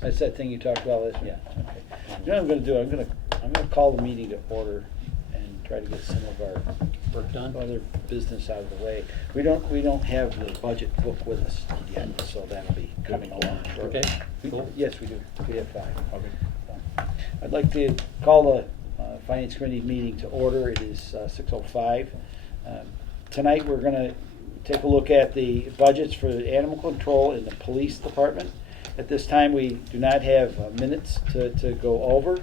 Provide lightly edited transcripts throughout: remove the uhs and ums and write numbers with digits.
That's that thing you talked about last week? Yeah. Okay. You know what I'm gonna do, I'm gonna call the meeting to order and try to get some of our Work done? other business out of the way. We don't have the budget book with us yet, so that'll be coming along shortly. Okay, cool. Yes, we do. We have 5. Okay. I'd like to call the Finance Committee meeting to order. It is 6:05. Tonight, we're going to take a look at the budgets for the animal control in the police department. At this time, we do not have minutes to go over.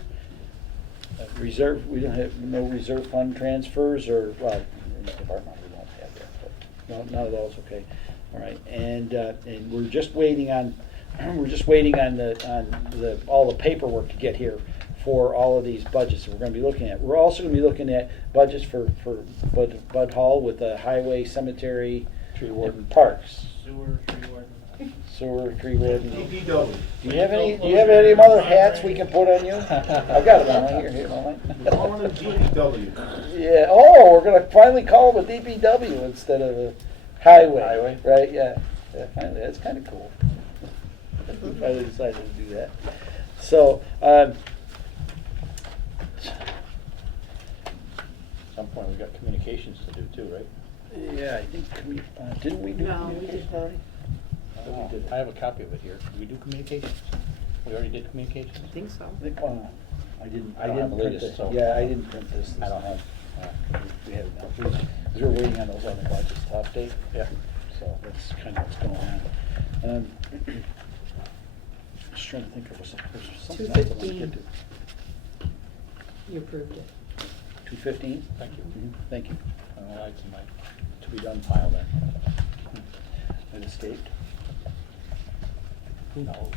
Reserve, we don't have no reserve fund transfers or, well, in the department we won't have that, but none of those, okay. All right, and we're just waiting on, all the paperwork to get here for all of these budgets that we're gonna be looking at. We're also gonna be looking at budgets for Bud Hall with the highway, cemetery, Tree warden. parks. Sewer, tree warden. Sewer, tree warden. DPW. Do you have any other hats we can put on you? I've got them on right here, Calling mine. it DPW. Yeah, we're gonna finally call them a DPW instead of a highway. Right, yeah, finally, that's kinda cool. We finally decided to do that. So, At some point, we've got communications to do too, right? yeah, I think, didn't we do No, we communications didn't. already? We did. I have a copy of it here. Did we do communications? We already did communications? I think so. I think, I didn't I don't have the print latest, this. so- Yeah, I didn't print this. I don't have. We have it now, because we're waiting on those other budgets to update. Yeah. So that's kind of what's going on. Just trying to think, there was something else I wanted to get to. 2:15. You approved it. 2:15? Thank you. Thank you. I'll add to my to-be-done file there. It escaped. Who knows?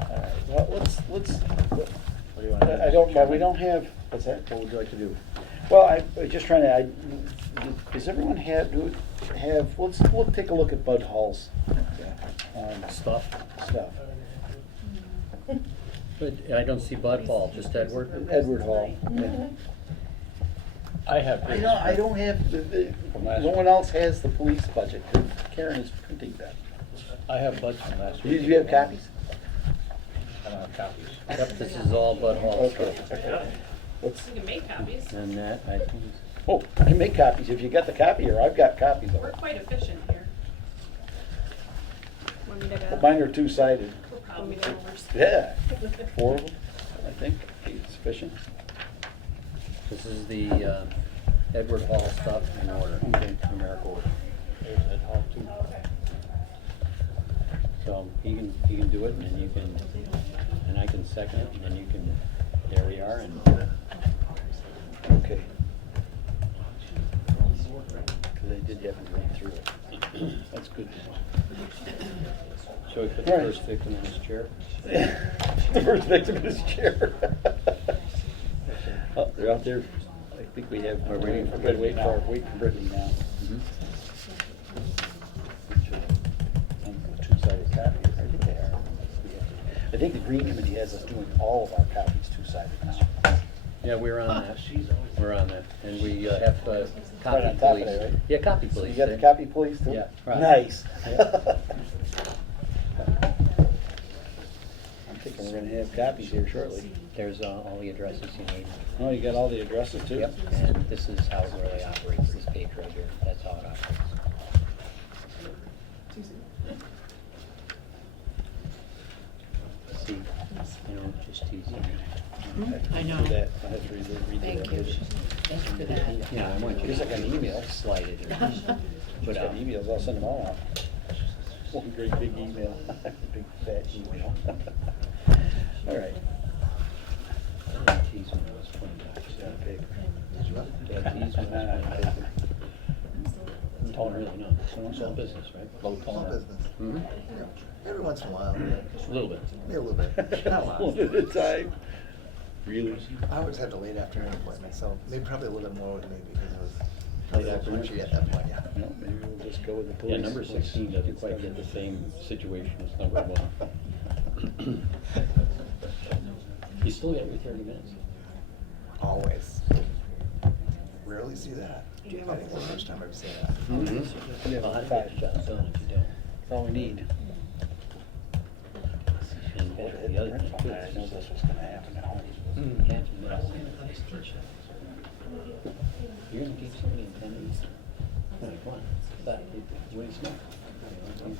All right, well, let's, What do you want to do? I don't, we don't have, what's that? What would you like to do? Well, I'm just trying to, does everyone we'll take a look at Bud Hall's Stuff? stuff. But I don't see Bud Hall, just Edward. Edward Hall. Yeah. I have. I don't have, no one else has the police budget. Karen is printing that. I have budgets from last week. Did you have copies? I don't have copies. Yep, this is all Bud Hall Okay. stuff. Let's, We can make copies. And that, I think, oh, I can make copies. If you got the copy, or I've got copies of We're it. quite efficient here. Want me to go? Mine are two-sided. Want me to oversee? Yeah, 4 of them, I think, is sufficient. this is the Edward Hall stuff in order, numerical order. There's Ed Hall too. So he can do it, and then you can, and I can second it, and then you can, there we are, and Okay. Because I did have to read through it. That's good to know. so we put the All right. first victim in his chair. The first victim in his chair. Oh, they're out there. I think we have, we're waiting for Brittany now. Mhm. Two-sided copy, I think they are. I think the Green Committee has us doing all of our copies two-sided now. Yeah, we're on that, we're on that, and we have Right copy on top of police. that, right? Yeah, copy So police. you got the eh? copy police too? Yeah, right. Nice. Yeah. I'm thinking we're gonna have copies here shortly. There's all the addresses you need. Oh, you got all the addresses too? Yep, and this is how it really operates, this page right here, that's how it operates. See, just teasing. I know. Do that. I have to read Thank that. you. Thank you for that. Yeah, I want you Just to like an email. slide it in. Just But, got emails, I'll send them all out. One great big email, big fat email. All right. tease when I was 20 bucks. Yeah, paper. Yeah, tease when I was 20 bucks. Oh, really, no, it's all business, right? Low Small tone. business. Mm-hmm, Yeah. Every once in a while, a little bit. maybe a little bit, not a lot. One at a time. Really? I always had the late afternoon appointment, so maybe probably a little bit more with me because it was Late probably a little afternoon? punchy at that point, yeah. No, maybe we'll just go with the police. Yeah, number 16 doesn't quite get the same situation as number 1. You still got your 30 minutes. Always. Rare rarely see that. Do you have I a think it's the form? first time I've seen that. Mhm. Well, how to get the job done if you don't. That's all we need. And the other thing too, I know this was gonna happen at home. can't you notice you're gonna teach somebody in 10 minutes? Like, come on, that, you ain't smart.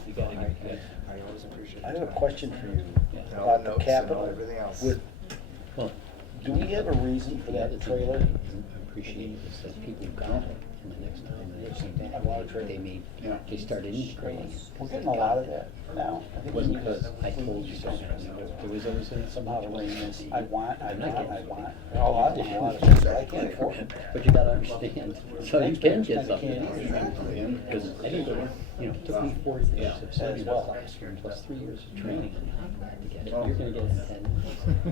You gotta get, I always appreciate I it. have a question for you And all about the the notes and capital. all everything else. With, well, do we have a reason for the other that thing trailer? I appreciate is that people got it, and the next time they see that, they made, they started integrating. We're getting a lot of that now. I It think wasn't we- because I told you so, there was always Somehow the somebody. rain is, I want. I'm not getting it. Oh, I want a lot of things, but I can't afford it. But you gotta understand, so you can get Next something. can't Because I think, it took me 4 years of studying last year, plus 3 years of training on top of that to get it. You're gonna get it in 10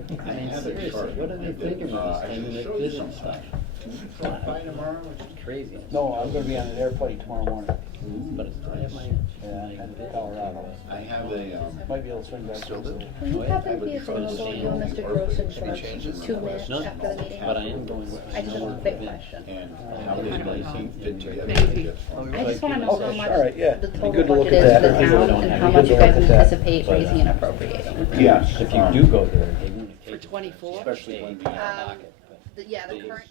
minutes. I mean, seriously, what are they thinking with this thing when they did and stuff? Crazy. No, I'm gonna be on an airplane tomorrow morning. But it's right at my edge. Yeah, headed to Colorado. I have a, Might be able to swing back. Still do? Oh, Will you yeah. happen to be available, you and Mr. Grossen, for Any changes? 2 minutes None. after the meeting? But I am going with. I just have a big question. and how they might fit together. Maybe. I just wanna know how Okay, much all right, yeah. the Be total good to look budget at is for that. the town, and how much you guys anticipate raising and appropriating. Yes. If you do go there, they won't take For it. 24? Especially when the, Yeah, the current.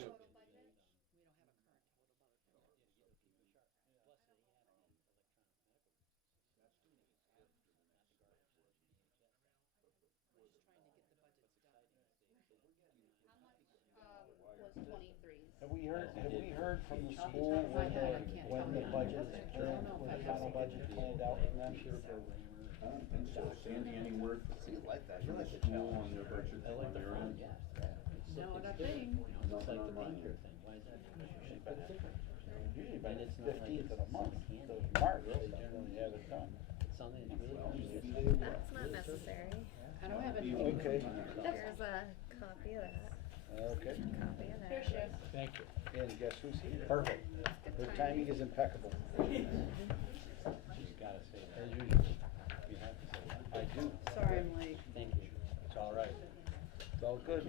Was 23. Have we heard from the school when the budget is planned, when the final budget is planned out from them? I don't think so. Sandy, any word? See, you like that. You like the School challenge. on their budget I like on the their front, own? yes. No, nothing. It's like the danger thing, why is that? But it's different. Usually by And the it's not like 15th of the it's month, handy. so March, they generally have it done. It's something that's really unusual. That's not necessary. I don't have it. Okay, There's a copy of that. okay. Copy of that. Thank you. And guess who's here? Perfect. Her timing is impeccable. You gotta say that. As usual. You have to say that. I do. Sorry I'm late. Thank you. It's all right. It's all good.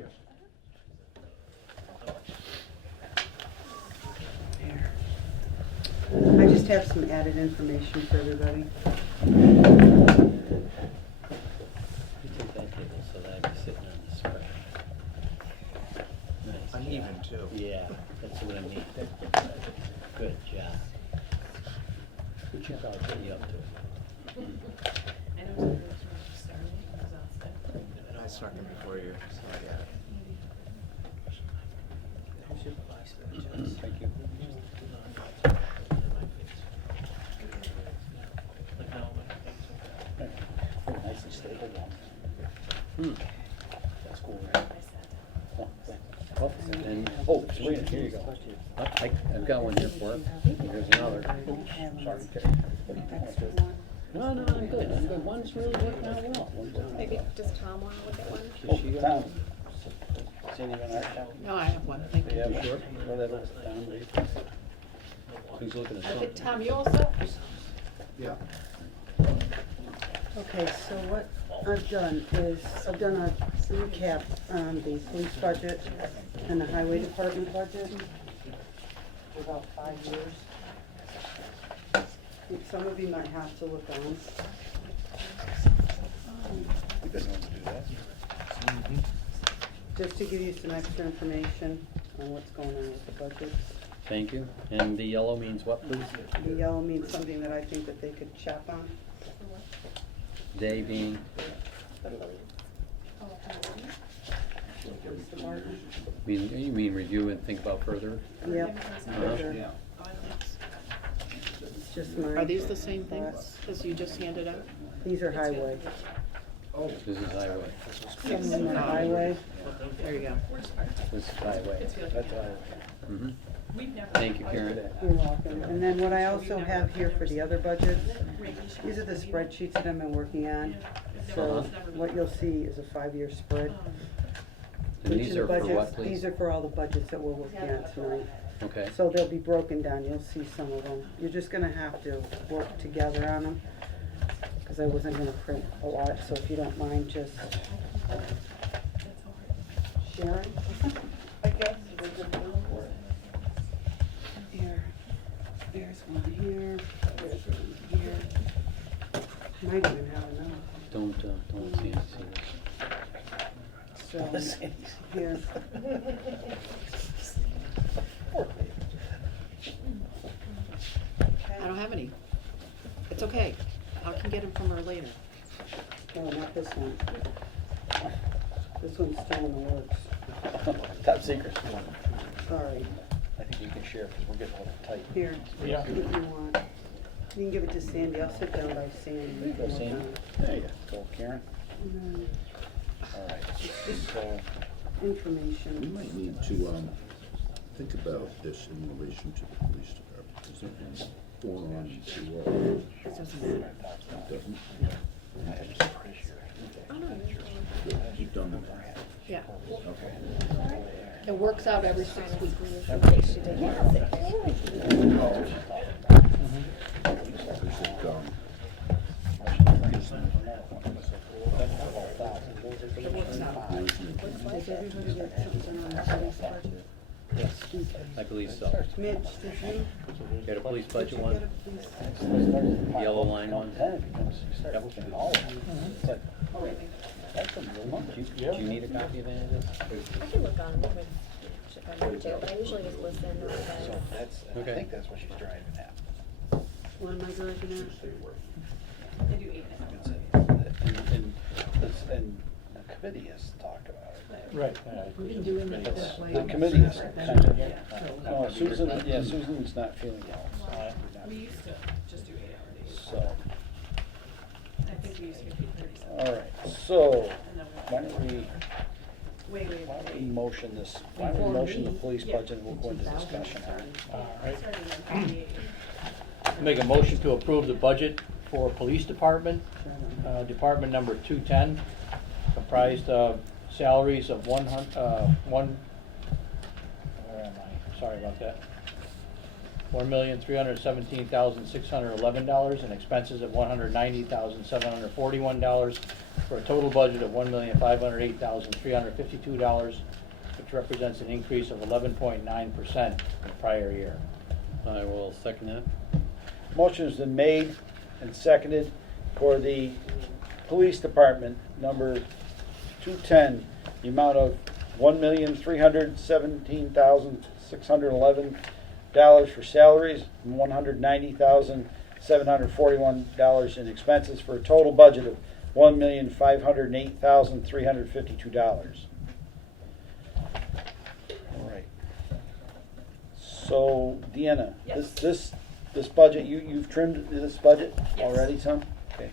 I just have some added information for everybody. You take that table so that I can sit on the spread. Nice. Uneven too. Yeah, that's what I need. Good job. Good job, I'll get you up to it. And it was like, starting, exhausted. And I struck him before you, so I got it. Thank you. Nice and stable one. That's cool. I sat down. Oh, thanks. Oh, and, Oh, Serena, here you go. I've got one here for it. Here's another. Sorry. Extra one. No, I'm good. I'm good. One's really working out well. Maybe, does Tom want to look at one? Oh, Tom. Seen him in our town? No, I have one, thank Do you you. have one? Well, that looks down, right? Who's looking at Okay, something? Tom, you all set? Yeah. Okay, so what I've done is, I've done a recap on the police budget and the highway department budget for about 5 years. I think some of you might have to look on. We've been known to do that. Just to give you some extra information on what's going on with the budgets. Thank you. And the yellow means what, please? The yellow means something that I think that they could check on. They being, Police department. you mean review and think about further? Yep. Uh-huh. Yeah. It's just my. Are these the same things as you just handed out? These are highway. This is highway. Some of them are highway. There you go. This is highway. That's all. Mm-hmm. We've never. Thank you, Karen. You're welcome. And then what I also have here for the other budgets, these are the spreadsheets that I've been working on. So what you'll see is a 5-year spread. And Each these of the are for what, budgets- please? These are for all the budgets that we're working on tonight. Okay. So they'll be broken down, you'll see some of them. You're just gonna have to work together on them, because I wasn't gonna print a lot, so if you don't mind just sharing, I guess, is a good word for it. There's one here, there's one here. Might even have enough. Don't let Sandy see this. So, here. I don't have any. It's okay. I can get them from her later. No, not this one. This one's still in the works. Top secret. Sorry. I think you can share, because we're getting a little tight. Here, Yeah. if you want. You can give it to Sandy. I'll sit down by Sandy. Go, Sandy. There you go, Karen. And then All right, so, We information. might need to, think about this in relation to the police department. Is there any foreign to, It doesn't matter. doesn't? Oh, no, You've done that. Yeah. Okay. It works out every 6 weeks. We should, It works out. Does everybody get something on the police budget? Yes, Okay. I believe so. Mitch, did you? Got a police Did budget you get one? a police? Yellow line one? Start looking at all of them. It's like, oh, that's a real month. Do you need a copy of any of this? I can look on with if I need to, but I usually just listen or So whatever. that's, I Okay. think that's what she's driving at. What am I driving at? They do 8 now. It's a- And the committee has to talk about it. Right. We've been doing it that way. The committee is kind of, Yeah. Susan's not feeling well. We used to just do 8-hour days. So, I think we used to do 37. all right, so, And then why don't we, Wait. why don't we motion this, why don't we motion the police budget and we'll go into discussion on it. All right. Starting in 38. Make a motion to approve the budget for police department, department number 210, comprised of salaries of where am I? Sorry about that. $1,317,611 and expenses of $190,741 for a total budget of $1,508,352, which represents an increase of 11.9% from the prior year. I will second that. Motion has been made and seconded for the police department, number 210, the amount of $1,317,611 for salaries and $190,741 in expenses for a total budget of $1,508,352. All right. So, Deanna, Yes. this budget, you've trimmed this budget Yes. already some? Okay.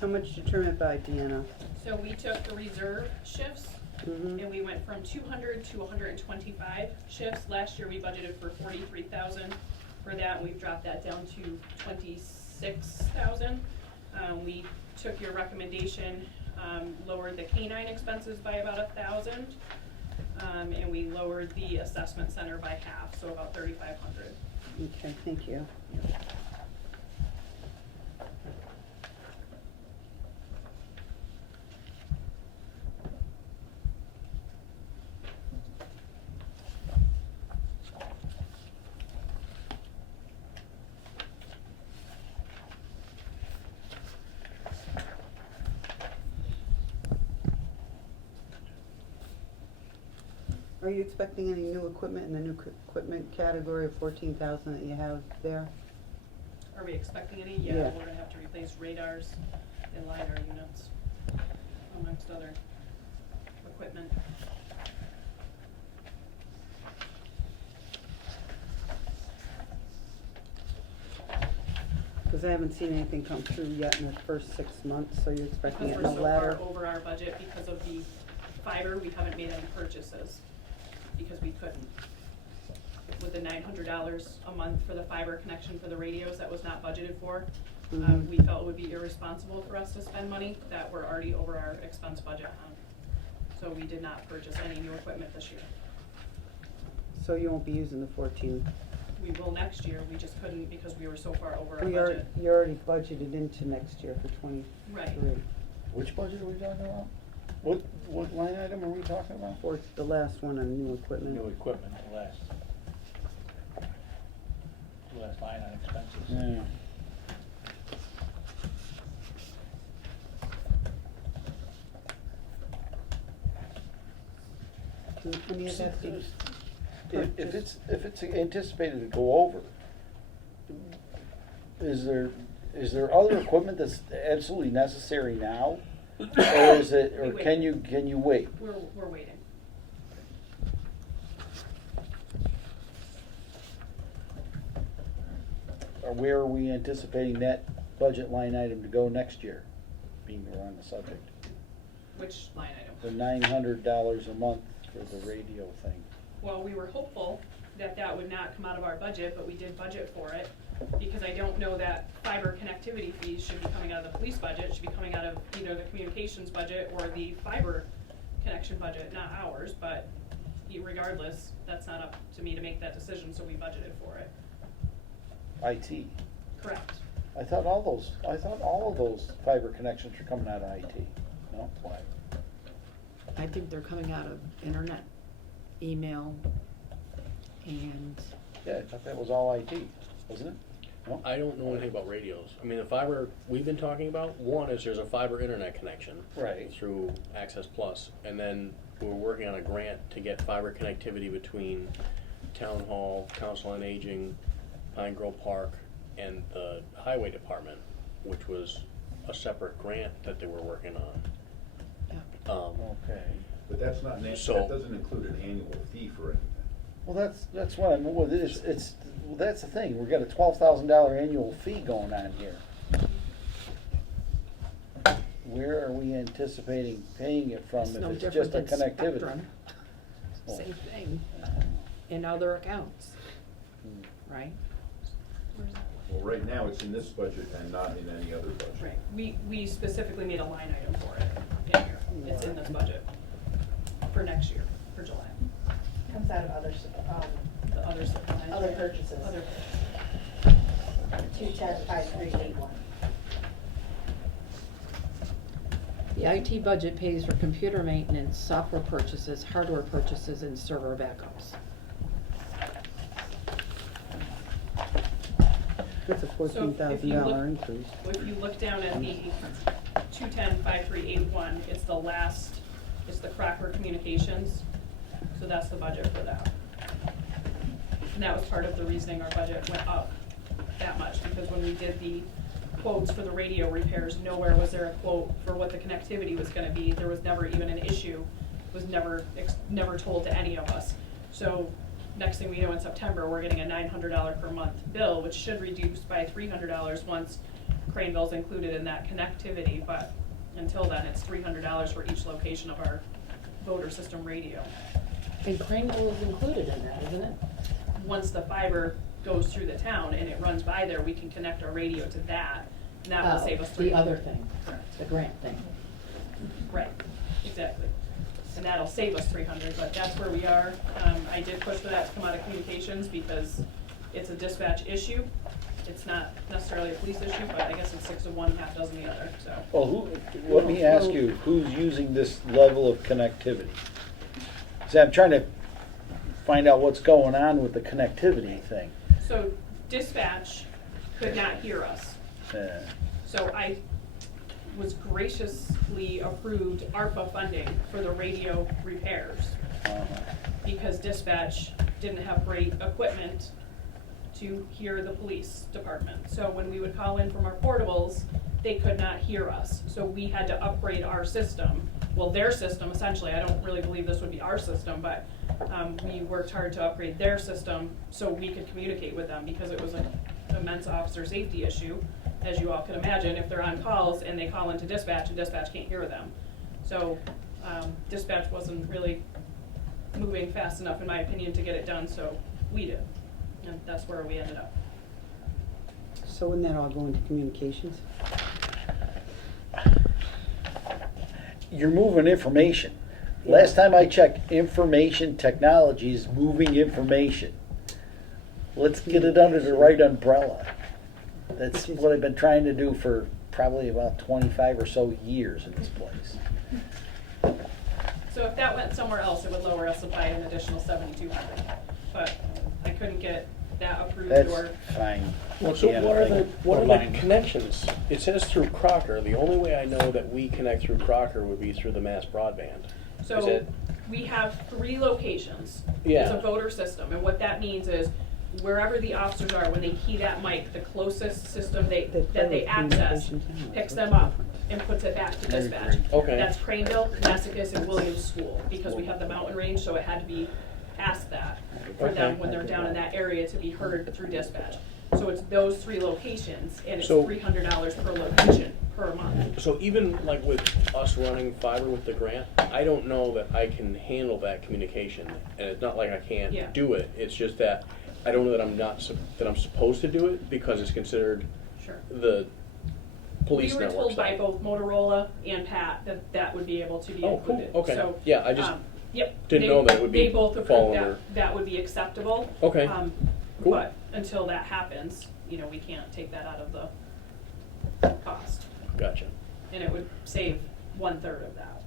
How much did you trim it by, Deanna? So we took the reserve shifts Mm-hmm. and we went from 200 to 125 shifts. Last year we budgeted for 43,000 for that, and we've dropped that down to 26,000. We took your recommendation, lowered the canine expenses by about 1,000, and we lowered the assessment center by half, so about 3,500. Okay, thank you. Are you expecting any new equipment in the new equipment category of 14,000 that you have there? Are we expecting any? Yeah. Yeah, we're gonna have to replace radars and LiDAR units, amongst other equipment. Because I haven't seen anything come through yet in the first 6 months, so you're expecting Because it we're in so the far latter? over our budget because of the fiber, we haven't made any purchases, because we couldn't. With the $900 a month for the fiber connection for the radios that was not budgeted for, Mhm. we felt it would be irresponsible for us to spend money that we're already over our expense budget on. So we did not purchase any new equipment this year. So you won't be using the 14? We will next year, we just couldn't because we were so far over our We are, budget. you already budgeted into next year for 23. Right. Which budget are we talking about? What line item are we talking about? For the last one on new equipment. New equipment, last. last line on expenses. Yeah. Any of that be If it's anticipated to go over, is there other equipment that's absolutely necessary now? Or is it, or We can wait. you wait? We're waiting. Or where are we anticipating that budget line item to go next year, being we're on the subject? Which line item? The $900 a month for the radio thing. Well, we were hopeful that that would not come out of our budget, but we did budget for it, because I don't know that fiber connectivity fees should be coming out of the police budget, it should be coming out of either the communications budget or the fiber connection budget, not ours, but regardless, that's not up to me to make that decision, so we budgeted for it. IT. Correct. I thought all of those fiber connections were coming out of IT. No? Why? I think they're coming out of internet, email, and Yeah, I thought that was all IT, wasn't it? No? I don't know anything about radios. I mean, the fiber we've been talking about, one is there's a fiber internet connection. Right. Through Access Plus, and then we're working on a grant to get fiber connectivity between Town Hall, Council on Aging, Pine Grove Park, and the Highway Department, which was a separate grant that they were working on. yeah. Okay. But that's not, So- that doesn't include an annual fee for anything. Well, that's what I'm, well, well, that's the thing, we've got a $12,000 annual fee going on here. Where are we anticipating paying it from It's if no it's different just a than connectivity? Spectrum. Oh. Same thing, in other accounts, right? Well, right now, it's in this budget and not in any other budget. Right, we specifically made a line item for it in here, it's in this budget for next year, for July. Comes out of other, The other supplies. Other purchases. Other 210-5381. The IT budget pays for computer maintenance, software purchases, hardware purchases, and server backups. That's a $14,000 increase. If you look down at the 210-5381, it's the last, it's the Crocker Communications, so that's the budget for that. And that was part of the reasoning our budget went up that much, because when we did the quotes for the radio repairs, nowhere was there a quote for what the connectivity was gonna be. There was never even an issue, was never told to any of us. So next thing we know, in September, we're getting a $900 per month bill, which should reduce by $300 once Craneville's included in that connectivity, but until then, it's $300 for each location of our voter system radio. And Craneville is included in that, isn't it? Once the fiber goes through the town and it runs by there, we can connect our radio to that, and that will Oh, save us $300. the other thing, the grant thing. Right, exactly. And that'll save us $300, but that's where we are. I did push for that to come out of communications because it's a dispatch issue. It's not necessarily a police issue, but I guess it's 6 of one, half dozen the other, so. Well, let me ask you, who's using this level of connectivity? See, I'm trying to find out what's going on with the connectivity thing. So dispatch could not hear us. So I was graciously approved ARPA funding for the radio repairs because dispatch didn't have great equipment to hear the police department. So when we would call in from our portables, they could not hear us. So we had to upgrade our system. Well, their system, essentially, I don't really believe this would be our system, but we worked hard to upgrade their system so we could communicate with them because it was an immense officer safety issue, as you all can imagine, if they're on calls and they call into dispatch and dispatch can't hear them. So dispatch wasn't really moving fast enough, in my opinion, to get it done, so we did. And that's where we ended up. So wouldn't that all go into communications? You're moving information. Last time I checked, information technology is moving information. Let's get it under the right umbrella. That's what I've been trying to do for probably about 25 or so years in this place. So if that went somewhere else, it would lower us by an additional $7,200. But I couldn't get that approved That's or, fine. Well, so Yeah, what are the, like- what or are line. the connections? It says through Crocker. The only way I know that we connect through Crocker would be through the mass broadband. Is so it? we have 3 locations. It's Yeah. a voter system, and what that means is wherever the officers are, when they key that mic, the closest system that they access picks them up and puts it back to dispatch. Okay. That's Craneville, Massacus, and Williams School, because we have the mountain range, so it had to be past that for them Okay. when they're down in that area to be heard through dispatch. So it's those 3 locations, and it's So- $300 per location per month. So even like with us running fiber with the grant, I don't know that I can handle that communication. And it's not like I can't Yeah. do it. It's just that I don't know that that I'm supposed to do it because it's considered Sure. the police We were network told by stuff. both Motorola and Pat that that would be able to be Oh, cool. included. Okay. So, Yeah, I just yep. didn't They- know that it would be They both fall approved under- that would be acceptable. Okay. Cool. But until that happens, we can't take that out of the cost. Gotcha. And it would save 1/3 of that.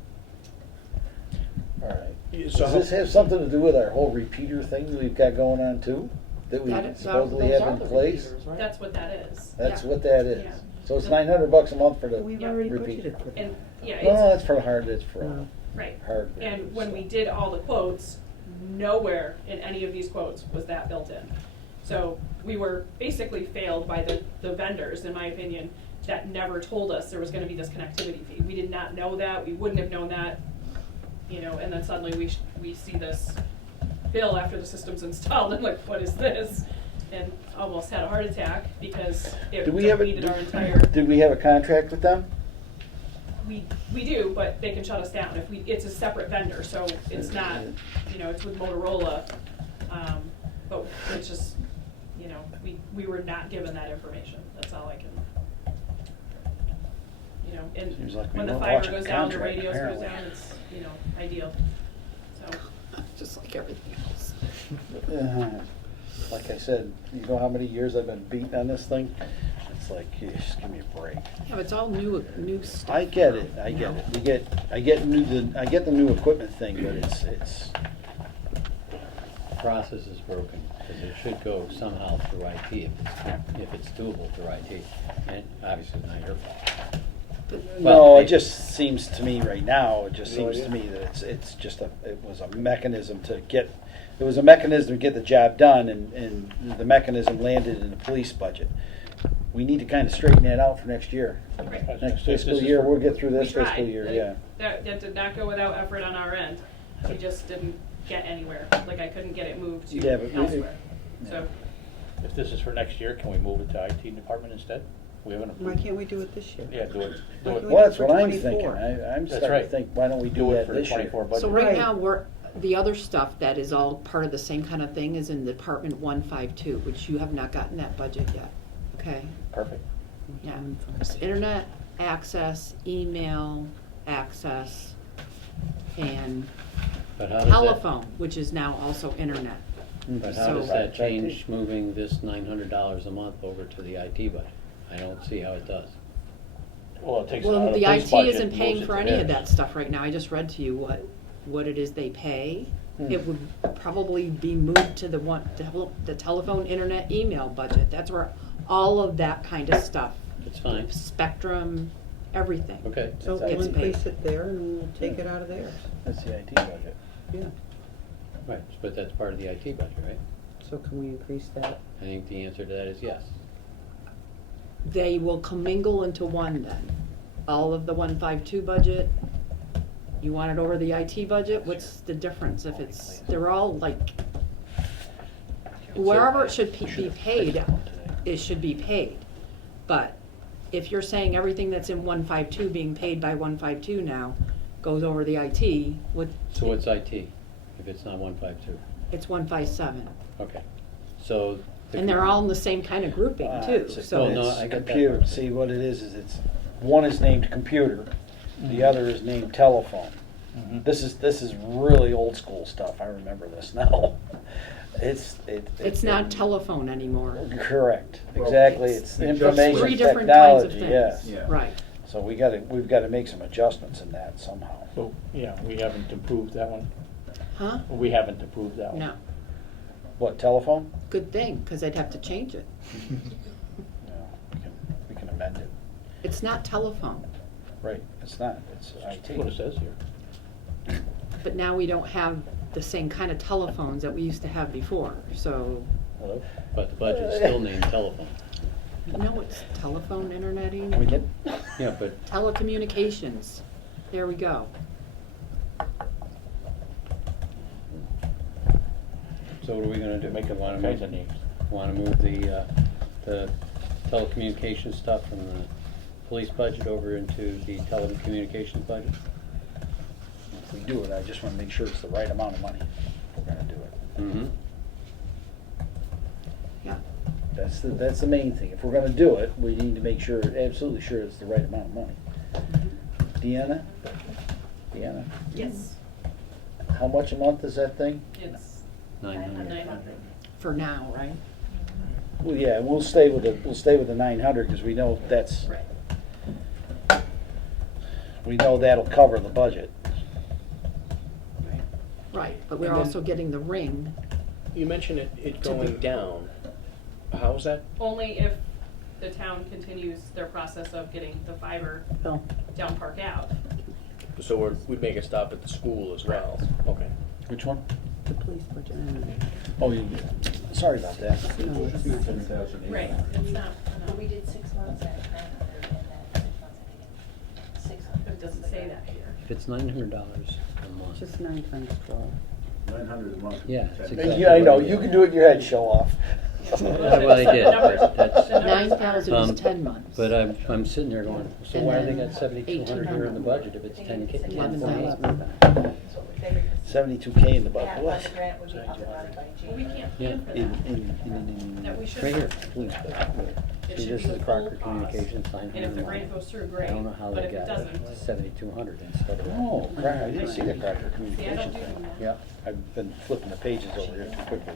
All right. Yeah, Does so this have something to do with our whole repeater thing that we've got going on too? That we supposedly those have are in the place? repeaters, right? That's what that is. That's Yeah. what that is. Yeah. So it's $900 a month for the We've Yep. already repeater. budgeted for that. And, yeah, No, no, it's, that's for hard, that's for No. right. hardware. And when so. we did all the quotes, nowhere in any of these quotes was that built in. So we were basically failed by the vendors, in my opinion, that never told us there was gonna be this connectivity fee. We did not know that, we wouldn't have known that, and then suddenly we see this bill after the system's installed, and like, what is this? And almost had a heart attack because it Do we have depleted our entire. Did we have a contract with them? We do, but they can shut us down if it's a separate vendor, so it's not, it's with Motorola. But it's just, we were not given that information, that's all I can. And Seems like we when the weren't fiber watching goes the down, the contract, radios goes apparently. down, it's, ideal, so. Just like everything else. Like I said, you know how many years I've been beating on this thing? It's like, just give me a break. Yeah, it's all new stuff. I get it, now, I you get know? it. I get the new equipment thing, but it's, Process is broken, because it should go somehow through IT if it's doable through IT. And obviously it's not your fault. no, hey. it just seems to me right now, it just No seems to idea. me that it's just it was a mechanism to get the job done, and the mechanism landed in the police budget. We need to kind of straighten that out for next year. Right. Next This fiscal is year, for- we'll get through this We tried. fiscal year, yeah. That did not go without effort on our end, we just didn't get anywhere, like I couldn't get it moved Yeah, but to we- elsewhere, so. If this is for next year, can we move it to IT department instead? We haven't Why approved. can't we do it this year? Yeah, do it. Why Do can't it. we Well, that's for what I'm 24? thinking. I'm That's starting to right. think, why don't we do Do it that for the this year? 24 budget. So right Right. now, the other stuff that is all part of the same kind of thing is in Department 152, which you have not gotten that budget yet, okay? Perfect. Yeah, it's internet access, email access, and But how does that, telephone, which is now also internet. but how So- does that change moving this $900 a month over to the IT budget? I don't see how it does. Well, it takes it out Well, of the police IT budget isn't and paying moves it for to any of theirs. that stuff right now. I just read to you what it is they pay. It would probably be moved to the telephone, internet, email budget. That's where all of that kind of stuff, It's fine. Spectrum, everything. Okay. So It's we'll IT. increase it there and we'll take it out of theirs. That's the IT budget. Yeah. Right, but that's part of the IT budget, right? So can we increase that? I think the answer to that is yes. They will commingle into one then. All of the 152 budget, you want it over the IT budget? What's the difference if they're all like, wherever it should be paid, it should be paid. But if you're saying everything that's in 152 being paid by 152 now goes over the IT, So what's IT, if it's not 152? it's 157. Okay, so. the And they're all in the same kind of grouping too, It's- so. Well, no, it's I get that computer. part. See, what it is it's, one is named computer, the other is named telephone. Mhm. This is really old school stuff, I remember this now. It's not telephone anymore. Correct, Well, exactly, it's- it's it just information Three different kinds of technology, things. yes. Yeah. Right. So we've got to make some adjustments in that somehow. So, yeah, we haven't approved that one. Huh? We haven't approved that one. No. What, telephone? Good thing, because they'd have to change it. No, we can amend it. It's not telephone, Right, it's not, it's That's what it IT. says here. but now we don't have the same kind of telephones that we used to have before, so, Hello? But the budget's still named telephone. no, it's telephone, interneting, We can, Yeah, but telecommunications. There we go. so what are we gonna do? Make it Wanna kinds move, of names. wanna move the telecommunications stuff from the police budget over into the telecommunications budget? if we do it, I just wanna make sure it's the right amount of money if we're gonna do it. Mm-hmm. Yeah. That's the main thing. If we're gonna do it, we need to make sure, absolutely sure it's the right amount of money. Deanna? Deanna, Yes, how much a month is that thing? it's 900. 900. For now, right? Well, yeah, we'll stay with the 900, because we know that's, Right. we know that'll cover the budget. Right, but we're And then- also getting the ring. You mentioned it To be- going down. How's that? Only if the town continues their process of getting the fiber Oh. down Park Ave. So we'd make a stop at the school as well. Okay. Which one? The police budget. Oh, sorry about that. No, it's not. Right, it's not, no, We did 6 months at 900 and then 6 months at 600. it doesn't say that here. If it's $900 a month. Just 9 times 12. 900 a month. Yeah, it's exactly Yeah, I know, what it you is. can do it in your head, show off. Well, I did. The numbers- That's- the numbers 9,000 are- is 10 months. But I'm sitting there going, so And why they then got 7,200 here in the 1,800. budget if it's 10K? 11,000. 72K in the budget. That budget grant would be up and running by Well, we January. can't Yeah. plan for that. That we should. Right here, police budget. It See, should this be is the Crocker full cost. Communications, And if 900 the a grant month. goes through, I great, don't know how but they if it got doesn't, 7,200 instead of. Oh, crap, I didn't see the Crocker see, I Communications don't do thing. that. Yeah. I've been flipping the pages over here too quickly.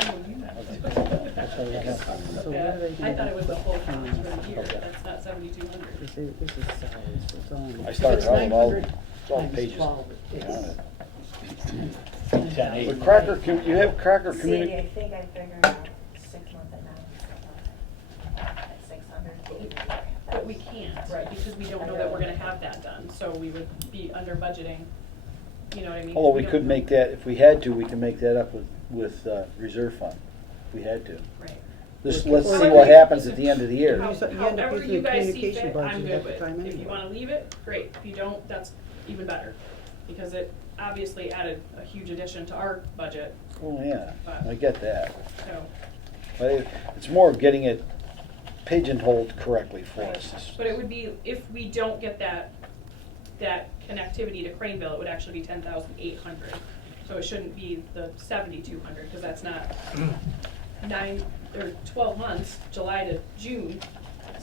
That's how we got that from. So what Yeah, are they I gonna thought do? it was the whole cost for the year, that's not 7,200. This is salaries, so it's only. I started It's out with all 900 the times pages. 12, on it's- it. 10, But Crocker, you have Crocker See, Communi, I think I figured out 6 months at 900, at 600. But we can't, right, because we don't know that we're gonna have that done, so we would be under budgeting, you know what I mean? although we don't could know. make that, if we had to, we can make that up with reserve fund, if we had to. Right. Just, let's see However what you- happens at the end of the year. You end up However using you the guys see communication fit, budget I'm at good the with. time If you anyway. wanna leave it, great, if you don't, that's even better, because it obviously added a huge addition to our budget, Oh, yeah, I get that. so. But it's more of getting it pigeonholed correctly for us. But it would be, if we don't get that connectivity to Craneville, it would actually be 10,800. So it shouldn't be the 7,200, because that's not 12 months, July to June,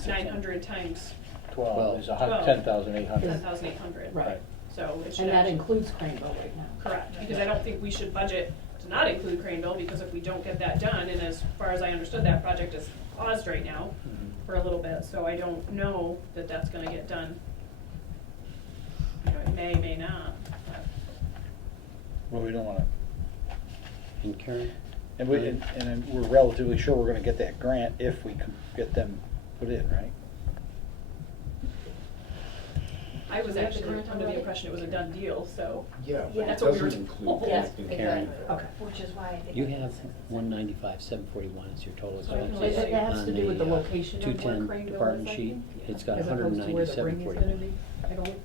900 times 12 is 12. 10,800. 10,800. Right. So it should And that actually. includes Craneville right now. Correct, because I don't think we should budget to not include Craneville, because if we don't get that done, and as far as I understood, that project is paused right now for a little bit, so I don't know that that's gonna get done. You know, it may not. Well, we don't wanna, And Karen? and we're relatively sure we're gonna get that grant if we can get them put in, right? I was actually under the impression it was a done deal, so. Yeah, Yeah. but it That's what we were doesn't include. told. Yes, anything. Karen. Okay. Which is why I think. You have 195, 741 is your total So I can expenses. let you- It has to do with the On location of where 210 Craneville is, department I sheet, think, it's got as opposed to where the ring is 197.41. gonna be. I don't,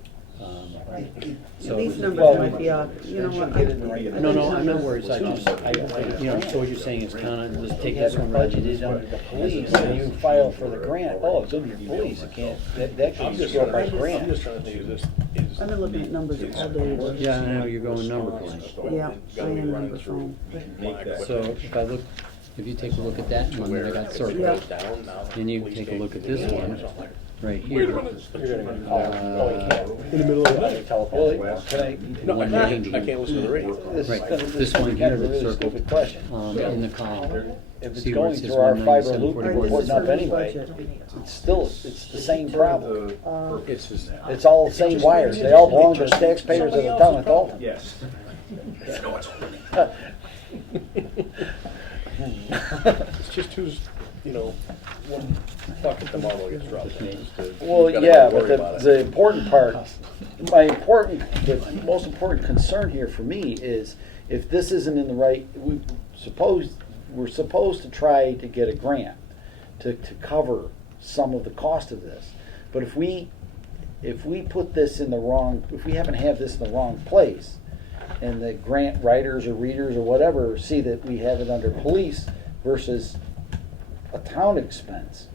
So These it- numbers Well, might be off, you know what? Get it in the right- No, no, I'm not worried, I just, you know, so what you're saying is kind of, just take this one right to this budgeted one. under the police, and you file for the grant, oh, it's under your police, it can't, that I'm can just be trying, by I'm grant. just trying to think, is this, is. I've been looking at numbers all day. Yeah, I know, you're going number crunch. Yeah, I am number phone. So if I look, if you take a look at that one that I got circled, Yeah. then you take a look at this one, right here. You're gonna get called, oh, you can't. In the middle of the night. Well, can I? No, I can't, 190. I can't listen to the radio. This Right, is this one kind here of a that's really circled. stupid question. In the column. If it's See where it going says through our fiber loop 197.41? and Alright, we're this is putting up for the anyway, budget. it's still, it's the same problem. It's just. It's all the same wires, they all belong to the taxpayers of the town of Dalton. Yes. It's just who's, one bucket the marble gets dropped in. Well, You gotta yeah, worry but about the it. important part, the most important concern here for me is if this isn't in the right, we're supposed to try to get a grant to cover some of the cost of this. But if we put this in the wrong, if we happen to have this in the wrong place, and the grant writers or readers or whatever see that we have it under police versus a town expense,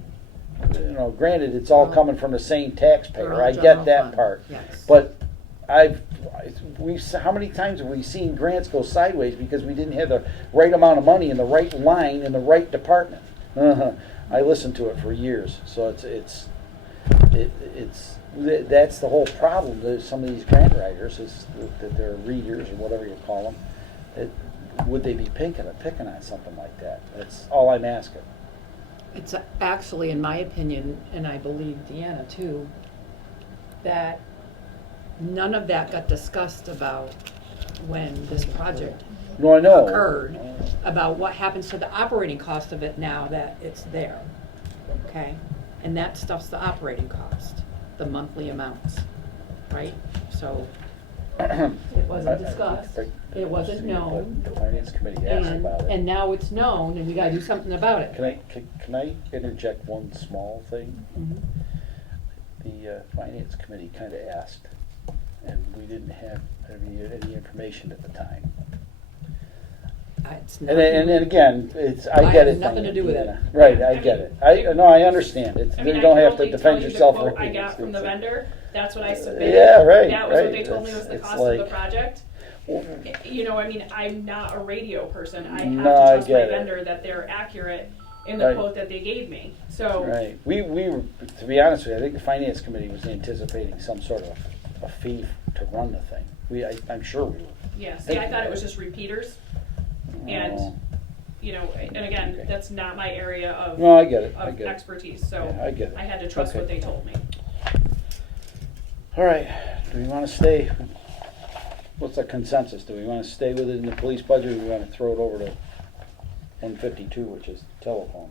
granted, it's all coming from the same taxpayer. Or I general get that fund, part. yes. But how many times have we seen grants go sideways because we didn't have the right amount of money in the right line in the right department? I listened to it for years, so that's the whole problem. That some of these grant writers is that they're readers or whatever you call them. Would they be picking on something like that? That's all I'm asking. It's actually, in my opinion, and I believe Deanna too, that none of that got discussed about when this project No, I know. occurred, about what happens to the operating cost of it now that it's there, okay? And that stuff's the operating cost, the monthly amounts, right? So, it wasn't discussed, it wasn't known, The finance committee asked about it. and now it's known, and we gotta do something about it. Can I interject one small thing? Mhm. The finance committee kind of asked, and we didn't have any information at the time. It's And not- again, I I get have it. nothing to do with it. Right, I get it. I understand. I mean, You don't I have can to only defend tell you yourself. the quote I got from the vendor, that's what I submitted. Yeah, right, That was what right. they told me was the It's cost of the like- project. I mean, I'm not a radio person, I have No, to I trust my get it. vendor that they're accurate in the Right. quote that they gave me, so. Right. We were, to be honest with you, I think the finance committee was anticipating some sort of a fee to run the thing. I'm sure we were. Yeah, see, I thought it was just repeaters, and, Oh. and again, Okay. that's not my area of, No, I get it. I of get it. expertise, so. Yeah, I get it. I had to trust Okay. what they told me. All right. Do we want to stay? What's the consensus? Do we want to stay with it in the police budget, or do we want to throw it over to 152, which is telephone?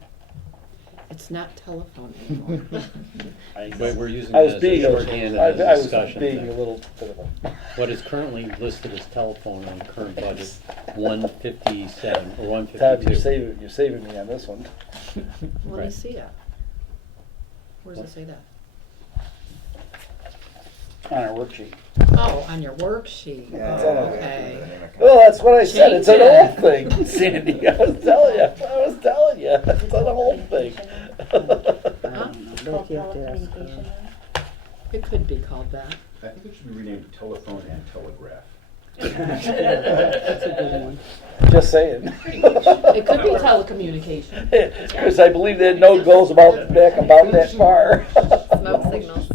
It's not telephone anymore. But we're using I it was as being a shorthand and a I was discussion. being thing. a little bit of a. What is currently listed as telephone on the current budget, 157 or Todd, 152. you're saving me on this one. Let me Right. see that. Where does it say that? On our worksheet. Oh, on your worksheet. Yeah, It's on Oh, a- okay. Well, that's what I said. It's an Change old thing, Sandy. I was telling you. It's an old thing. Huh? Don't you have to ask her? Telecommunication. It could be called that. I think it should be renamed telephone and telegraph. That's a good one. Just saying. It could be telecommunication. Because I believe that note goes back about that far. Smoke signals.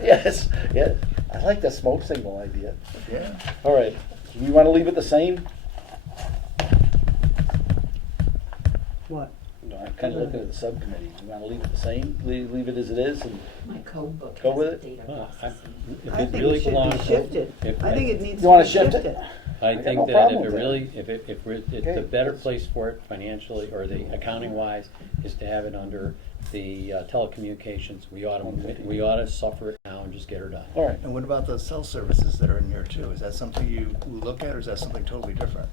Yes, yeah. I like the smoke signal idea. Yeah. All right. Do we want to leave it the same? What? No, I'm kind of looking at the subcommittee. Do we want to leave it the same? Leave it as it is and My code book Go has with the it? data Well, processing. If I it think really it should belongs. be shifted. if- I think it needs You to wanna be shift it? shifted. I got think no that problem if it with that. really, it's Okay. the better place for it financially or the accounting wise is to have it under the telecommunications. We ought to suffer it now and just get her done. all right. And what about those cell services that are in here too? Is that something you look at, or is that something totally different?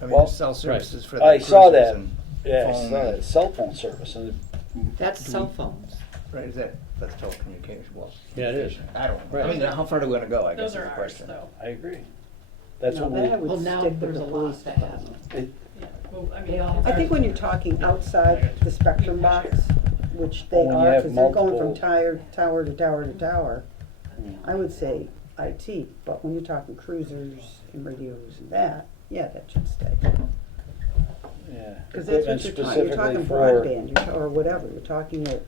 I mean, Well, there's cell services for the I saw cruisers that. and Yeah, I phone. saw that. Cell phone service. And That's cell phones. Right, that's telecommunication, well. Yeah, it is. I don't know. Right. I mean, how far do we want to go, I guess Those is are the ours, question. though. I agree. That's No, what that I we. would Well, now stick with there's the a police lot that have department. It, Yeah, well, I They mean. all I think when you're talking outside the spectrum box, which they When you are, have because they're going from multiple- tower to tower to tower, Mm. I would say IT, but when you're talking cruisers and radios and that, yeah, that should stay. yeah. Because that's Equipment what you're talking, you're talking specifically for- broadband, or whatever, you're talking it,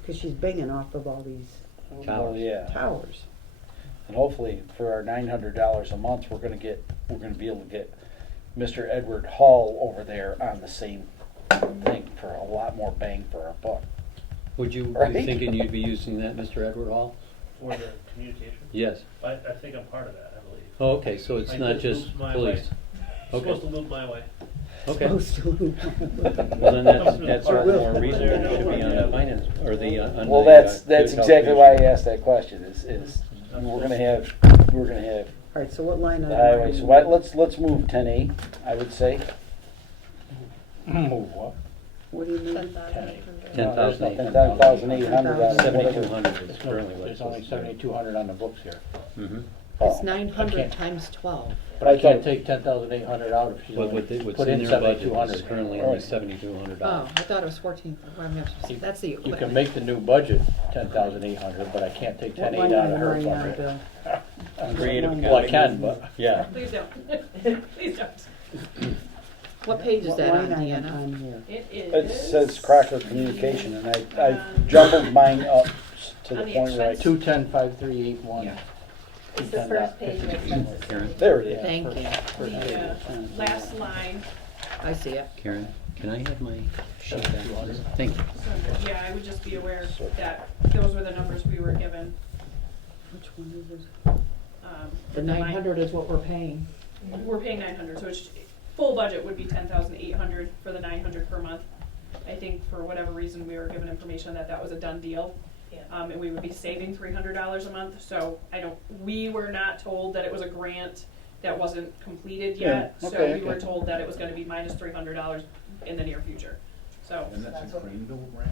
because she's banging off of all these Well, yeah. towers. And hopefully for our $900 a month, we're gonna be able to get Mr. Edward Hall over there on the same thing for a lot more bang for our buck. Would you Right. be thinking you'd be using that, Mr. Edward Hall? For the communication? Yes. I think I'm part of that, I believe. Oh, okay, so it's I not just just moved my police. Okay. Supposed to move my way. Okay. Supposed to. Well, then that's all the more reason it should be on the finance, or the, on the. Well, that's good exactly why I calculation. asked that question, is we're gonna have All right, so what line item? the are highway, you so moving? let's move 10A, I would say. Move what? What do you need? 10,800. 10,800 out of whatever. 7,200 is currently what There's it's only supposed to be. 7,200 on the books here. Mhm. It's Oh. 900 can't- times 12. But I can't thought- take 10,800 out if she's But only what's put in in their budget is 7,200. currently Right. only $7,200. Oh, I thought it was 14, that's the You equipment. can make the new budget 10,800, but I can't take What 10,800 line out of item her are you on, budget. Bill? Creative Well, I accounting. can, but. Yeah. Please don't. Please don't. What page is What that on, line item Deanna? on here? It is. It says Crocker Communication, and I jumbled mine up to the On the point where I, expense- 210,5381. It's the first page of expenses. Karen, there it is. Thank you. The last line, I see it. Karen, can I have my sheet back? Thank you. so, yeah, I would just be aware that those were the numbers we were given. Which one is this? The 900 is what we're paying. We're paying 900, so it's, full budget would be 10,800 for the 900 per month. I think for whatever reason, we were given information that that was a done deal. And we would be saving $300 a month, so we were not told that it was a grant that wasn't completed yet. Yeah, So okay, we were okay. told that it was gonna be minus $300 in the near future, so. And that's a Greenville grant?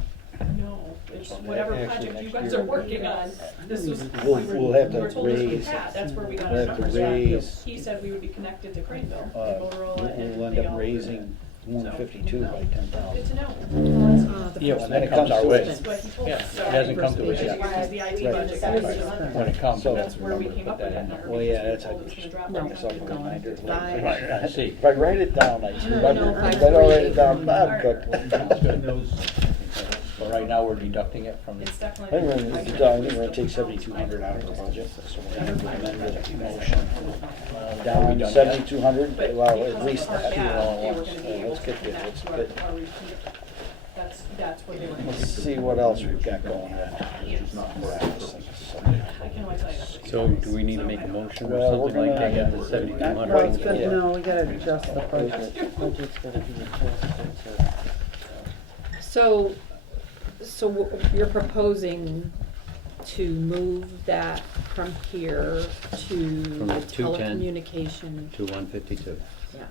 No, it's whatever Actually, project you next guys year. are working on. This was. We'll have we were to told this was raise, Pat, that's where we got we'll our have to numbers from. raise, He said we would be connected to Craneville, uh, and Motorola, and we'll end they up all- raising 152 by 10,000. Good to know. The Yeah, first when When that it comes comes our to way. it. That's what he told Yeah, us. it hasn't come to us Because yet. the IT Right. budget got us. When it comes. So- That's where we we'll came put up with that in number. Well, yeah, because that's he told us it was gonna drop No, down keep to Some going. reminder. Five. I see. If I write it down, I No, remember. If I five, don't write three, it down, eight. I'm good. Sounds good. But right now, we're deducting it from. It's I definitely. think we're gonna take 7,200 out of our budget, so we're gonna amend the motion. Down 7,200, But well, because at of least our that. gap, they were gonna be So able let's to get good, connect let's to our get, repeat. That's what they were. gonna let's do. see what else we've got going on. I can only tell you that's what So he do we need to make a motion or Well, we're something like that, gonna- get the 7,200? Well, it's good, Yeah. no, we gotta adjust the budget. Budget's gotta be adjusted to. So you're proposing to move that from here to From the 210 telecommunication, To 152. yeah.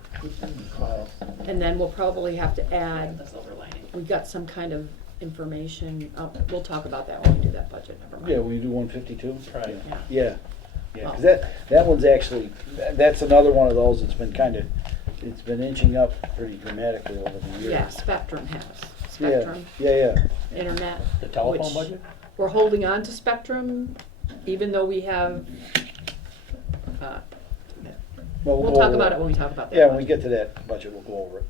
And then we'll probably have to add, The silver lining. we've got some kind of information, we'll talk about that when we do that budget, never mind. Yeah, we do 152? Right. Yeah, yeah, 'cause that one's actually, that's another one of those that's been it's been inching up pretty dramatically over the years. Yeah, Spectrum has, Yeah, Spectrum, yeah. internet. The telephone which budget? We're holding on to Spectrum, even though we have, Well, we'll go talk over about it when we talk about that. Yeah, when we budget. get to that budget, we'll go over it.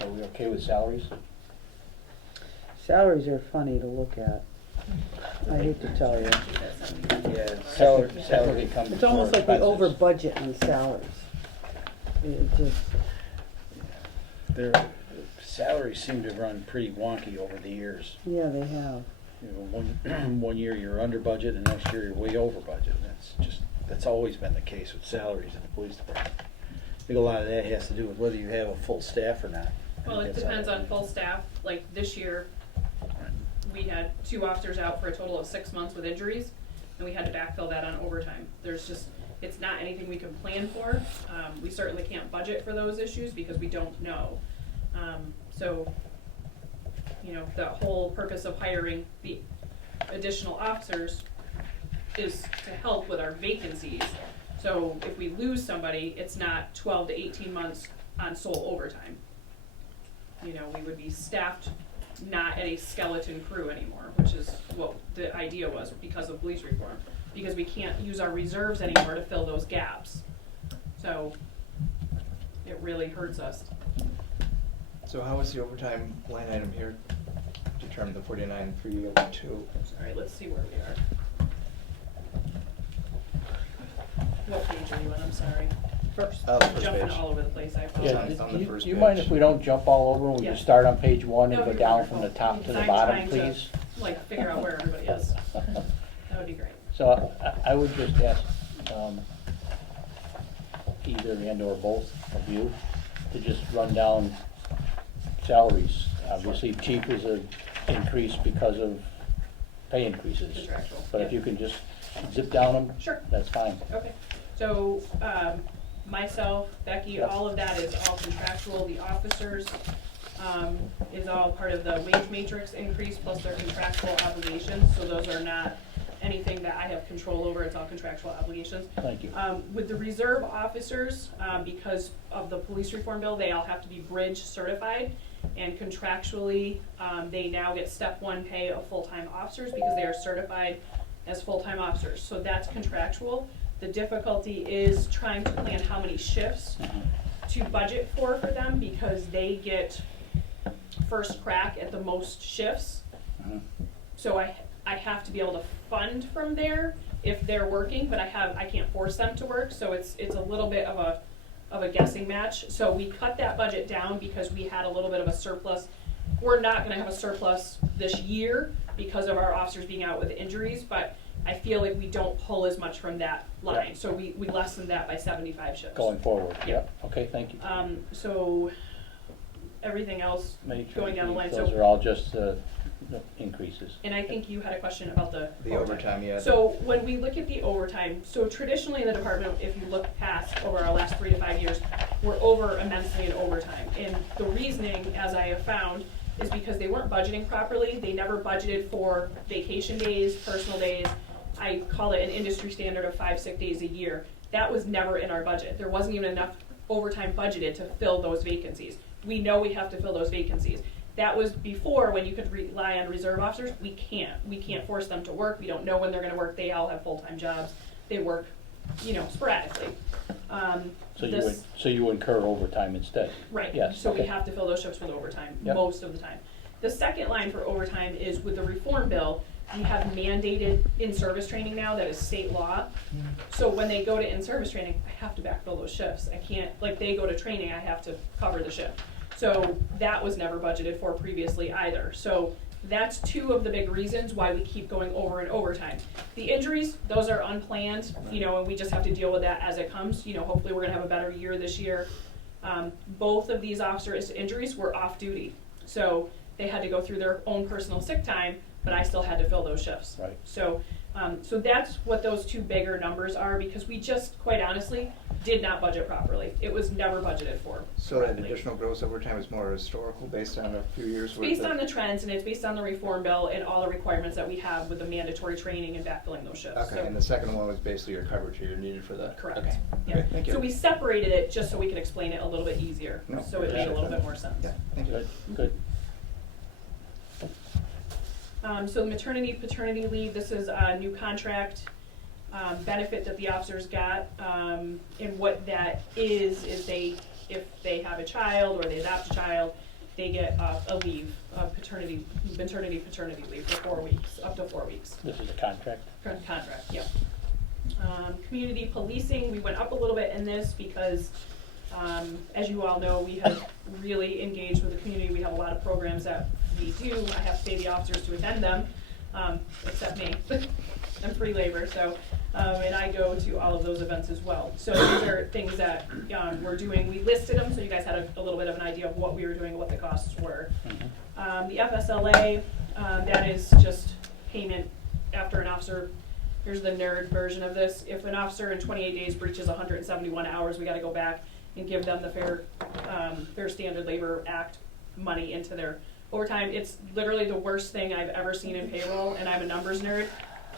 Are we okay with salaries? Salaries are funny to look at. I hate to tell you. Yeah, salary, Technically comes It's almost like we before over expenses. budget on salaries. It just, their salaries seem to run pretty wonky over the years. yeah, they have. You know, one year you're under budget, and next year you're way over budget. That's always been the case with salaries in the police department. I think a lot of that has to do with whether you have a full staff or not. Well, it depends on full staff, like this year, we had 2 officers out for a total of 6 months with injuries, and we had to backfill that on overtime. It's not anything we can plan for. We certainly can't budget for those issues because we don't know. So, you know, the whole purpose of hiring the additional officers is to help with our vacancies. So if we lose somebody, it's not 12 to 18 months on sole overtime. You know, we would be staffed not at a skeleton crew anymore, which is what the idea was because of police reform. Because we can't use our reserves anymore to fill those gaps. So it really hurts us. So how was the overtime line item here determined, the 49,302? Alright, let's see where we are. What page are you on? I'm sorry. First. The first Jumping page. all over the place, I Yeah, apologize. It's on the do first you mind page. if we don't jump all over and we Yeah. just start on page 1 and No, go you're down wonderful. from the top to the I'm bottom, trying to, please? like, figure out where everybody is. That would be great. So I would just ask, either and or both of you to just run down salaries. Obviously, chief is a increase because of pay increases. Contractual, But if yeah. you can just zip down them, Sure. that's fine. Okay, so, myself, Becky, Yep. all of that is all contractual, the officers, is all part of the wage matrix increase plus their contractual obligations, so those are not anything that I have control over, it's all contractual obligations. Thank you. With the reserve officers, because of the police reform bill, they all have to be bridge certified, and contractually, they now get step one pay of full-time officers because they are certified as full-time officers, so that's contractual. The difficulty is trying to plan how many shifts to budget for them, because they get first crack at the most shifts. So I have to be able to fund from there if they're working, but I can't force them to work, so it's a little bit of a guessing match. So we cut that budget down because we had a little bit of a surplus. We're not gonna have a surplus this year because of our officers being out with injuries, but I feel like we don't pull as much from that line, Yeah. so we lessened that by 75 shifts. Going forward, Yeah. yep, okay, thank you. So everything else Matrix, going down the line, those so, are all just increases. and I think you had a question about the overtime, yeah. So when we look at the overtime, so traditionally in the department, if you look past over our last 3 to 5 years, we're over immensely in overtime. And the reasoning, as I have found, is because they weren't budgeting properly. They never budgeted for vacation days, personal days. I call it an industry standard of 5 sick days a year. That was never in our budget. There wasn't even enough overtime budgeted to fill those vacancies. We know we have to fill those vacancies. That was before, when you could rely on reserve officers. We can't force them to work. We don't know when they're gonna work. They all have full-time jobs. They work, sporadically. So you incur overtime instead? Right, Yes, so we okay. have to fill those shifts with overtime, Yep. most of the time. The second line for overtime is with the reform bill, we have mandated in-service training now, that is state law. So when they go to in-service training, I have to backfill those shifts. I can't, like, they go to training, I have to cover the shift. So that was never budgeted for previously either. So that's two of the big reasons why we keep going over and overtime. The injuries, those are unplanned, and we just have to deal with that as it comes. Hopefully we're gonna have a better year this year. Both of these officers' injuries were off duty. So they had to go through their own personal sick time, but I still had to fill those shifts. Right. So that's what those two bigger numbers are, because we just, quite honestly, did not budget properly. It was never budgeted for. So that correctly. additional gross overtime is more historical, based on a few years' worth of? Based on the trends, and it's based on the reform bill and all the requirements that we have with the mandatory training and backfilling those shifts. Okay, and the second one was basically your coverage you're needed for that? Correct. Okay. Yeah. Okay, thank you. So we separated it just so we could explain it a little bit easier, No, so it made a little appreciate bit that. more sense. Yeah, thank you. Good. So the maternity, paternity leave, this is a new contract, benefit that the officers got. And what that is if they have a child or they adopt a child, they get a leave, maternity, paternity leave for 4 weeks, up to 4 weeks. This is a contract? Contract, yep. Community policing, we went up a little bit in this because, as you all know, we have really engaged with the community. We have a lot of programs that we do. I have to pay the officers to attend them, except me. I'm free labor, so, and I go to all of those events as well. So these are things that we're doing. We listed them, so you guys had a little bit of an idea of what we were doing, what the costs were. The FSLA, that is just payment after an officer. Here's the nerd version of this. If an officer in 28 days breaches 171 hours, we gotta go back and give them the Fair Standard Labor Act money into their overtime. It's literally the worst thing I've ever seen in payroll, and I'm a numbers nerd.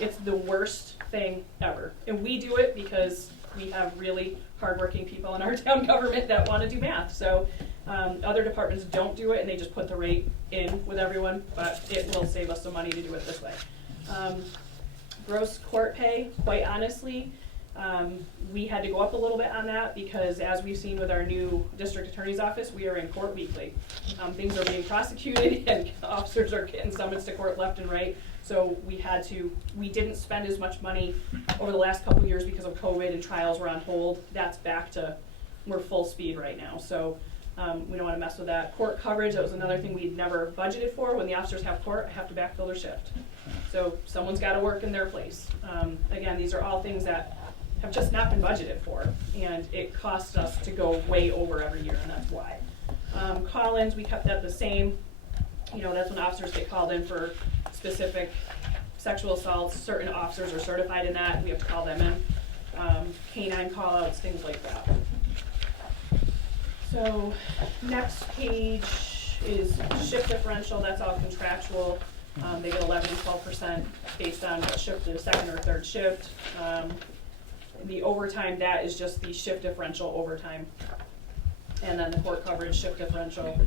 It's the worst thing ever. And we do it because we have really hardworking people in our town government that wanna do math. So other departments don't do it, and they just put the rate in with everyone, but it will save us some money to do it this way. Gross court pay, quite honestly, we had to go up a little bit on that because, as we've seen with our new district attorney's office, we are in court weekly. Things are being prosecuted and officers are getting summons to court left and right. So we didn't spend as much money over the last couple of years because of COVID and trials were on hold. That's back to, we're full speed right now. So we don't wanna mess with that. Court coverage, that was another thing we'd never budgeted for. When the officers have court, I have to backfill their shift. So someone's gotta work in their place. Again, these are all things that have just not been budgeted for, and it costs us to go way over every year, and that's why. Call-ins, we kept that the same. You know, that's when officers get called in for specific sexual assaults. Certain officers are certified in that, we have to call them in. Canine call-outs, things like that. So, next page is shift differential, that's all contractual. They get 11 and 12% based on what shift, the second or third shift. The overtime, that is just the shift differential overtime. And then the court coverage shift differential.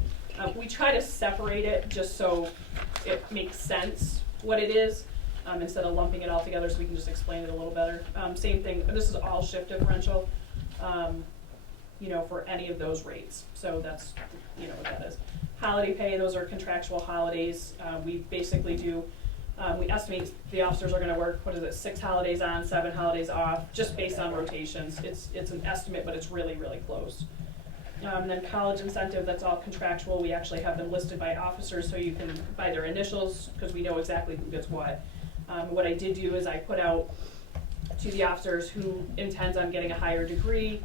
We try to separate it just so it makes sense what it is, instead of lumping it all together so we can just explain it a little better. Same thing, this is all shift differential, you know, for any of those rates. So that's, you know, what that is. Holiday pay, those are contractual holidays. We basically do, we estimate the officers are gonna work, 6 holidays on, 7 holidays off, just based on rotations. It's an estimate, but it's really, really close. And then college incentive, that's all contractual. We actually have them listed by officers so you can, by their initials, because we know exactly who gets what. What I did do is I put out to the officers who intends on getting a higher degree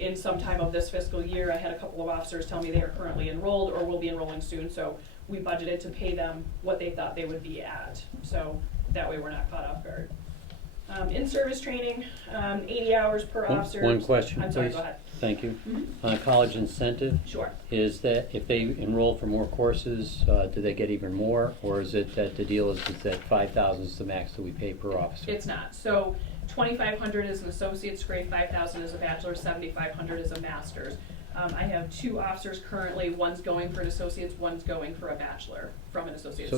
in some time of this fiscal year. I had a couple of officers tell me they are currently enrolled or will be enrolling soon, so we budgeted to pay them what they thought they would be at. So that way we're not caught off guard. In-service training, 80 hours per officer. One question, I'm sorry, please. go ahead. Thank you. Mhm. College incentive? Sure. Is that if they enroll for more courses, do they get even more? Or is it that the deal is that 5,000 is the max that we pay per officer? It's not. So 2,500 is an associate's grade, 5,000 is a bachelor's, 7,500 is a master's. I have 2 officers currently, one's going for an associate's, one's going for a bachelor from an associate.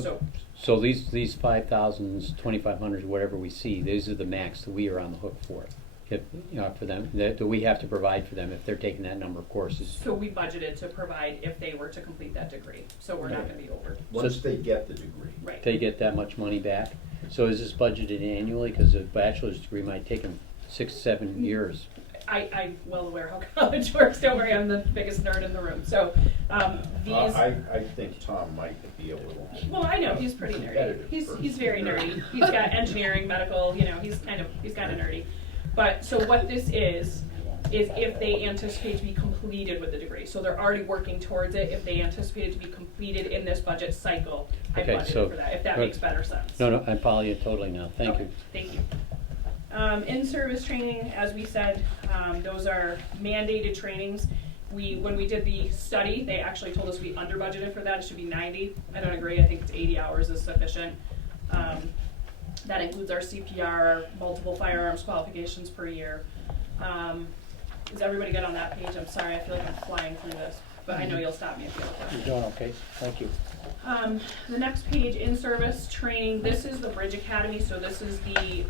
So these 5,000s, 2,500s, whatever we see, these are the max that we are on the hook for. If, you know, for them, that we have to provide for them if they're taking that number of courses. So we budgeted to provide if they were to complete that degree. So we're not gonna be over. Once they get the degree. Right. They get that much money back. So is this budgeted annually? Because a bachelor's degree might take them 6, 7 years. I'm well aware how college works. Don't worry, I'm the biggest nerd in the room. So these. I think Tom might be a little. Well, I know he's pretty nerdy. He's very nerdy. He's got engineering, medical. You know, he's kind of nerdy. But so what this is if they anticipate to be completed with the degree. So they're already working towards it. If they anticipate it to be completed in this budget cycle, I Okay, budgeted so- for that. If that makes better sense. No, I follow you totally now. Thank Okay, you. Thank you. In-service training, as we said, those are mandated trainings. When we did the study, they actually told us we under budgeted for that. It should be 90. I don't agree. I think it's 80 hours is sufficient. That includes our CPR, multiple firearms qualifications per year. Is everybody good on that page? I'm sorry, I feel like I'm flying through this, but I know you'll stop me if you have a question. You're doing okay, thank you. The next page, in-service training, this is the Bridge Academy, so this is the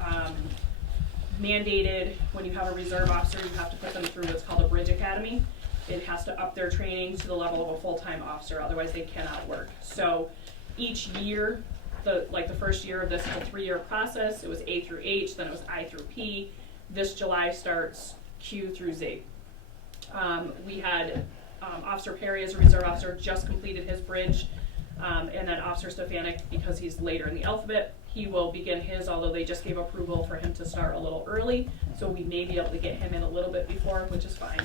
mandated, when you have a reserve officer, you have to put them through what's called a Bridge Academy. It has to up their training to the level of a full-time officer, otherwise they cannot work. So each year, the first year of this is a 3-year process. It was A through H, then it was I through P. This July starts Q through Z. We had Officer Perry as a reserve officer just completed his bridge, and then Officer Stefanik, because he's later in the alphabet, he will begin his, although they just gave approval for him to start a little early, so we may be able to get him in a little bit before, which is fine.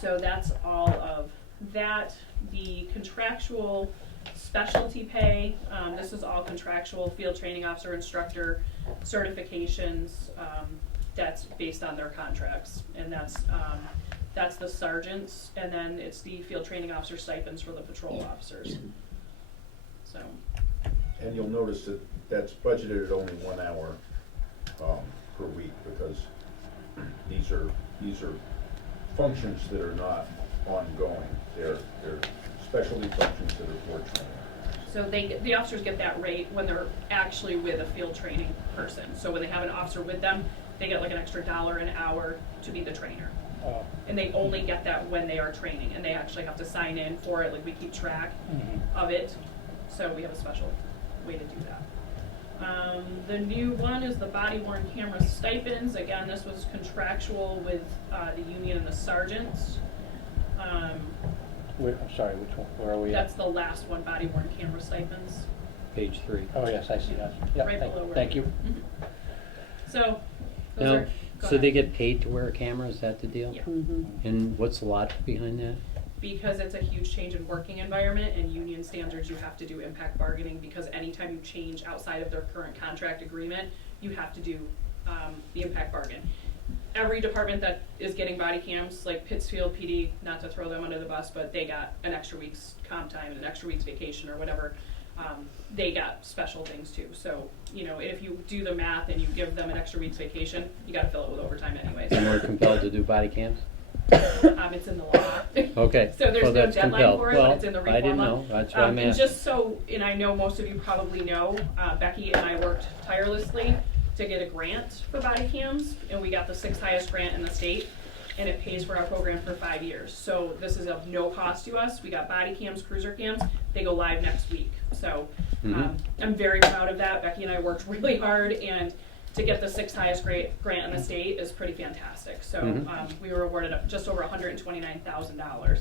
So that's all of that. The contractual specialty pay, this is all contractual, field training officer, instructor, certifications, that's based on their contracts, and that's the sergeants, and then it's the field training officer stipends for the patrol officers. So. And you'll notice that that's budgeted at only 1 hour per week, because these are functions that are not ongoing. They're specialty functions that are for training. So the officers get that rate when they're actually with a field training person. So when they have an officer with them, they get like an extra $1 an hour to be the trainer. And they only get that when they are training, and they actually have to sign in for it, like we keep track of it. So we have a special way to do that. The new one is the body worn camera stipends. Again, this was contractual with the union and the sergeants. I'm sorry, which one, where are we at? That's the last one, body worn camera stipends. page 3. Oh, yes, I see that. Yep, Right below where- thank you. Mhm. So, those Now, are, go so they ahead. get paid to wear a camera, is that the deal? Yeah. And what's the logic behind that? Because it's a huge change in working environment and union standards, you have to do impact bargaining, because anytime you change outside of their current contract agreement, you have to do, the impact bargain. Every department that is getting body cams, like Pittsfield PD, not to throw them under the bus, but they got an extra week's comp time and an extra week's vacation or whatever. They got special things too. So, you know, if you do the math and you give them an extra week's vacation, you gotta fill it with overtime anyways. And we're compelled to do body cams? It's in the law. Okay. So there's well, no that's deadline compelled. for it, Well, but it's in the reform I didn't law. know, that's why I'm And asking. just so, and I know most of you probably know, Becky and I worked tirelessly to get a grant for body cams, and we got the 6th highest grant in the state, and it pays for our program for 5 years. So this is of no cost to us. We got body cams, cruiser cams, they go live next week. So I'm very proud of that. Becky and I worked really hard, and to get the 6th highest grant in the state is pretty fantastic. So we were awarded just over $129,000.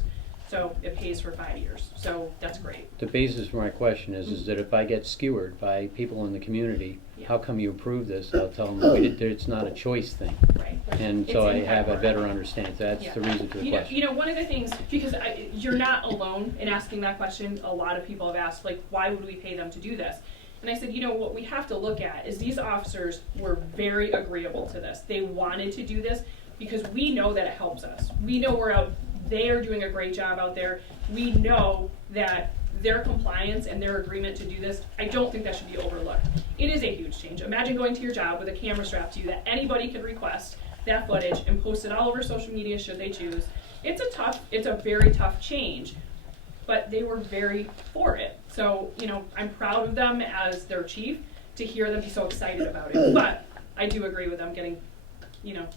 So it pays for 5 years. So that's great. The basis for my question is that if I get skewered by people in the community, Yeah. how come you approve this? I'll tell them that it's not a choice thing. Right. And so I It's have a impact better bargaining. understanding. That's Yeah. the reason for the question. You know, one of the things, because you're not alone in asking that question. A lot of people have asked, like, why would we pay them to do this? And I said, you know, what we have to look at is these officers were very agreeable to this. They wanted to do this because we know that it helps us. We know we're out, they are doing a great job out there. We know that their compliance and their agreement to do this, I don't think that should be overlooked. It is a huge change. Imagine going to your job with a camera strapped to you that anybody could request that footage and post it all over social media should they choose. It's a very tough change, but they were very for it. So, you know, I'm proud of them as their chief to hear them be so excited about it. But I do agree with them getting, you know,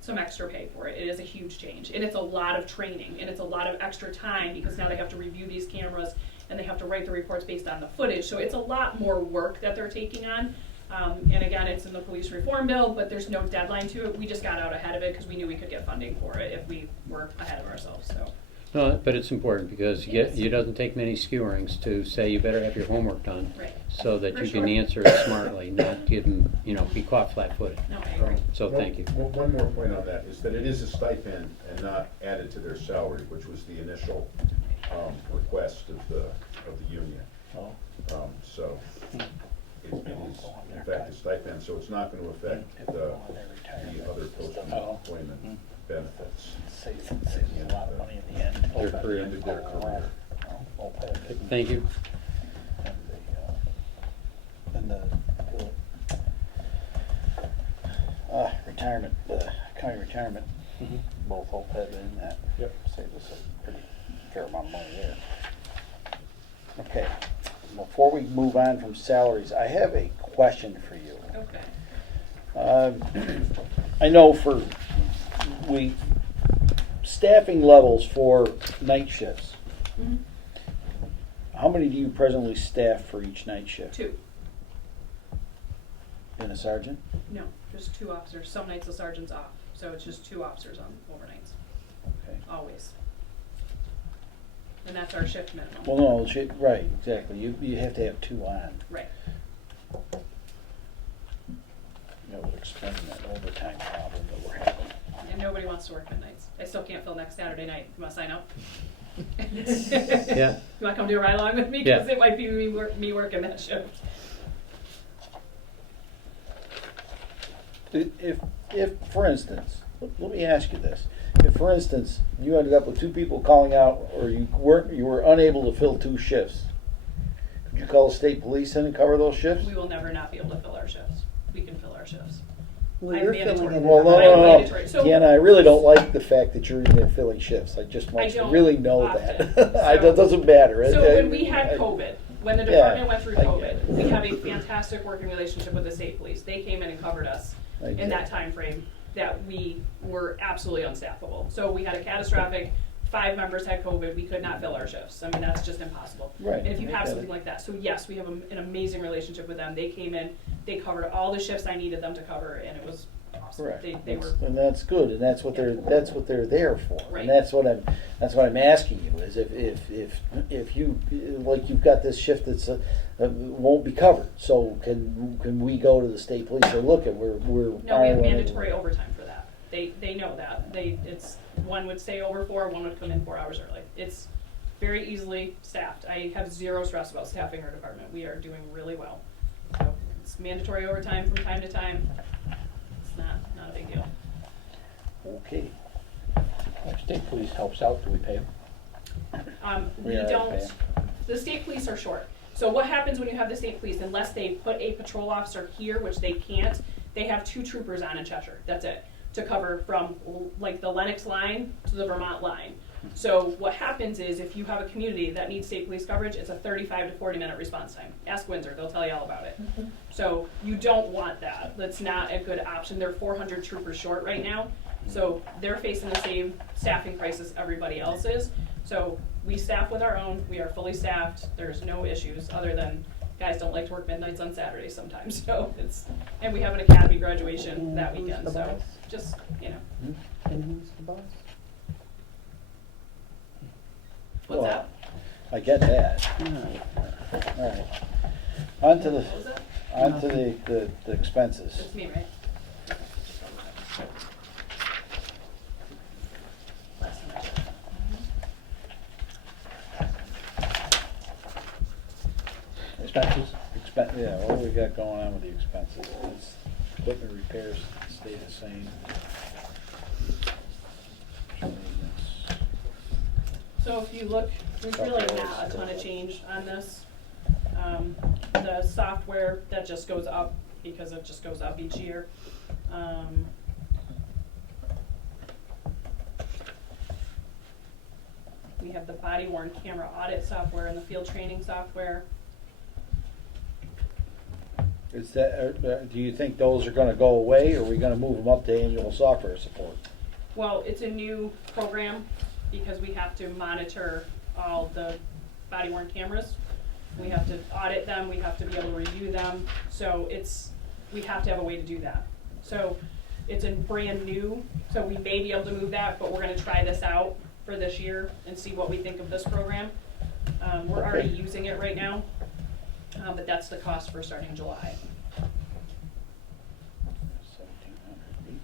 some extra pay for it. It is a huge change, and it's a lot of training, and it's a lot of extra time because now they have to review these cameras and they have to write the reports based on the footage. So it's a lot more work that they're taking on. And again, it's in the police reform bill, but there's no deadline to it. We just got out ahead of it because we knew we could get funding for it if we were ahead of ourselves. So. No, but it's important because Yes. it doesn't take many skewerings to say you better have your homework done. Right. So that For you can sure. answer it smartly, not give them, be caught flat-footed. No, I agree. So thank you. One more point on that is that it is a stipend and not added to their salary, which was the initial request of the union. So it is in fact a stipend, so it's not going to affect the other post-employment benefits. Saves a lot of money in the end. Their career. End of their career. Thank you. And the retirement, the county retirement, both OPEB and that. Yep. Saves us a pretty fair amount of money there. Okay, before we move on from salaries, I have a question for you. Okay. I know staffing levels for night shifts. Mhm. How many do you presently staff for each night shift? 2. And a sergeant? No, just 2 officers. Some nights the sergeant's off, so it's just 2 officers on overnights, Okay. always. And that's our shift minimum. Well, no, right, exactly. You have to have 2 on. Right. That would explain that overtime problem that we're having. And nobody wants to work midnights. I still can't fill next Saturday night. You want to sign up? Yeah. You want to come do a ride along with me? Yeah. Because it might be me working that shift. If, for instance, let me ask you this. If, for instance, you ended up with 2 people calling out, or you were unable to fill 2 shifts, could you call the state police in and cover those shifts? We will never not be able to fill our shifts. We can fill our shifts. Well, I'm you're mandatory. filling it. Well, no, I'm no, no. mandatory. So- Deanna, I really don't like the fact that you're even filling shifts. I just want I you to don't really know often. that. So- That doesn't matter. So when we had COVID, when the Yeah, department went through I get COVID, it. we have a fantastic working relationship with the state police. They came in and covered us I in get that it. time frame that we were absolutely unstaffable. So we had a catastrophic, 5 members had COVID, we could not fill our shifts. I mean, that's just impossible. Right, And if you I have get something it. like that, so yes, we have an amazing relationship with them. They came in, they covered all the shifts I needed them to cover, and it was Correct. They were, And that's good, and that's what they're there for. Right. And that's what I'm asking you, is if you, like, you've got this shift that's, won't be covered, so can we go to the state police and look at, we're. no, we have mandatory overtime for that. They know that. It's, one would stay over 4, one would come in 4 hours early. It's very easily staffed. I have zero stress about staffing our department. We are doing really well. So it's mandatory overtime from time to time. It's not a big deal. Okay. If state police helps out, do we pay them? We We already don't, pay 'em. the state police are short. So what happens when you have the state police, unless they put a patrol officer here, which they can't, they have 2 troopers on in Cheshire, that's it, to cover from like the Lennox line to the Vermont line. So what happens is if you have a community that needs state police coverage, it's a 35 to 40 minute response time. Ask Windsor, they'll tell you all about it. So you don't want that. That's not a good option. They're 400 troopers short right now. So they're facing the same staffing crisis everybody else is. So we staff with our own. We are fully staffed. There's no issues other than guys don't like to work midnights on Saturdays sometimes. So it's, and we have an academy graduation that Who's weekend. the So boss? just, you know. And who's the boss? What's Well, that? I get that. All right. On to the, What was that? on to the expenses. It's me, right? Expenses? Yeah, what do we got going on with the expenses? It's equipment repairs stay the same. So if you look, there's really not a ton of change on this. The software, that just goes up because it just goes up each year. We have the body worn camera audit software and the field training software. Is that, do you think those are gonna go away, or are we gonna move them up to annual software support? Well, it's a new program because we have to monitor all the body worn cameras. We have to audit them, we have to be able to review them, so we have to have a way to do that. So it's a brand new, so we may be able to move that, but we're gonna try this out for this year and see what we think of this program. We're already Okay. using it right now, but that's the cost for starting July. 1,700,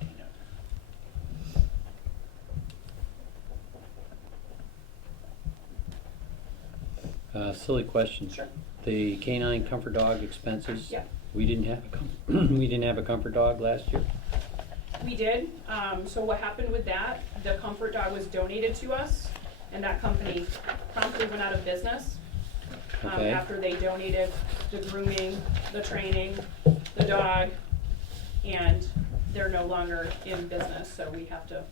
1,800. Silly question. Sure. The canine comfort dog expenses? Yeah. We didn't have we didn't have a comfort dog last year? We did. So what happened with that, the comfort dog was donated to us, and that company promptly went out of business. Okay. After they donated the grooming, the training, the dog, and they're no longer in business, so we have to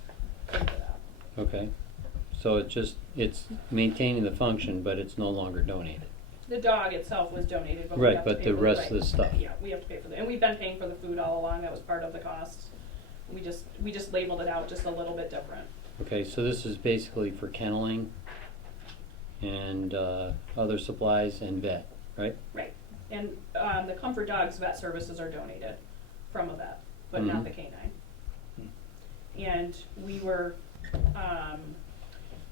pay for that. Okay. So it's maintaining the function, but it's no longer donated. The dog itself was donated, but we Right, have to but pay the for rest right. of the stuff. Yeah, we have to pay for that, and we've been paying for the food all along, that was part of the cost. We just labeled it out just a little bit different. Okay, so this is basically for kenneling and other supplies and vet, right? Right, and the Comfort Dogs vet services are donated from a vet, but not Mhm. the canine. And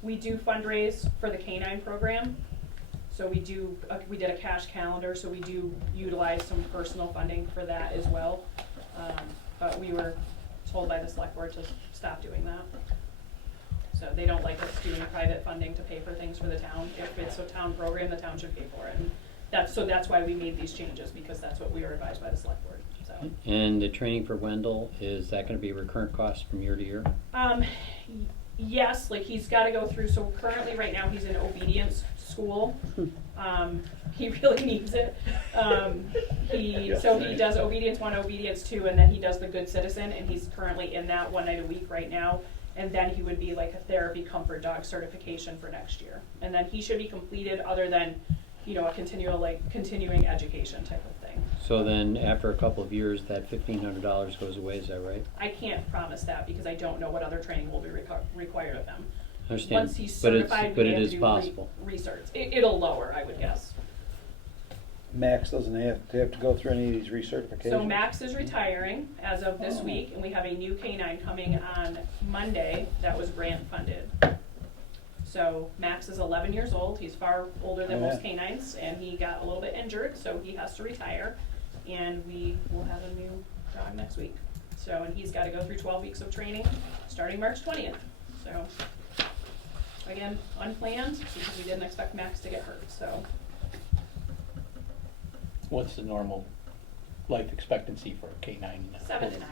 we do fundraise for the canine program. So we did a cash calendar, so we do utilize some personal funding for that as well. But we were told by the select board to stop doing that. So they don't like us doing private funding to pay for things for the town. If it's a town program, the town should pay for it. And that's why we made these changes, because that's what we were advised by the select board, so. And the training for Wendell, is that gonna be recurrent cost from year to year? Yes, like he's gotta go through, so currently, right now, he's in obedience school. He really needs it. He does obedience 1, obedience 2, and then he does the good citizen, and he's currently in that 1 night a week right now. And then he would be like a therapy comfort dog certification for next year. And then he should be completed, other than, a continuing education type of thing. So then, after a couple of years, that $1,500 goes away, is that right? I can't promise that because I don't know what other training will be required of him. I understand, Once he's but certified, but we it have is to do possible. research. It'll lower, I would guess. Max doesn't have to go through any of these recertifications? So Max is retiring as of this week, and we have a new K-9 coming on Monday that was grant funded. So Max is 11 years old. He's far older than most K-9s, and he got a little bit injured, so he has to retire. And we will have a new dog next week. So, and he's got to go through 12 weeks of training starting March 20th. So, again, unplanned because we didn't expect Max to get hurt. So, What's the normal life expectancy for a K-9? 7 to 9.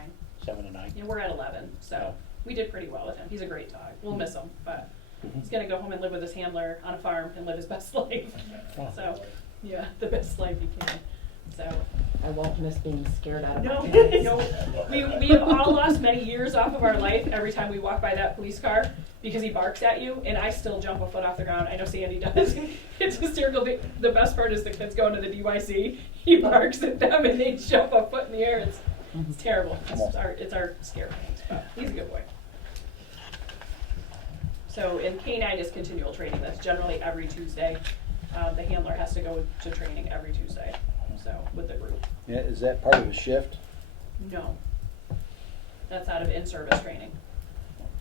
7 to 9. And we're at 11. So, we did pretty well with him. He's a great dog. We'll miss him, but he's going to go home and live with his handler on a farm and live his best life. So, yeah, the best life he can. So. I won't miss being scared out of No, my kids. no. We have all lost many years off of our life every time we walk by that police car because he barks at you, and I still jump a foot off the ground. I know Sandy does. It's hysterical. The best part is the kids going to the DYC. He barks at them, and they jump a foot in the air. It's terrible. It's our scare things, but he's a good boy. So, and K-9 is continual training. That's generally every Tuesday. The handler has to go to training every Tuesday. So, with the group. Yeah, is that part of the shift? No. That's out of in-service training.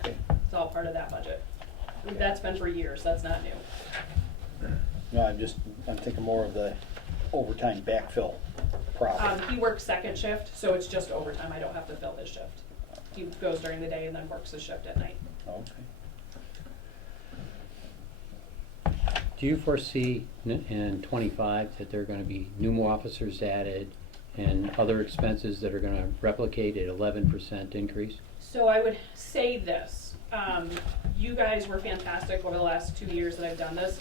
Okay. It's all part of that budget. That's been for years, that's not new. No, I'm thinking more of the overtime backfill problem. He works second shift, so it's just overtime, I don't have to fill his shift. He goes during the day and then works his shift at night. Okay. Do you foresee in 25 that there are going to be new officers added and other expenses that are going to replicate an 11% increase? So I would say this, you guys were fantastic over the last 2 years that I've done this,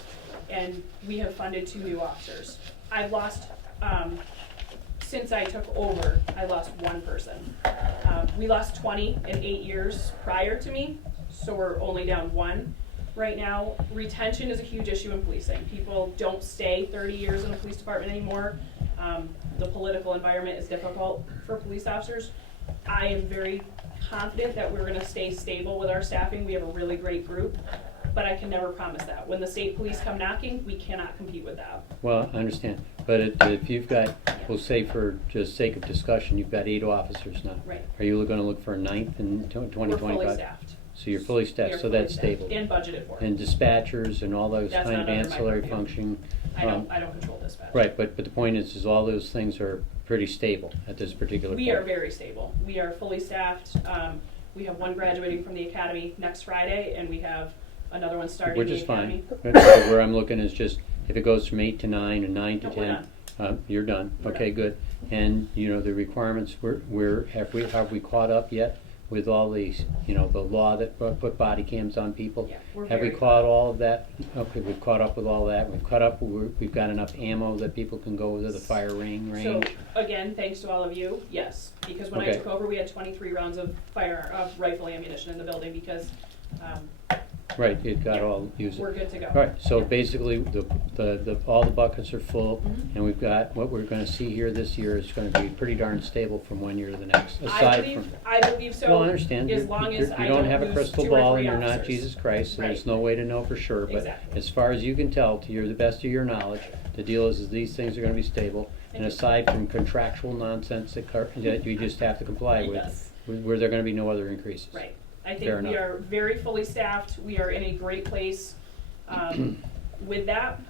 and we have funded 2 new officers. I've lost, since I took over, I lost 1 person. We lost 20 in 8 years prior to me, so we're only down 1. Right now, retention is a huge issue in policing. People don't stay 30 years in a police department anymore. The political environment is difficult for police officers. I am very confident that we're going to stay stable with our staffing. We have a really great group, but I can never promise that. When the state police come knocking, we cannot compete with that. Well, I understand, but if you've got, we'll say for just sake of discussion, you've got 8 officers now. Right. Are you going to look for a 9th in 2025? We're fully staffed. So you're fully We staffed, are so fully that's staffed stable. and budgeted for. And dispatchers and all those That's kind of not under my ancillary purview. function. I don't control dispatch. Right, but the point is all those things are pretty stable at this particular point. We are very stable. We are fully staffed. We have 1 graduating from the academy next Friday, and we have another one starting Which the is academy. fine. Where I'm looking is just, if it goes from 8 to 9 and 9 to No, we're 10, you're done. We're Okay, done. good. And, the requirements, have we caught up yet with all these, the law that put body cams on people? Yeah, we're Have we very caught all of that? Okay, we've caught up with all that. We've caught up, we've got enough ammo that people can go to the fire range. So, again, thanks to all of you, yes. Because when I Okay. took over, we had 23 rounds of rifle ammunition in the building because Right, it got Yeah. all used. we're good to go. All right, so Yeah. basically, all the buckets are full, Mhm. and we've got, what we're gonna see here this year is gonna be pretty darn stable from one year to the next, aside from. I believe so. Well, I understand, As long as I you don't have a lose crystal 2 or ball 3 and you're not officers. Jesus Christ, so there's Right. no way to know for sure, but Exactly. as far as you can tell, to the best of your knowledge, the deal is these things are gonna be stable, Thank and you. aside from contractual nonsense that you just have to comply Yes. with, where there are gonna be no other increases. Right. I Fair think we enough. are very fully staffed. We are in a great place. With that,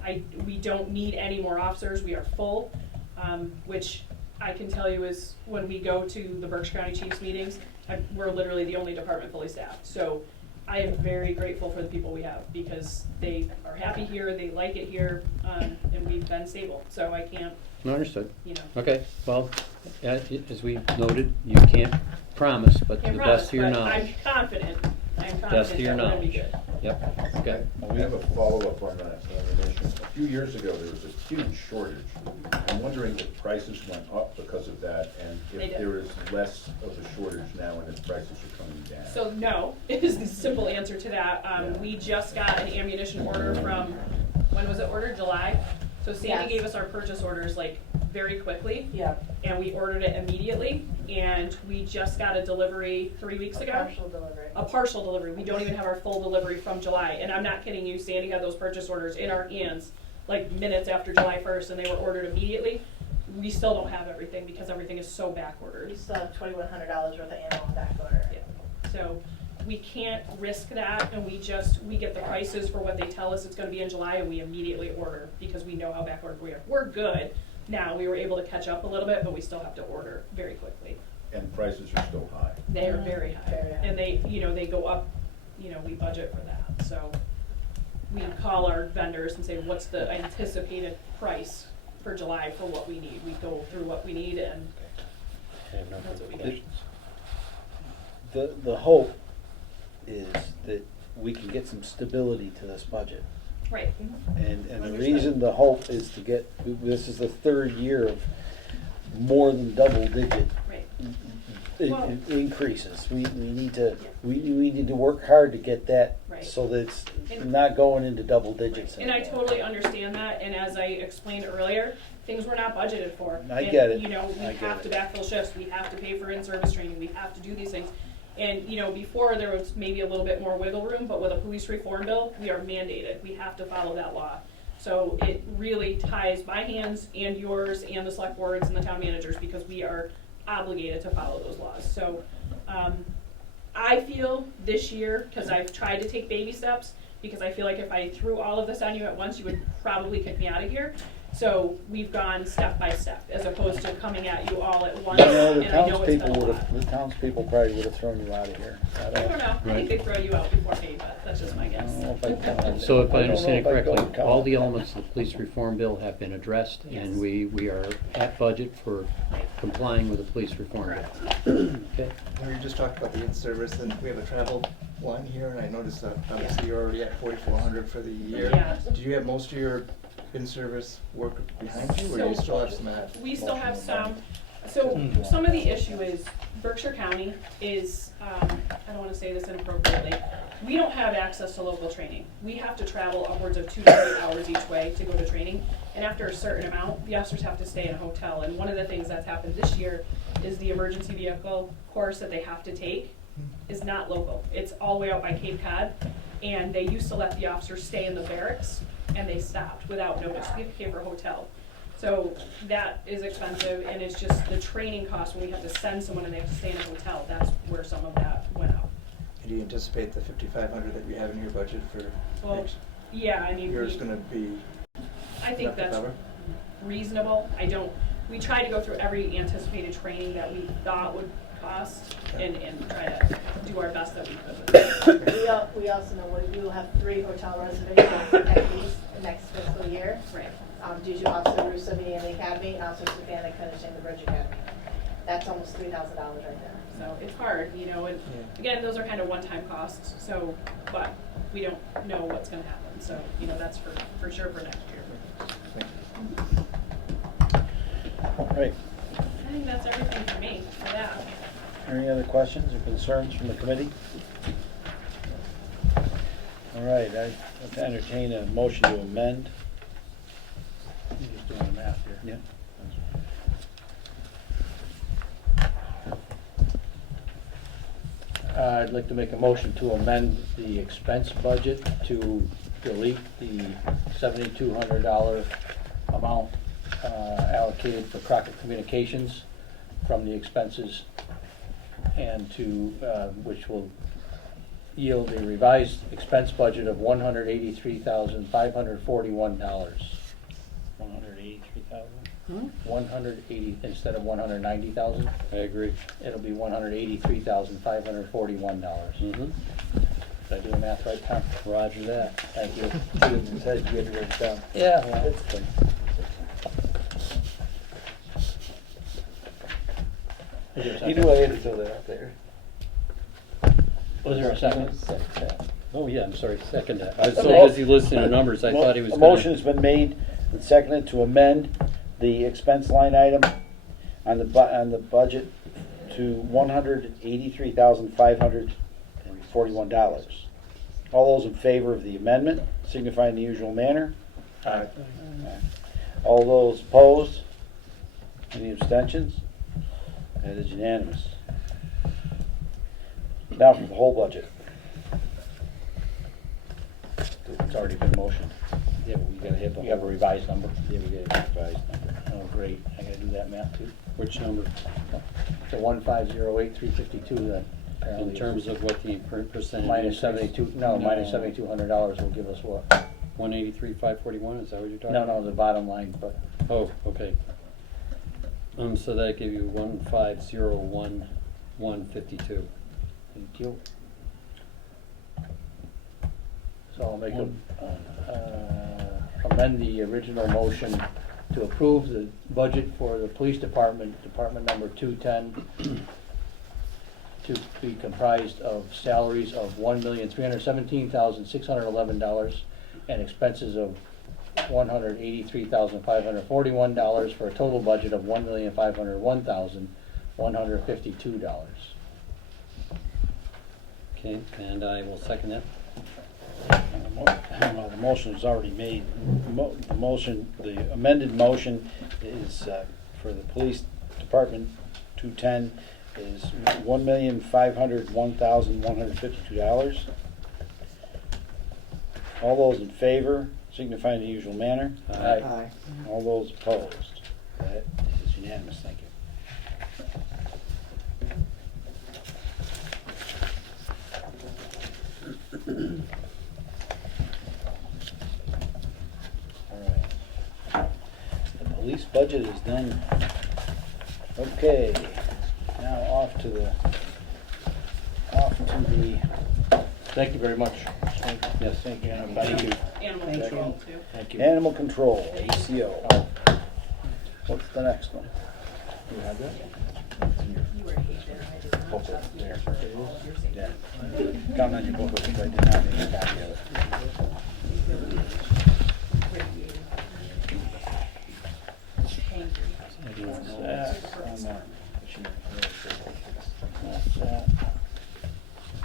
we don't need any more officers. We are full, which I can tell you is when we go to the Berkshire County Chiefs meetings, we're literally the only department fully staffed. So I am very grateful for the people we have because they are happy here, they like it here, and we've been stable. So I can't, No, understood. Okay, well, as we noted, you can't promise, but to can't the promise, best of your but knowledge. I'm confident Best of that your we're gonna be knowledge. good. Yep, okay. I have a follow-up on that ammunition. A few years ago, there was a huge shortage. I'm wondering if prices went up because of that, and They if did. there is less of a shortage now and if prices are coming down. So no, is the simple answer to that. Yeah. We just got an ammunition order from, when was it ordered? July? So Sandy Yes. gave us our purchase orders like very quickly, Yeah, and we ordered it immediately, and we just got a delivery 3 weeks ago. delivery. A partial delivery. We don't even have our full delivery from July, and I'm not kidding you. Sandy had those purchase orders in our hands like minutes after July 1st and they were ordered immediately. We still don't have everything because everything is so back ordered. We still have $2,100 worth of ammo on back order. Yeah. So we can't risk that, and we get the prices for what they tell us it's gonna be in July, and we immediately order because we know how back ordered we are. We're good now. We were able to catch up a little bit, but we still have to order very quickly. And prices are still high. They are very high, Very high. and they go up, we budget for that, so we call our vendors and say, what's the anticipated price for July for what we need? We go through what we need, and that's what we get. The hope is that we can get some stability to this budget. Right. And the Understood. reason the hope is to get, this is the third year of more than double digit Right. i- increases. We need to, we need to work hard to get that, Right. so that it's And- not going into double digits And I anymore. totally understand that, and as I explained earlier, things were not budgeted for. I And, get it. we I get have to it. backfill shifts, we have to pay for in-service training, we have to do these things. And, before there was maybe a little bit more wiggle room, but with a police reform bill, we are mandated, we have to follow that law. So it really ties my hands and yours and the select boards and the town managers, because we are obligated to follow those laws. So, I feel this year, because I've tried to take baby steps, because I feel like if I threw all of this on you at once, you would probably kick me out of here. So we've gone step by step, as opposed to coming at you all at once, You know, the and I know it's been a townspeople lot. the townspeople probably would have thrown you out of here. I don't know, I think they throw you out before me, but that's just my I don't know guess. if I'd count it. So if I don't know understand if I'd go correctly, count all it. the elements of the police reform bill have been addressed, and Yes. we are at budget for complying with the police reform bill. Okay. We just talked about the in-service, and we have a travel line here, and I noticed that obviously you're already at 4,400 for the year. Yeah. Do you have most of your in-service work behind you, or do you So, still have some at? We still have Washington? some, so some of the issue is Berkshire County is, I don't wanna say this inappropriately, we don't have access to local training. We have to travel upwards of 2 to 3 hours each way to go to training, and after a certain amount, the officers have to stay in a hotel. And one of the things that's happened this year is the emergency vehicle course that they have to take is not local. It's all the way out by Cape Cod, and they used to let the officers stay in the barracks, and they stopped without notice. We have to pay for a hotel. So that is expensive, and it's just the training cost when we have to send someone and they have to stay in a hotel. That's where some of that went up. And do you anticipate the 5,500 that you have in your budget for Well, next yeah, I mean, year is gonna be I think enough to that's cover? reasonable. We tried to go through every anticipated training that we thought would cost and try to do our best that we could with it. We also know we will have 3 hotel reservations at least next fiscal year, Right. due to Officer Russo being in the academy and Officer Stefanik finishing the Bridge Academy. That's almost $3,000 right there. So it's hard, and again, those are kind of one-time costs, so, but we don't know what's gonna happen, so, that's for sure for next year. Thank you. Right. I think that's everything for me, for that. Any other questions or concerns from the committee? All right, I entertain a motion to amend. I'm just doing the math here. Yeah. I'd like to make a motion to amend the expense budget to delete the $7,200 amount allocated for Crockett Communications from the expenses, and which will yield a revised expense budget of $183,541. 183,000. 180 instead of 190,000. I agree. It'll be $183,541. Mm-hmm. Did I do the math right, Tom? Roger that. Thank you. Said you had to write it down. Yeah, well, That's good. is there a You second? knew I had to throw that out there. Was there a second? Oh, yeah, I'm sorry, second that. I was A so mo- busy listening to numbers, I thought he was A gonna. motion has been made and seconded to amend the expense line item on the budget to $183,541. All those in favor of the amendment signify in the usual manner. Aye. All those opposed? Any abstentions? That is unanimous. Now for the whole budget. It's already been motioned. Yeah, but we gotta have the. You have a revised number? Yeah, we gotta have a revised number. Oh, great, I gotta do that math too. Which number? The 1508352 then. apparently In is- terms of what the percentage? Minus increase? 72, no, minus $7,200 will give us what? 183,541, is that what you're talking No, about? no, the bottom line, but Oh, okay. So that gave you 1501152. thank you. So I'll make amend the original motion to approve the budget for the police department, department number 210, to be comprised of salaries of $1,317,611 and expenses of $183,541 for a total budget of $1,501,152. Okay, and I will second that. Well, the motion is already made. The amended motion is for the police department, 210, is $1,501,152. All those in favor signify in the usual manner. Aye. All those opposed. That is unanimous, thank you. All right. The police budget is done. Okay, now off to the, Thank you very much. yes, thank you. Thank you. Animal control too. Thank you. Animal control, ACO. What's the next one? You have that? Yeah. Got on your book, but I did not make a copy of it.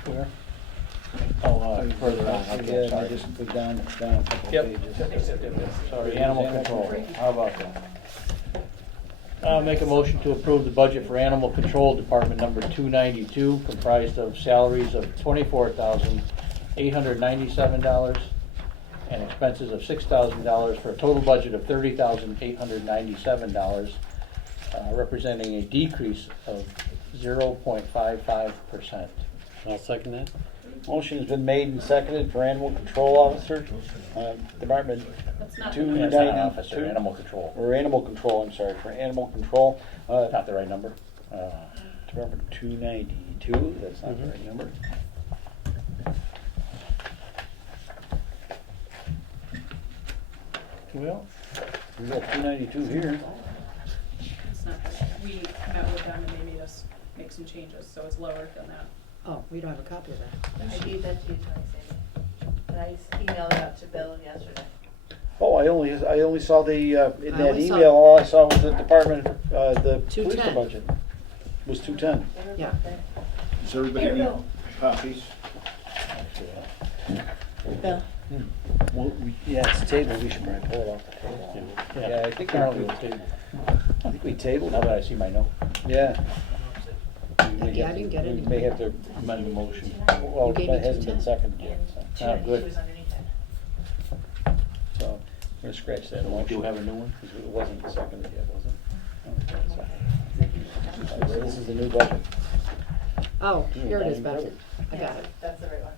Where? Oh, further on, okay, Yeah, I sorry. just go down a couple Yep. pages. Sorry, animal control, how about that? I'll make a motion to approve the budget for animal control department number 292, comprised of salaries of $24,897 and expenses of $6,000 for a total budget of $30,897, representing a decrease of 0.55%. I'll second that. Motion has been made and seconded for animal control officer, department That's not. Two- That's not 292. officer, animal control. or animal control, I'm sorry, for animal control, Not the right number? department 292, that's not the right number. Well, We got 292 here. It's not, we met with them and they made us make some changes, so it's lower than that. Oh, we don't have a copy of that. I gave that to you, Tony, and I emailed it out to Bill yesterday. Oh, I only saw the, in I that only saw- email, all I saw was the department, the police 210. budget was 210. Yeah. Does everybody need copies? Bill? Well, yeah, it's tabled, we should probably pull it off the table. Yeah, I think apparently we, we'll table. I think we tabled Now it. that I see my note. Yeah. Yeah, I didn't get We anything. may have to, Amend the motion. well, You gave it me hasn't been 210. seconded yet, so. Ah, good. She was underneath it. So, I'm gonna scratch that We motion. do have a new one? Because it wasn't seconded yet, was it? Oh, it's not. So this is the new budget. Oh, here it is, Beth. I got it. That's the right one.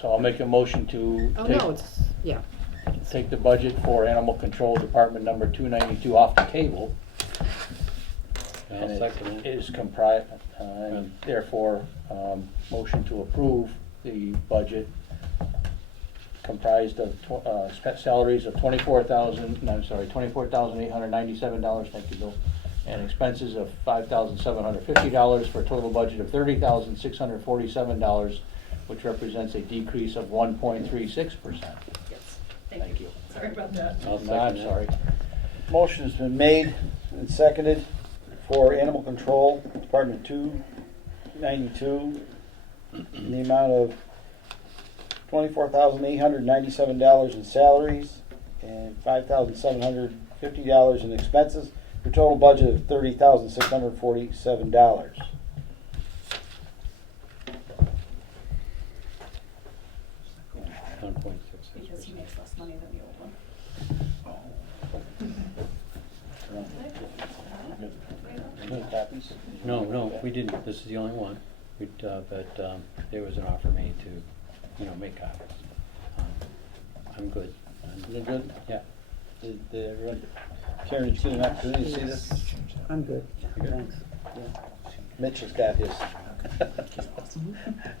So I'll make a motion to Oh, no, it's, yeah. take the budget for animal control department number 292 off the table. I'll And second it it. is comprised, and therefore, motion to approve the budget comprised of salaries of $24,897, thank you, Bill, and expenses of $5,750 for a total budget of $30,647, which represents a decrease of 1.36%. Yes. Thank you. Sorry about that. I'll No, second I'm that. sorry. Motion has been made and seconded for animal control, Department 292, in the amount of $24,897 in salaries and $5,750 in expenses, for a total budget of $30,647. Because he makes less money than the old one. any copies? No, we didn't, this is the only one, but there was an offer made to, make copies. I'm good. You're good? Yeah. Did everyone, Karen, did you get an opportunity to see this? I'm good, You good? thanks. Mitch has got his.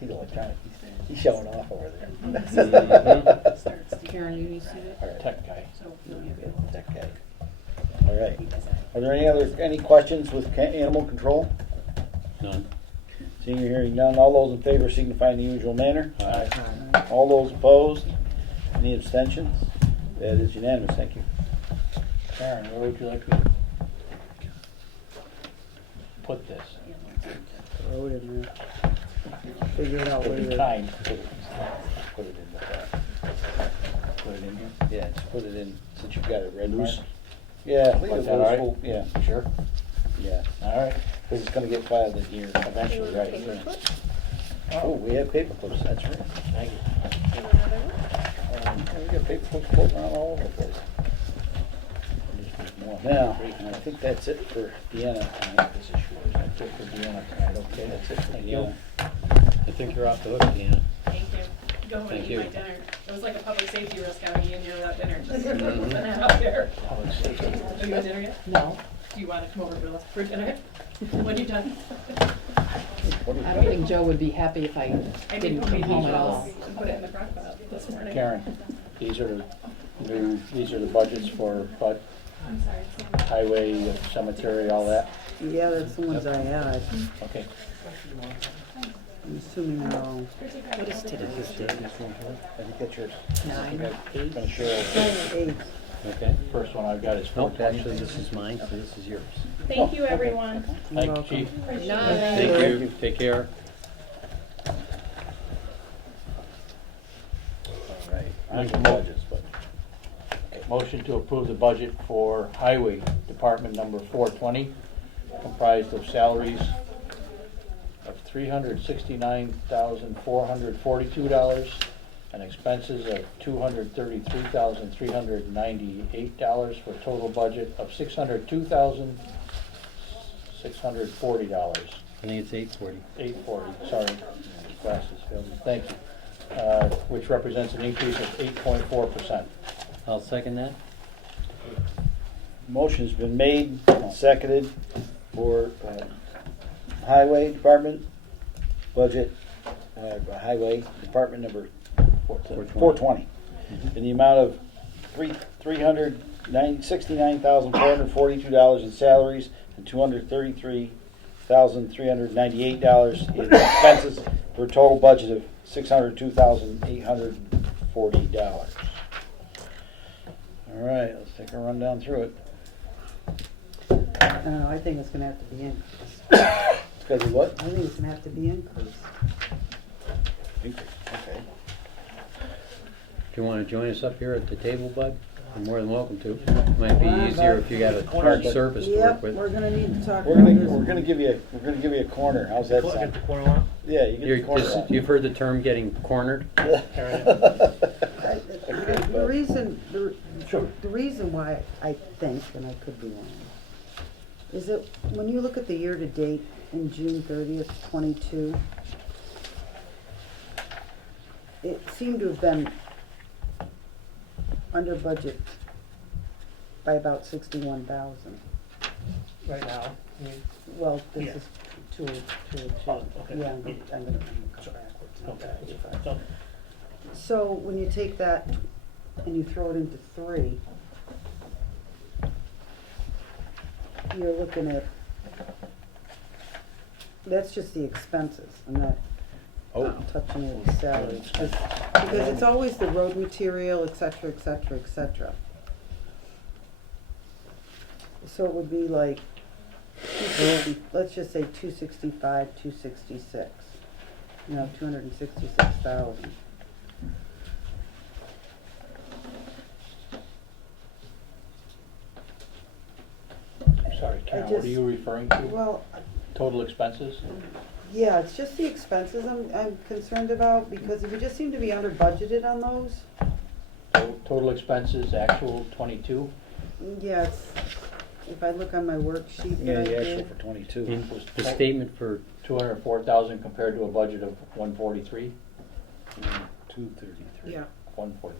He's electronic, he's showing off over there. Karen, you need to see it? Tech guy. That guy. All right. Are there any questions with animal control? None. Seeing or hearing none, all those in favor signify in the usual manner. Aye. All those opposed? Any abstentions? That is unanimous, thank you. Karen, where would you like me to put this? Throw it in there. Figure it out Would be later. kind. Put it in the, Put it in here. yeah, just put it in, since you've got it red Loose? marked. Yeah, leave Like it that, all right? loose, yeah, Sure. yeah, All right. because it's gonna get filed in here eventually, right? Yeah. Oh, we have paper clips, that's right. Thank you. Yeah, we got paper clips floating around all over the place. Now, I think that's it for Deanna. This is yours. That's it for Deanna tonight, okay? That's it for Thank Deanna. I think you're off the hook, Deanna. Thank you. Go home and Thank eat you. my dinner. It was like a public safety risk having you in here without dinner. Mhm. Out there. Public safety. Have you had dinner yet? No, Do you want to come over for dinner? When you done? I don't think Joe would be happy if I I made didn't come homemade home at meatballs all. and put it in the crock pot this morning. Karen, these are the budgets for I'm sorry. highway, cemetery, all that? Yeah, that's the ones I had. Okay. I'm assuming they're all. What is today? I think that's yours. 9, I'm 8? gonna share. Eight. Okay. First one I've got is Nope, 420. actually, this is mine, so this is yours. Thank you, everyone. You're Thank you, welcome. chief. Thank you, take care. All right, on Make to a mo- budgets, but. Motion to approve the budget for highway department number 420, comprised of salaries of $369,442 and expenses of $233,398 for a total budget of $602,640. I think it's 8:40. 840, sorry, glasses failed me, thank you. Which represents an increase of 8.4%. I'll second that. Motion's been made and seconded for highway department budget, highway department number 420, in the amount of $369,442 in salaries and $233,398 in expenses for a total budget of $602,840. All right, let's take a run down through it. I don't know, I think it's gonna have to be increased. It's gonna be what? I think it's gonna have to be increased. Increase, okay. Do you want to join us up here at the table, bud? You're more than welcome to. Might be easier if you got a hard surface to work Yep, with. we're gonna need to talk We're about gonna, this. we're gonna give you a corner, how's that sound? Yeah, you get the corner. You've heard the term getting cornered? The reason why I think, and I could be wrong, is that when you look at the year-to-date in June 30th, 22, it seemed to have been under budget by about 61,000. Right now, Well, this Yeah. is two. Oh, okay. Yeah, I'm gonna come backwards. not Okay. 55. So, So when you take that and you throw it into 3, you're looking at, that's just the expenses, I'm not touching any salaries. Because it's always the road material, et cetera, et cetera, et cetera. So it would be like, 260, let's just say 265, 266, 266,000. I'm sorry, Karen, what just- are you referring to? Well, Total expenses? yeah, it's just the expenses I'm concerned about, because we just seem to be under budgeted on those. Total expenses, actual 22? Yeah, it's if I look on my worksheet Yeah, that I the actual did, for 22. In the statement for, 204,000 compared to a budget of 143? 233. Yeah. 140.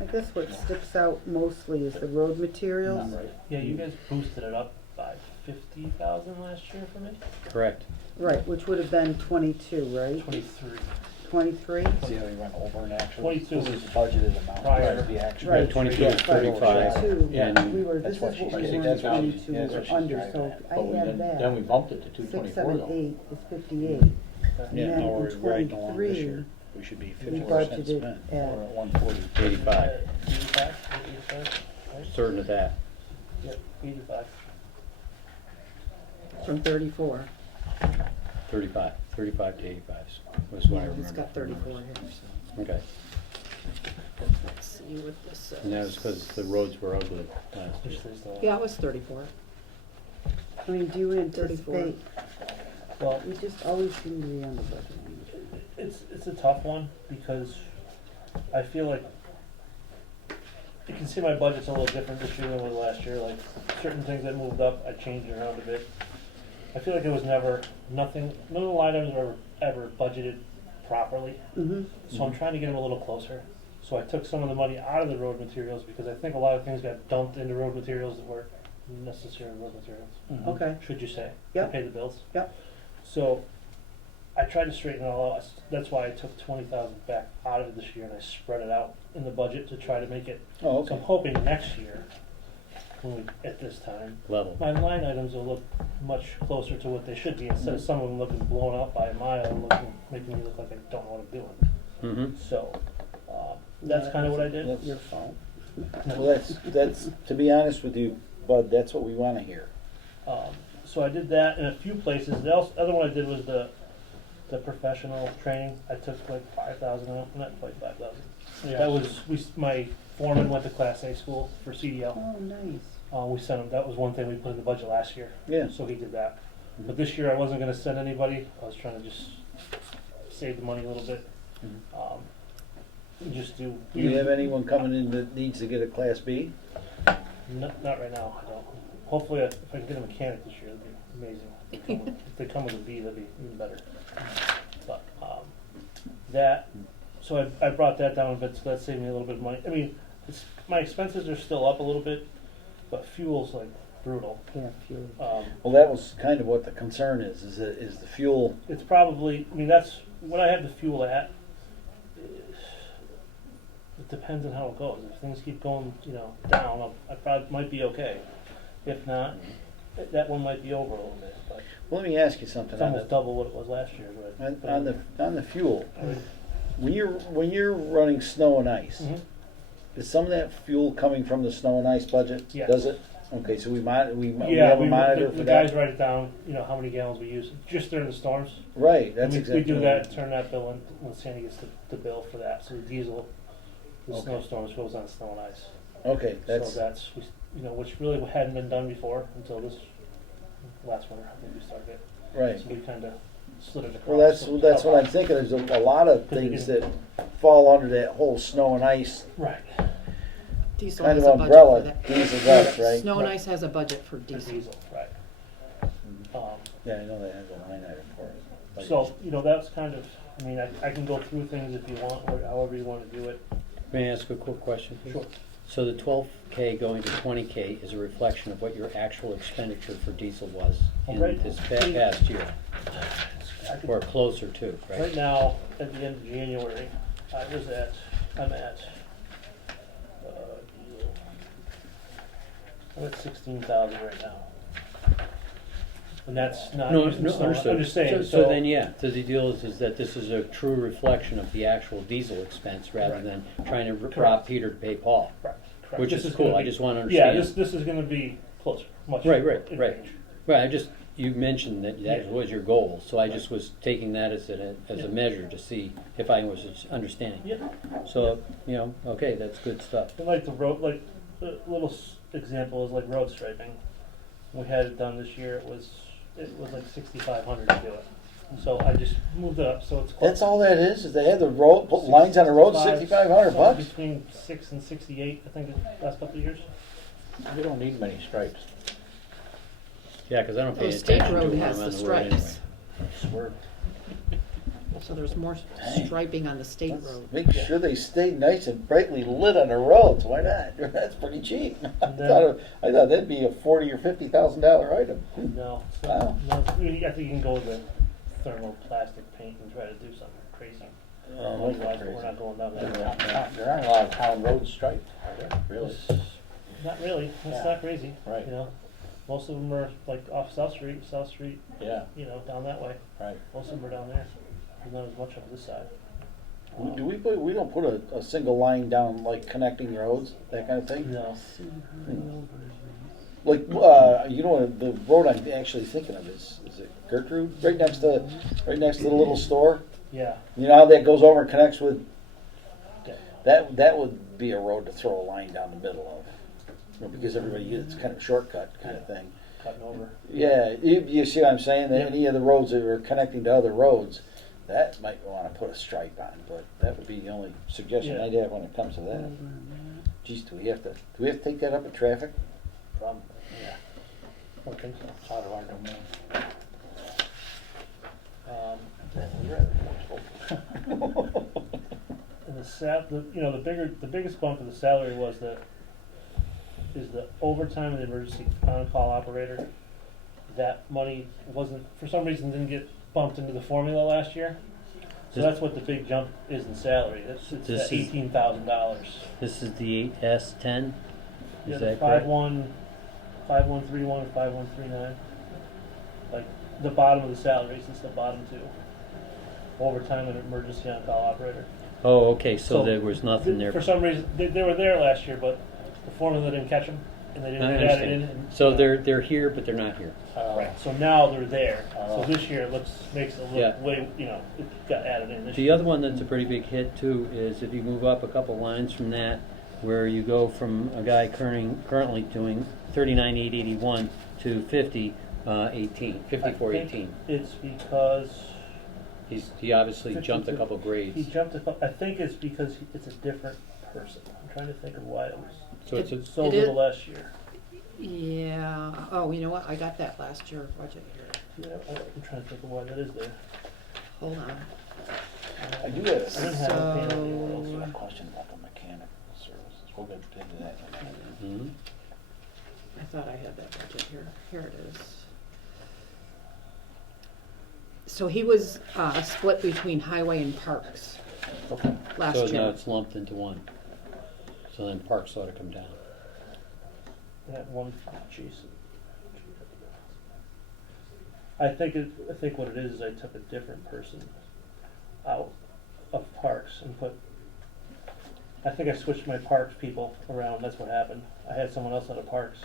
I guess what sticks out mostly is the road materials. Not right. Yeah, you guys boosted it up by 50,000 last year for me? correct. Right, which would have been 22, right? 23. 23? See how we went over and actual? 22 This is was the budgeted amount. prior. This is the actual. Right. 22 Yeah, is 35, 22, and we were, That's this what is she's what we saying. were, That's what she's- 22, yeah, we that's were what she's under, driving so at. I But we add then that. we bumped it to 6, 224 7, though. 8 is 58. And Yeah, then no, we're in right along this 23, year. We should be we 50% budgeted spent. We're at, at 140. 85, 85? 85? Right? certain of that. Yep, 85. From 34. 35 to 85 was what I Yeah, remember. he's got 34 here, so Okay, let's see what this says. and that was because the roads were ugly last year. Which is the- Yeah, it was 34. I mean, do you 34. anticipate, Well, we just always seem to be on the budget. it's a tough one because I feel like you can see my budget's a little different this year than it was last year. Like certain things that moved up, I changed around a bit. I feel like it was never nothing. None of the line items were ever budgeted properly. Mm-hmm. So I'm trying to get them a little closer. So I took some of the money out of the road materials because I think a lot of things got dumped into road materials that weren't necessary road materials. Okay, Should you say? Yep. To pay the bills. Yep. So I tried to straighten it all out. That's why I took 20,000 back out of it this year and I spread it out in the budget to try to make it. Oh, So okay. I'm hoping next year, when we, at this time, Level. my line items will look much closer to what they should be instead of some of them looking blown out by a mile and making me look like I don't know what I'm doing. Mm-hmm. So that's kind of what I did. That's- your fault. Well, that's, to be honest with you, Bud, that's what we want to hear. So I did that in a few places. The other one I did was the professional training. I took like 5,000 out, not quite 5,000. That was my foreman went to Class A school for CDL. Oh, nice. We sent him. That was one thing we put in the budget last year. Yeah. So he did that. But this year I wasn't going to send anybody. I was trying to just save the money a little bit. Just do. Do you have anyone coming in that needs to get a Class B? Not right now. I don't. Hopefully, if I can get a mechanic this year, that'd be amazing. If they come with a B, that'd be even better. But that, so I brought that down a bit, so that saved me a little bit of money. I mean, my expenses are still up a little bit, but fuel's like brutal. Yeah, fuel. Well, that was kind of what the concern is the fuel. It's probably, I mean, that's what I have the fuel at. It depends on how it goes. If things keep going, down, I probably might be okay. If not, that one might be over a little bit. But Well, let me ask you something. it's On almost double what it was last year. Right? on the fuel, I mean, when you're running snow and ice, mhm. is some of that fuel coming from the snow and ice budget? Yes. Does it? Okay, so we Yeah, have a monitor the for guys that. write it down. How many gallons we use just during the storms. Right, that's And exactly. we do what- that. Turn that bill in when Sandy gets the bill for that. So the diesel, the Okay. snowstorms goes on snow and ice. Okay, So that's that's which really hadn't been done before until this last winter. I think we started it. right. So we kind of slid it across. Well, that's So that's what I'm thinking. There's a lot of Because we things didn't- that fall under that whole snow and ice Right. Diesel kind has of a budget umbrella. for that. Diesel does, right? Snow and Right. Ice has a budget for For diesel. diesel, right. Yeah, I know they have a line item for it. But- So that's kind of. I mean, I can go through things if you want, or however you want to do it. May I ask a quick question, please? Sure. So the 12K going to 20K is a reflection of what your actual expenditure for diesel was in Right. this past year, I could- or closer to, Right right? now, at the end of January, I'm at 16,000 right now. And that's not No, using no, snow. understood. I'm just saying, So then, yeah, so the deal is that this is a true reflection of the actual diesel expense rather Right. than trying to rob Correct. Peter to pay Paul, Right, correct. which This is gonna cool. I be- just want to Yeah, understand. this is gonna be closer, much. Right, in right. range. Right, you mentioned that Yeah. was your goal, so I Right. just was taking that as a Yeah. measure to see if I was understanding. Yeah, So, okay, that's good stuff. and like the road, like, a little example is like road striping. We had it done this year, it was like 6,500 to do it. So I just moved it up, so it's. close. That's all that is they have the road, put lines on the road, $6,500? Between 6 and 68, I think, the last couple of years. We don't need many stripes. Yeah, cause I don't pay The state attention to road when has I'm the on the road anyway. stripes, Swear. so there's more striping on the state Let's road. make sure they stay nice and brightly lit on the roads. Why not? That's pretty cheap. I thought that'd be a $40,000 or $50,000 item. No, so, Wow. no, I think you can go with the thermoplastic paint and try to do something crazy. Money-wise, but we're not going down that route. There aren't a lot of town roads striped, are there, really? Not really, it's Yeah. not crazy, Right. you know. Most of them are like off South Street, Yeah, you know, down that way. right. Most of them are down there. There's not as much on this side. Do we don't put a single line down like connecting roads, that kind of thing? No. Like, you know, the road I'm actually thinking of is it Gertrude? Right next to the little store? Yeah. You know how that goes over and connects with, Yeah. that would be a road to throw a line down the middle of. You know, because everybody, it's kind of a shortcut kind of thing. Cutting over. Yeah, you see what I'm saying? Yeah. Any of the roads that are connecting to other roads, that might want to put a stripe on, but that would be the only suggestion Yeah. I'd have when it comes to that. Geez, do we have to take that up at traffic? Problem. Yeah. I don't think so. It's out of our domain. And the biggest bump of the salary is the overtime and the emergency on-call operator. That money for some reason didn't get bumped into the formula last year. So that's what the big jump is in salary. It's This that is- $18,000. This is the 8S10, Yeah, is the that correct? 5131 and 5139. Like the bottom of the salaries, it's the bottom two. Overtime and emergency on-call operator. Oh, okay, so So, there was nothing there. For some reason, they were there last year, but the formula didn't catch them, and they didn't I get added in. understand. and, So you know, they're here, but they're not here. right. So now they're there. Oh. So this year it makes it look Yeah. way, it got added in this The year. other one that's a pretty big hit too is if you move up a couple lines from that, where you go from a guy currently doing 39,881 to 54,18. It's because He obviously jumped a 52. couple grades. he jumped. I think it's because it's a different person. I'm trying to think of why it was So it's a, so It little is- last year. Yeah, oh, you know what, I got that last year budget here, Yeah, I'm trying to think of why that is there. hold on. I do I didn't have have it painted anywhere else. a question about the mechanical services. We'll get into that in a minute. Mhm. I thought I had that budget here. Here it is. So he was split between highway and parks last So year. now it's lumped into one. So then parks ought to come down. That one, Jason. I think what it is I took a different person out of parks and I think I switched my parks people around. That's what happened. I had someone else out of parks.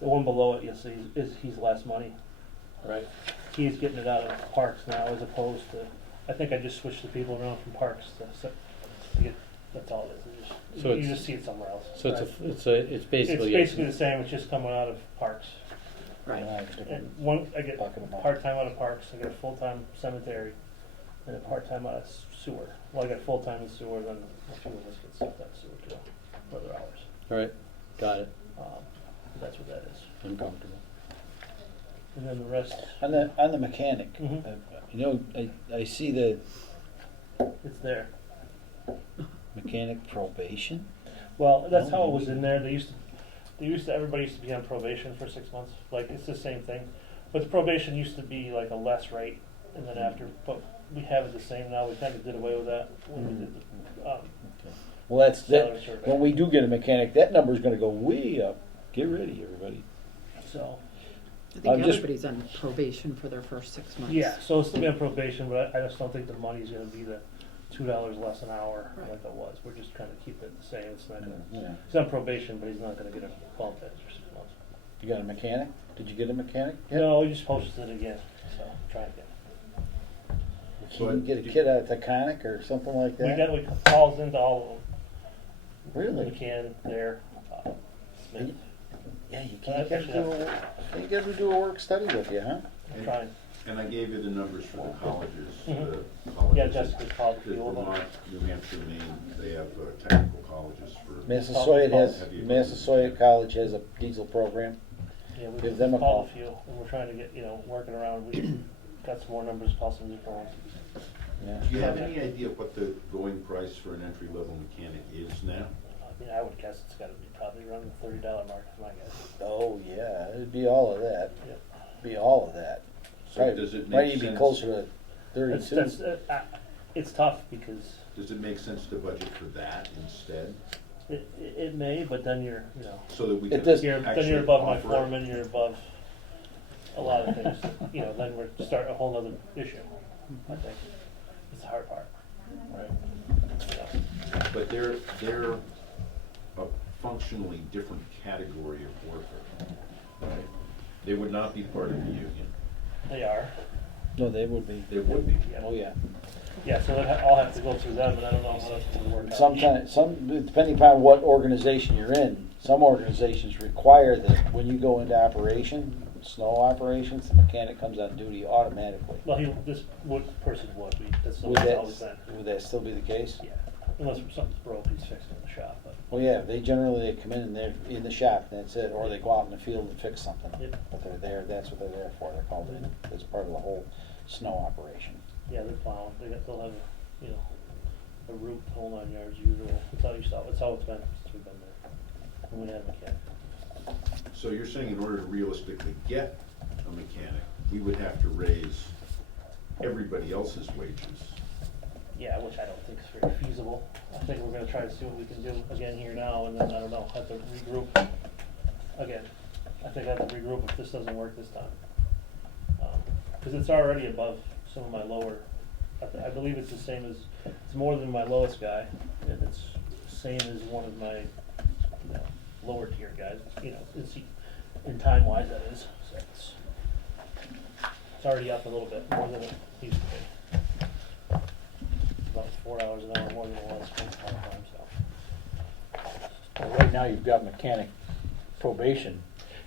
The one below it, you'll see, he's less money. Right. He's getting it out of parks now as opposed to. I think I just switched the people around from parks to get. That's all it is. So You it's- just see it somewhere else. So it's It's basically. basically the same. It's just coming out of parks. Right. And I get part-time out of parks, I get a full-time cemetery, and a part-time out of sewer. Well, I got full-time in sewer, then a few of us get stuff out of sewer too, for other hours. All right, got it. That's what that is. Uncomfortable. And then the rest, On the mechanic, Mhm. you know, I see the it's there. mechanic probation. Well, that's how it was in there. Everybody used to be on probation for 6 months. Like, it's the same thing. But the probation used to be like a less rate, and then but we have it the same now. We kind of did away with that when we did the, Well, that's salary that. survey. When we do get a mechanic, that number's going to go way up. Get ready, everybody. So, I think I'm just- everybody's on probation for their first 6 months. yeah, so it's still be on probation, but I just don't think the money's gonna be the $2 less an hour Right. like it was. We're just trying to keep it the same. It's not gonna, Yeah. he's on probation, but he's not gonna get a bump after 6 months. You got a mechanic? Did you get a mechanic? yet? No, we just posted it again, so try again. Can you get a kid out of Taconic or something like that? We calls into all of them. Really? We can there. Smith. Yeah, you I can't get actually to do a work study with you, huh? I'm trying. And I gave you the numbers for the colleges, Mhm. the colleges. Yeah, Jessica's called a The few of them. Vermont, New Hampshire, Maine, they have technical colleges for. Massasoit College has a diesel program. Yeah, Give we've them a called call. a few, and we're trying to get, working around, we got some more numbers, call some different ones. Yeah. Do you have any idea what the going price for an entry-level mechanic is now? I mean, I would guess it's gotta be probably around the $30 mark, is my guess. Oh, yeah, it'd be all of that. Yeah. Be all of that. So Probably- does it Might make even be sense? closer to It's, 32. it's tough because Does it make sense to budget for that instead? it may, but then you're, So that we It can does- then actually you're above my offer it? foreman, you're above a lot of things, then we're starting a whole nother issue, I think. It's the hard part. Right. Yeah. But they're a functionally different category of worker, right? They would not be part of the union. They are. No, they would be. They would be. Oh, yeah. Yeah, so I'll have to go through them, and I don't know how that's gonna work out. Sometimes, depending upon what organization you're in, some organizations require that when you go into operation, snow operations, the mechanic comes on duty automatically. Well, this person would, that's Would always always that, been. would that still be the case? Yeah, unless something's broke, he's fixing it in the shop, but. Well, yeah, they generally come in and they're in the shop, and that's it, or they go out in the field and fix something. Yep. But they're there, that's what they're there for, they're called in, as part of the whole snow operation. Yeah, they're plowing, they'll have, a root, the whole 9 yards usual, that's how it's been since we've been there, when we had a mechanic. So you're saying in order to realistically get a mechanic, we would have to raise everybody else's wages? Yeah, which I don't think is very feasible. I think we're gonna try to see what we can do again here now, and then, I don't know, have to regroup again. I think I have to regroup if this doesn't work this time. Cause it's already above some of my lower, I believe it's the same as, it's more than my lowest guy, and it's the same as one of my, lower tier guys, it's, in time wise that is, so it's already up a little bit, more than it used to be. About 4 hours an hour more than it was part time, so. Well, right now you've got mechanic probation,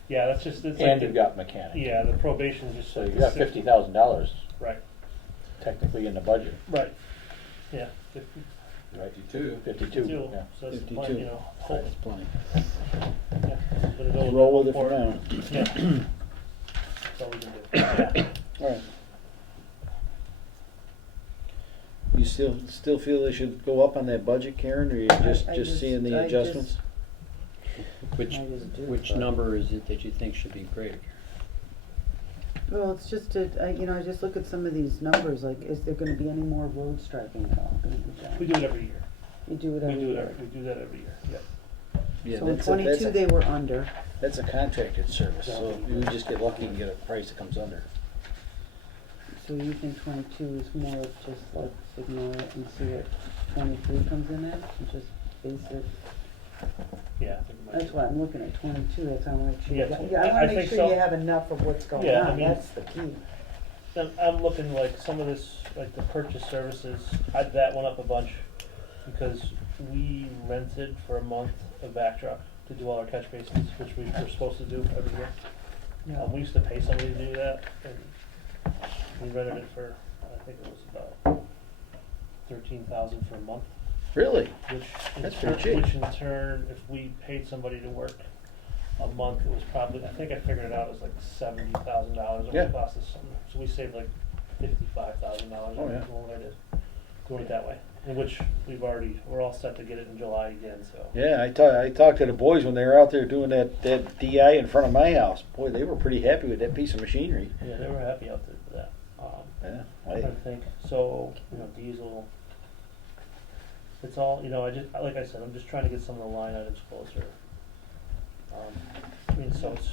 Yeah, that's just, it's and you've got mechanic. Yeah, the probation is just. So you got $50,000 Right, technically in the budget. right, yeah, 50, Right. 52. 52, yeah. so it's 52. plenty, That's plenty. yeah, but it'll- Roll with it for now. Yeah. That's all we can do. All right. You still feel they should go up on that budget, Karen, or you just seeing the adjustments? Which, I just do, which but- number is it that you think should be greater? Well, it's just I just look at some of these numbers, like, is there gonna be any more road striping at all gonna be done? We do it every year. You do it every year. We do that every year, yeah. Yeah, So in that's '22, they were under. That's a contracted service, so you just get lucky and get a price that comes under. So you think '22 is more of just let's ignore it and see what '23 comes in at, and just base it? Yeah, I think it might That's be. why I'm looking at '22, that's how I make sure, Yeah, I I wanna think make sure so. you have enough of what's going Yeah, I on, mean- that's the key. I'm looking like some of this, like the purchase services, that went up a bunch because we rented for a month a back truck to do all our catch basins, which we were supposed to do every year. Yeah. We used to pay somebody to do that, and we rented it for, I think it was about 13,000 for a month. Really? Which in That's turn, pretty cheap. which in turn, if we paid somebody to work a month, it was probably, I think I figured it out, it was like $70,000 it Yeah. would cost us something. So we saved like $55,000 Oh, on yeah. what I did, doing it that way. In which we're all set to get it in July again, so. Yeah, I talked to the boys when they were out there doing that DI in front of my house. Boy, they were pretty happy with that piece of machinery. Yeah, they were happy out there for that. Yeah, I think, so, diesel, it's all, like I said, I'm just trying to get some of the line items closer. So it's.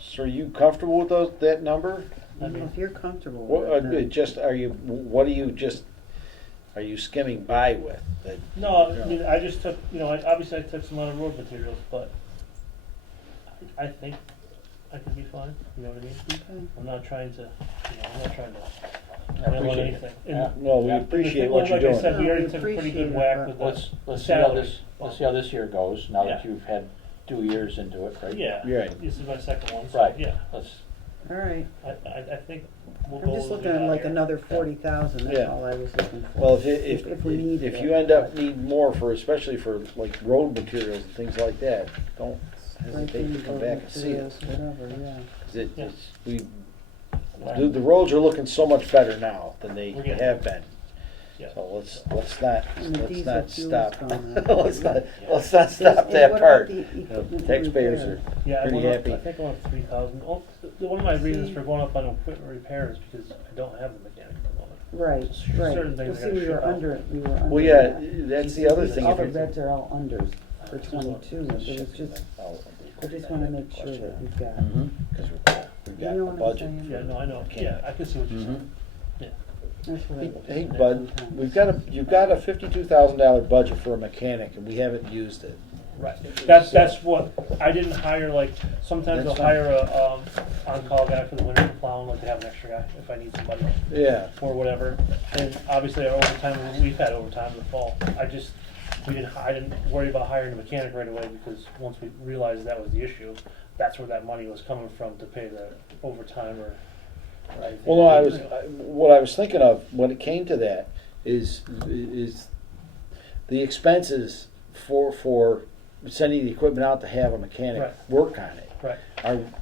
So are you comfortable with that number? If you're comfortable What, with it, are you skimming by with? No, I mean, I just took, obviously I took some other road materials, but I think I could be fine, you know what I mean? Okay. I'm not trying to, I I don't want appreciate it. anything. Yeah. Well, we Yeah. appreciate what you're Like I doing. said, we No, already we took a pretty appreciate good it, whack but- with Let's the see how salary. let's see how this year goes, now that Yeah. you've had 2 years into it, right? Yeah, Right. this is my second one, so, Right. yeah. Let's all right. I think we'll I'm go just with looking what we at got like here. another 40,000, that's Yeah. all I was looking for. Well, If we needed if it. you end up needing more for, especially for like road materials and things like that, don't hesitate to come back and see us. Whatever, yeah. 'Cause Yeah. the roads are looking so much better now than they We're getting have been. Yeah. So let's And the diesel not fuel's stop. gone up. let's not Is- stop and that what about part. the You know, equipment taxpayers repair? are Yeah, pretty I went happy. up, I think I went up 3,000. Oh, one of my reasons for going up on equipment repairs is because I don't have the mechanic at the moment. Right, Certain right. things Well, I see, gotta we ship were out. under, we were under. Well, yeah, that. that's the other thing. All if the it- beds are all unders for 22, but it's just, I just wanna make sure that we've got. Mhm. 'Cause we've got You know a what I'm budget. saying? Yeah, no, I know. Yeah, I can see what you're saying. Yeah. That's what I. Hey, Bud, you've got a $52,000 budget for a mechanic, and we haven't used it. Right. That's what, I didn't hire, like, sometimes That's I'll hire a, on-call guy for the winter for plowing, like they have an extra guy if I need somebody. Yeah. Or whatever. And obviously our overtime, we've had overtime in the fall. I didn't worry about hiring a mechanic right away because once we realized that was the issue, that's where that money was coming from to pay the overtime or anything. Well, no, what I was thinking of when it came to that is the expenses for sending the equipment out to have a mechanic Right. work on it. Right.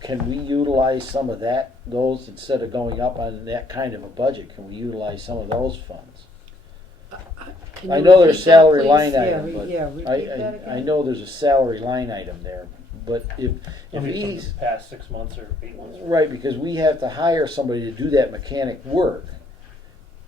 Can we utilize some of those instead of going up on that kind of a budget? Can we utilize some of those funds? Can I you know there's repeat that, salary please? line Yeah, item, repeat that but I again. know there's a salary line item there, but if I mean, from he's, the past 6 months or 8 months. right, because we have to hire somebody to do that mechanic work.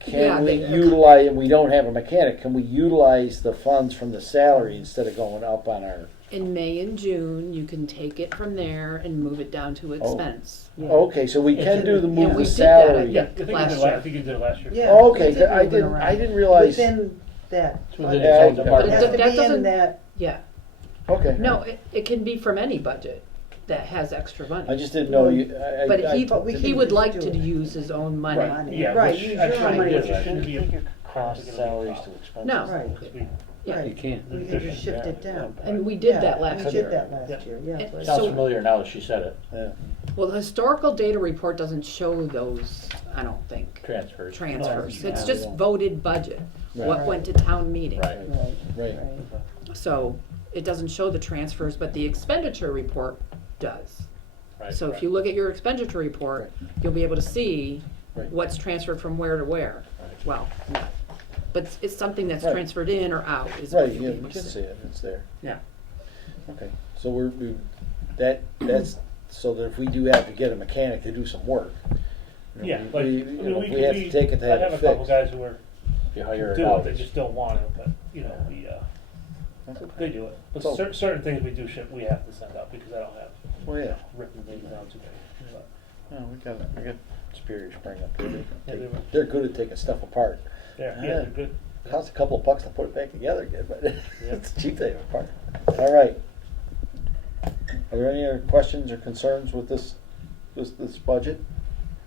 Yeah, Can we they- utilize, and we don't have a mechanic, can we utilize the funds from the salary instead of going up on our, In May and June, you can take it from there and move it down to expense. Yeah. okay, so we can do the Yeah, move we the did that, I salary. Yeah, I think, think you last did year. I think you did it last year. Yeah. Oh, okay, we did I move it didn't around. realize, Within that. It's within budget. its own Yeah, It department. has to That be doesn't- in that, Yeah, okay. no, it can be from any budget that has extra I money. just didn't know you, But but we he can would just like do to it. use his own money. Money. Yeah, Right, which use I your tried, money. which shouldn't be a- cross salaries to expenses. No. right, because we- Yeah. right. You can't. We can just shift it down. And we did Yeah, that last We year. did that last Yeah. year, yeah. And but- Sounds So- familiar now that she said it. Yeah. Well, the historical data report doesn't show those, I don't think, Transfers. transfers. No, It's we just don't. voted budget, what Right. went to town meeting. Right. Right, Right. right. So it doesn't show the transfers, but the expenditure report does. Right. So if you look at your expenditure report, you'll be able to see Right. what's transferred from where to where. Well, but it's something that's Right. transferred in or out is Right, what yeah, you'll be you able can to see see. it, it's there. Yeah. Okay, so that's, so that if we do have to get a mechanic to do some work. you know, Yeah, like, we- I you mean, know, we if we have to take it to I have have it a couple fixed. guys who are, If you hire do it it, out, they it's- just don't want it, but, you know, That's okay. they do it. But So- certain things we do ship, we have to send out because I don't have Well, yeah, written things down too big. But, no, we got Superior Spring up there. Yeah, they were- They're good at taking stuff apart. yeah, they're good. Costs a couple of bucks to put it back together again, but it's cheap to take it apart. All right. Are there any other questions or concerns with this budget?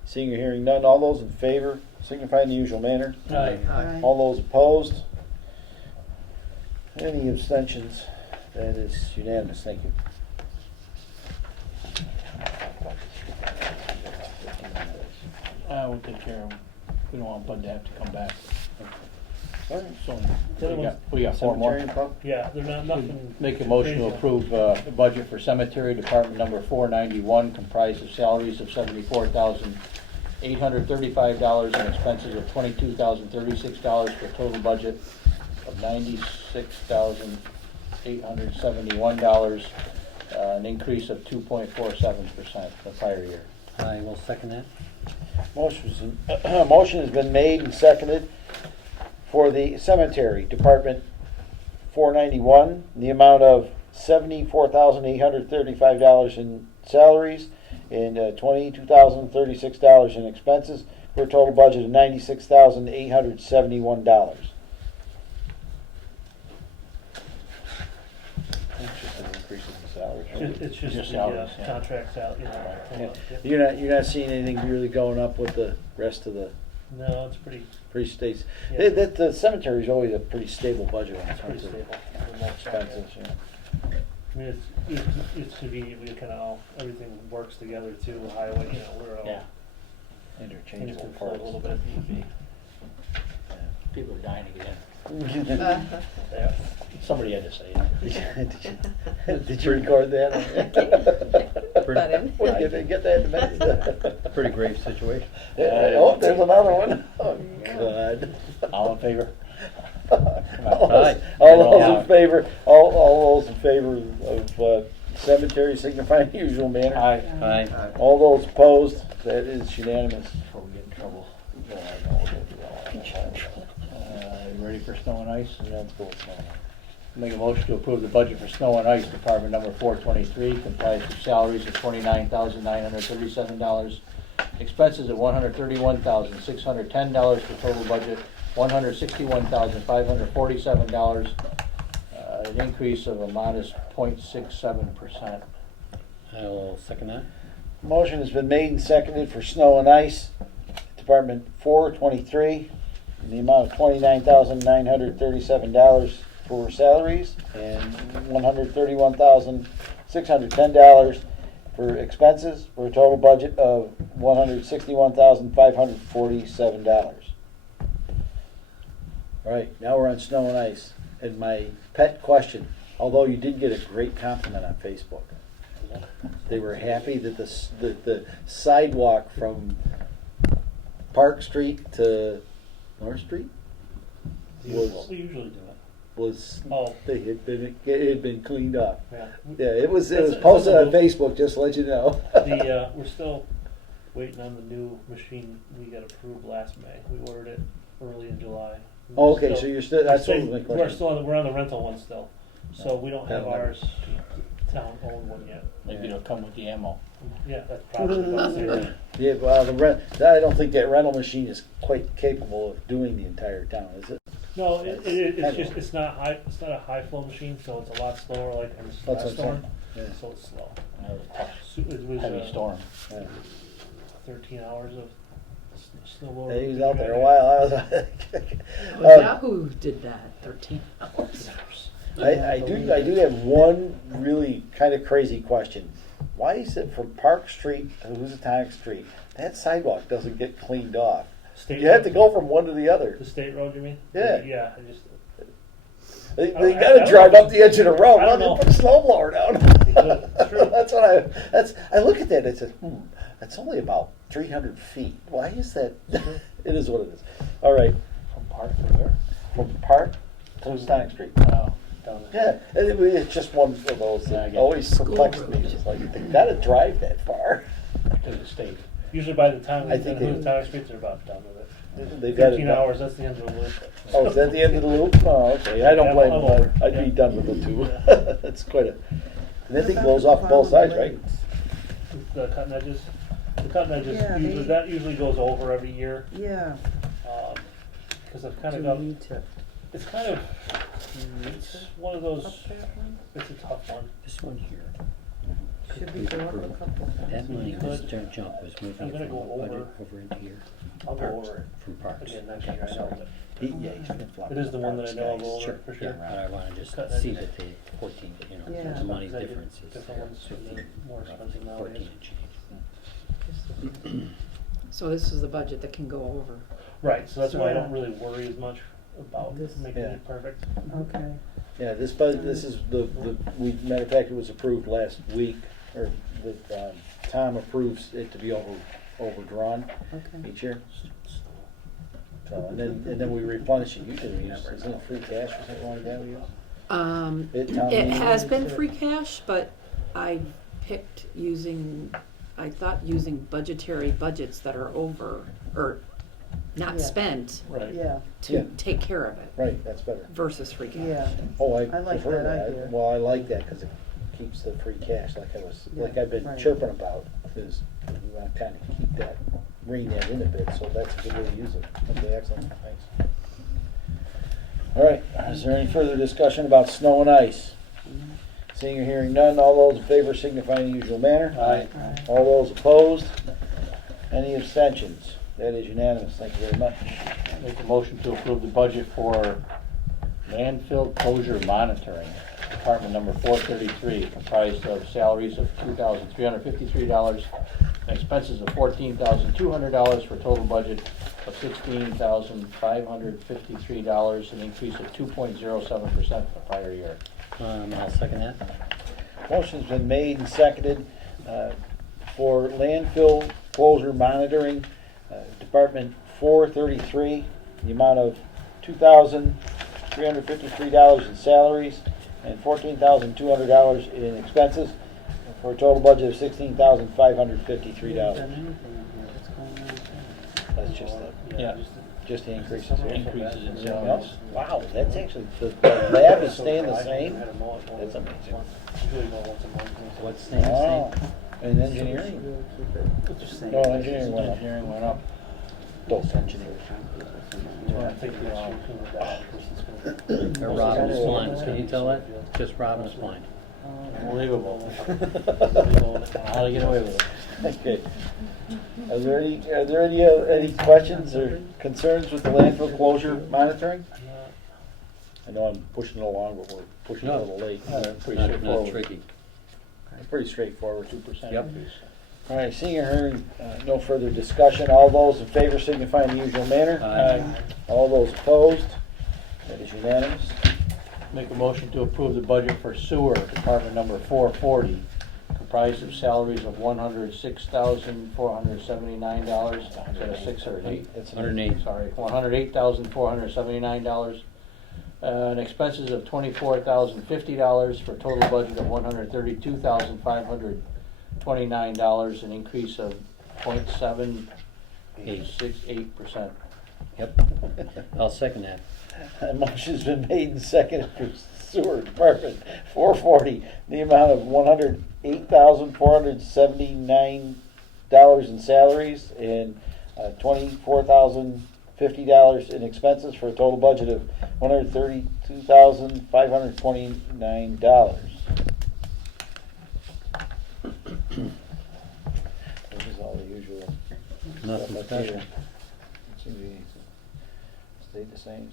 Seeing or hearing none, all those in favor signify in the usual manner. Aye. Right. All those opposed? Any abstentions? That is unanimous, thank you. We'll take care of, we don't want Bud to have to come back. All right. So, The other we got 4 more. Cemetery and pub? Yeah, they're not, nothing. Make a motion to crazy. approve the budget for cemetery department number 491, comprised of salaries of $74,835 and expenses of $22,036 for a total budget of $96,871, an increase of 2.47% the prior year. I will second that. Motion has been made and seconded for the cemetery department 491, the amount of $74,835 in salaries and $22,036 in expenses for a total budget of $96,871. That's just an increase in the salary. It's just Just the salaries, yeah. contracts out, you know. Yeah. Yeah. You're not seeing anything really going up with the rest of the No, it's pretty states. Yeah. The cemetery is always a pretty stable budget when it pretty comes to stable. for the most part, expenses. yeah. Yeah. I mean, it's convenient, we kind of all, everything works together too, highway, you know, we're all. Yeah. Things Interchangeable can flow a parts. little bit if need be. People are dying to get in. Yeah. Somebody had to say it. Did you record that? Button. We'll get that in a minute. Pretty grave situation. Oh, there's another one. Oh, God. All in favor? All Aye. those in favor, all those in favor of cemetery signify in the usual manner? Aye. Aye. All those opposed, that is unanimous. Before we get in trouble. You ready for snow and ice? Let's go with snow. Make a motion to approve the budget for snow and ice, department number 423, comprised of salaries of $29,937, expenses of $131,610 for total budget $161,547, an increase of a modest 0.67%. I'll second that. Motion has been made and seconded for snow and ice, Department 423, in the amount of $29,937 for salaries and $131,610 for expenses, for a total budget of $161,547. All right, now we're on snow and ice. And my pet question, although you did get a great compliment on Facebook, they were happy that the sidewalk from Park Street to North Street We usually do it. was Oh. it had been cleaned up. Yeah. Yeah, it was It's posted a on little- Facebook, just to let you know. We're still waiting on the new machine we got approved last May. We ordered it early in July. Oh, okay, so you're still, that's what my We're question. still, we're on the rental one still, so we don't have That'll never- ours, town owned one yet. Maybe it'll come with the ammo. Yeah, that's probably about it. Yeah, well, I don't think that rental machine is quite capable of doing the entire town, is it? No, it's That's just, heavy. it's not a high flow machine, so it's a lot slower like in That's the what I'm storm, saying. Yeah. so it's slow. That was a tough, It was, heavy storm. Yeah. 13 hours of snow loader. He was out there a while. Was that who did that, 13 hours? I do have one really kind of crazy question. Why is it from Park Street to Housatonic Street, that sidewalk doesn't get cleaned off? State You have road? to go from one to the other. The state road, you mean? Yeah. Yeah, I just, They I gotta don't drive know. up the edge of the road. I don't Why don't know. they put a snow blower down? True. That's what I look at that and I said, that's only about 300 feet. Why is that? It is what it is. All right, From Park to where? from Park to Housatonic Street. Oh, down there. Yeah, it's just one of those Yeah, I that get always School perplexed me. road. It's like, they gotta drive that far. To the state. usually by the time I we think get they- to Tower Streets, they're about done with it. They've got it 15 done. hours, that's the end of the loop. Oh, is that the end of the loop? Oh, okay. I don't Yeah, blame I'm them. over. I'd Yeah. be done with it too. That's quite a. And that thing blows off both sides, right? The cutting edges, Yeah, usually, they- that usually goes over every year, Yeah. cause I've kinda Do got, we need to it's kind of, it's one of those, up that one? it's a tough one. This one here. Should we go up a couple? That money was Could. jump was I'm moving gonna from go the budget over. over into here. I'll go Parks, over it from parks. again next year, I know, but Yeah, he's been flopping it is the one that I know I'll go over Sure, for yeah, sure. but I wanna just Cut see edges. that the 14, Yeah. the money Because I did difference is different ones, and they're 15, more expensive nowadays. 14 and change. So this is the budget that can go over. Right, so that's why I Yeah. don't really worry as much about This- making Yeah. it perfect. Okay. Yeah, this budget, this is matter of fact, it was approved last week, or Tom approves it to be overdrawn Okay. each year. So, and then we replenish it. Usually we use, isn't it free cash or something like that we use? Town meeting? has been free cash, but I picked I thought using budgetary budgets that are over, or not Yeah. spent, Right. Yeah, to Yeah. take care of it Right, that's better. versus free cash. yeah. Oh, I I like prefer that that. idea. Well, I like that because it keeps the free cash like I've been right. chirping about, is we want to kind of keep that, rein that in a bit, so that's a good way to use it. Okay, excellent, thanks. All right, is there any further discussion about snow and ice? Seeing or hearing none, all those in favor signify in the usual manner. Aye. All those opposed? Any abstentions? That is unanimous, thank you very much. Make a motion to approve the budget for Landfill closure monitoring, department number 433, comprised of salaries of $2,353 and expenses of $14,200 for a total budget of $16,553, an increase of 2.07% from the prior year. I'll second that. Motion's been made and seconded for landfill closure monitoring, Department 433, the amount of $2,353 in salaries and $14,200 in expenses, for a total budget of $16,553. That's just just the increases. Increases in Yes. salaries. Wow, that's actually, the lab is staying the same? That's amazing. What's staying the Wow. same? And engineering? No, engineering went up. Engineering went up. Both engineers. I think Or Robin is blind, can you tell that? Just Robin is blind. Unbelievable. How to get away with it. Okay. Are there any questions or concerns with the landfill closure monitoring? I know I'm pushing it along, but we're pushing it a little late. Pretty Not straightforward. tricky. Pretty straightforward. 2% Yep. increase. All right, seeing or hearing no further discussion, all those in favor signify in the usual manner. Aye. All those opposed? That is unanimous. Make a motion to approve the budget for sewer, department number 440, comprised of salaries of $106,479. Is that a 6 or an 8? It's 108. Sorry, $108,479. And expenses of $24,050 for a total budget of $132,529, an increase of 0.768%. Yep. I'll second that. A motion's been made and seconded for sewer department 440, the amount of $108,479 in salaries and $24,050 in expenses, for a total budget of $132,529. This is all the usual. Nothing stuff up special. here. Seems to be stayed the same.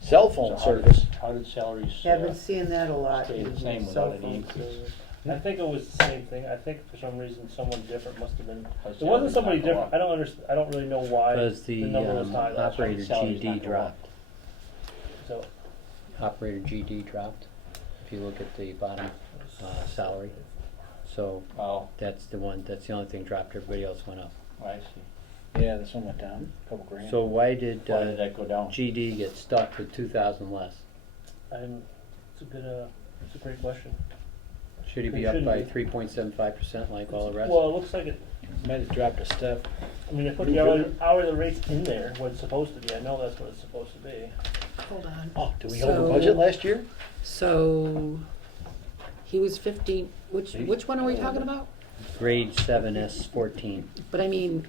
Cell phone service. How did salaries Yeah, I've been seeing that a lot. stay the in same cell without any phone increase? service. I think it was the same thing. I think for some reason someone different must have been. Because It wasn't somebody salaries not go different. I don't understand. I don't really know why Because the number was high last year. operator salaries GD not go up. dropped. So Operator GD dropped, if you look at the bottom salary. So Oh, that's the only thing dropped, everybody else went up. I see. Yeah, this one went down a couple grand. So why did Why did that go down? GD get stuck with 2,000 less? it's a good. It's a great question. Should he It be up shouldn't by be. 3.75% like all the rest? Well, it looks like it. Might have dropped a step. I mean, they put the hourly rates in there. What it's supposed to be. I know that's what it's supposed to be. Hold on. Oh, did we So- over budget last year? So, he was 15, which one are we talking about? Grade 7S14. But I mean,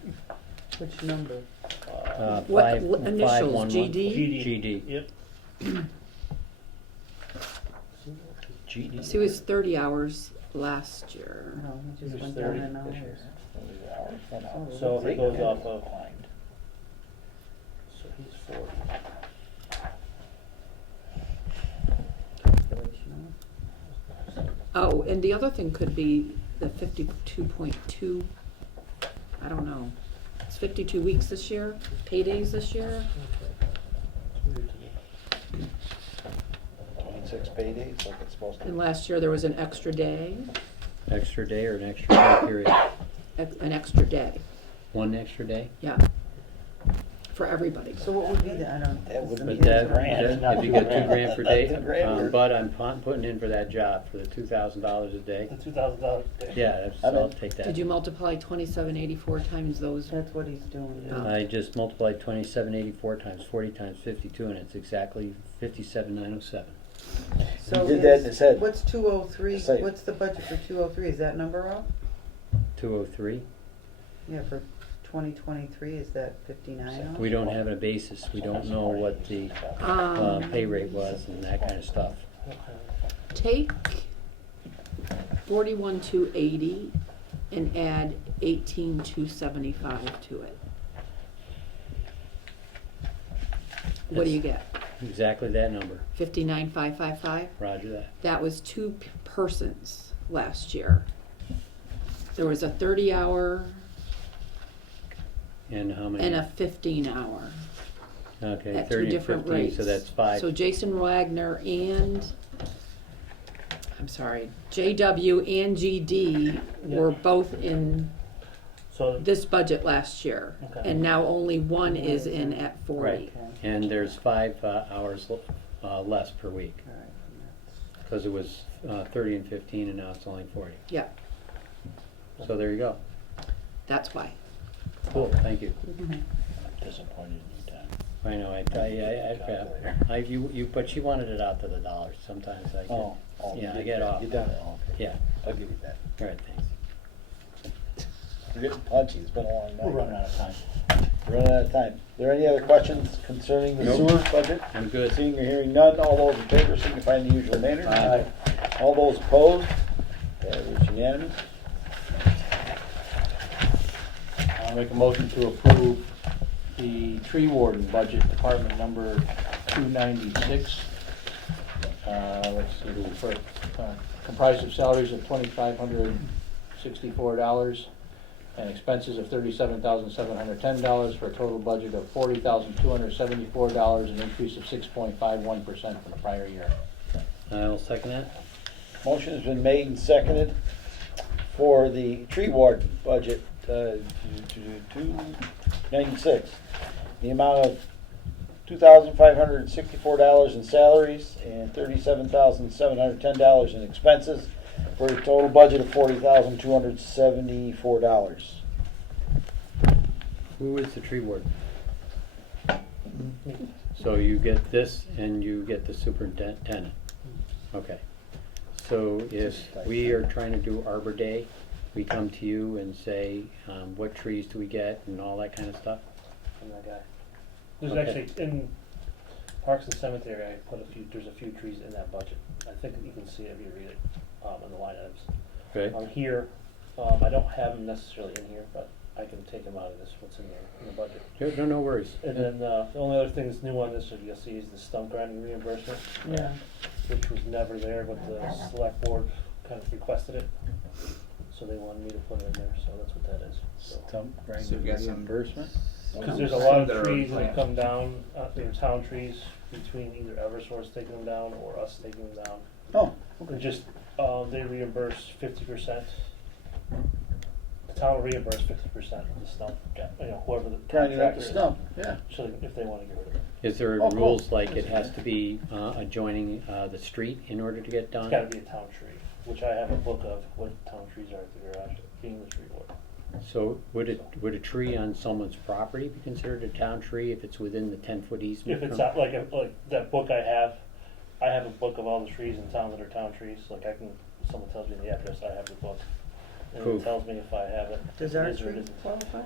Which number? what 511. initials, GD? GD. Yep. GD. So he was 30 hours last year. No, it It just was went 30 down in this hours. year. Oh, So if it goes Yeah, off of. declined. So he's 40. Oh, and the other thing could be the 52.2, I don't know. It's 52 weeks this year, paydays this year. It's weird to me. 26 paydays like it's supposed to And be. last year there was an extra day, Extra day or an extra pay period? an extra day, One extra day? yeah. For everybody. So what would be the, I don't. That would the be But that, grand. if you got 2 grand per day, 2 grand. but I'm putting in for that job for the $2,000 a day. The $2,000 a day. Yeah, I'm I'll in. take that. Did you multiply 2784 times those? That's what he's doing. Oh. I just multiplied 2784 times 40 times 52, and it's exactly 57,907. So He did that in is- his head. What's 203, Say it. what's the budget for 203? Is that number up? 203. Yeah, for 2023, is that 59 up? We don't have a basis. We don't know what the pay rate was and that kind of stuff. Take 41,280 and add 18,275 to it. What do you get? Exactly that number. 59,555. Roger that. That was two persons last year. There was a 30-hour And how many? and a 15-hour Okay, at two 30 and different 15, rates. so that's 5. So Jason Wagner and, I'm sorry, JW and GD were both in So, this budget last year. Okay. And now only one is in at 40. Right, and there's 5 hours less per week, because it was 30 and 15, and now it's only 40. Yeah, So there you go. that's why. Cool, thank you. Disappointed in you, Don. I know, but she wanted it out to the dollars. Sometimes I get, yeah, I get off. You done it, okay. Yeah, I'll give you that. all right, thanks. We're getting punchy, it's been a long night. We're running out of time. We're running out of time. Are there any other questions concerning the sewer budget? I'm good. Seeing or hearing none, all those in favor signify in the usual manner. Aye. All those opposed, that is unanimous. I'll make a motion to approve the tree warden budget, department number 296. Let's see, for, comprised of salaries of $2,564 and expenses of $37,710 for a total budget of $40,274, an increase of 6.51% from the prior year. I'll second that. Motion has been made and seconded for the tree warden budget, 296. The amount of $2,564 in salaries and $37,710 in expenses for a total budget of $40,274. Who is the tree warden? So you get this and you get the superintendent. Okay. So if we are trying to do Arbor Day, we come to you and say, what trees do we get and all that kind of stuff? I'm that guy. There's Okay. actually, in Parks and Cemetery, I put there's a few trees in that budget. I think you can see it if you read it, in the line items. Okay. Here, I don't have them necessarily in here, but I can take them out of this, what's in the budget. No worries. And then, the only other thing that's new on this, you'll see, is the stump grinding reimbursement. Yeah. Which was never there, but the select board kind of requested it. So they wanted me to put it in there, so that's what that is. So- Stump So grinding you've got some- reimbursement? Cause there's a lot That of are trees that planned. have come down, they're town trees, between either Eversource taking them down or us taking them down. Oh, And just, they reimburse 50%. The town will reimburse 50% of the stump, whoever the grinding up contractor the is. stump, yeah. So if they wanna get rid of it. Is there Oh, cool. rules like it has to be adjoining the street in order to get done? It's gotta be a town tree, which I have a book of what town trees are at the garage, being the tree warden. So would a tree on someone's property be considered a town tree if it's within the 10-foot easement? If it's from- not like that book I have a book of all the trees in town that are town trees, like if someone tells me the address, I have the book. And Cool. it tells me if I have it. Does it our is or it tree isn't. qualify?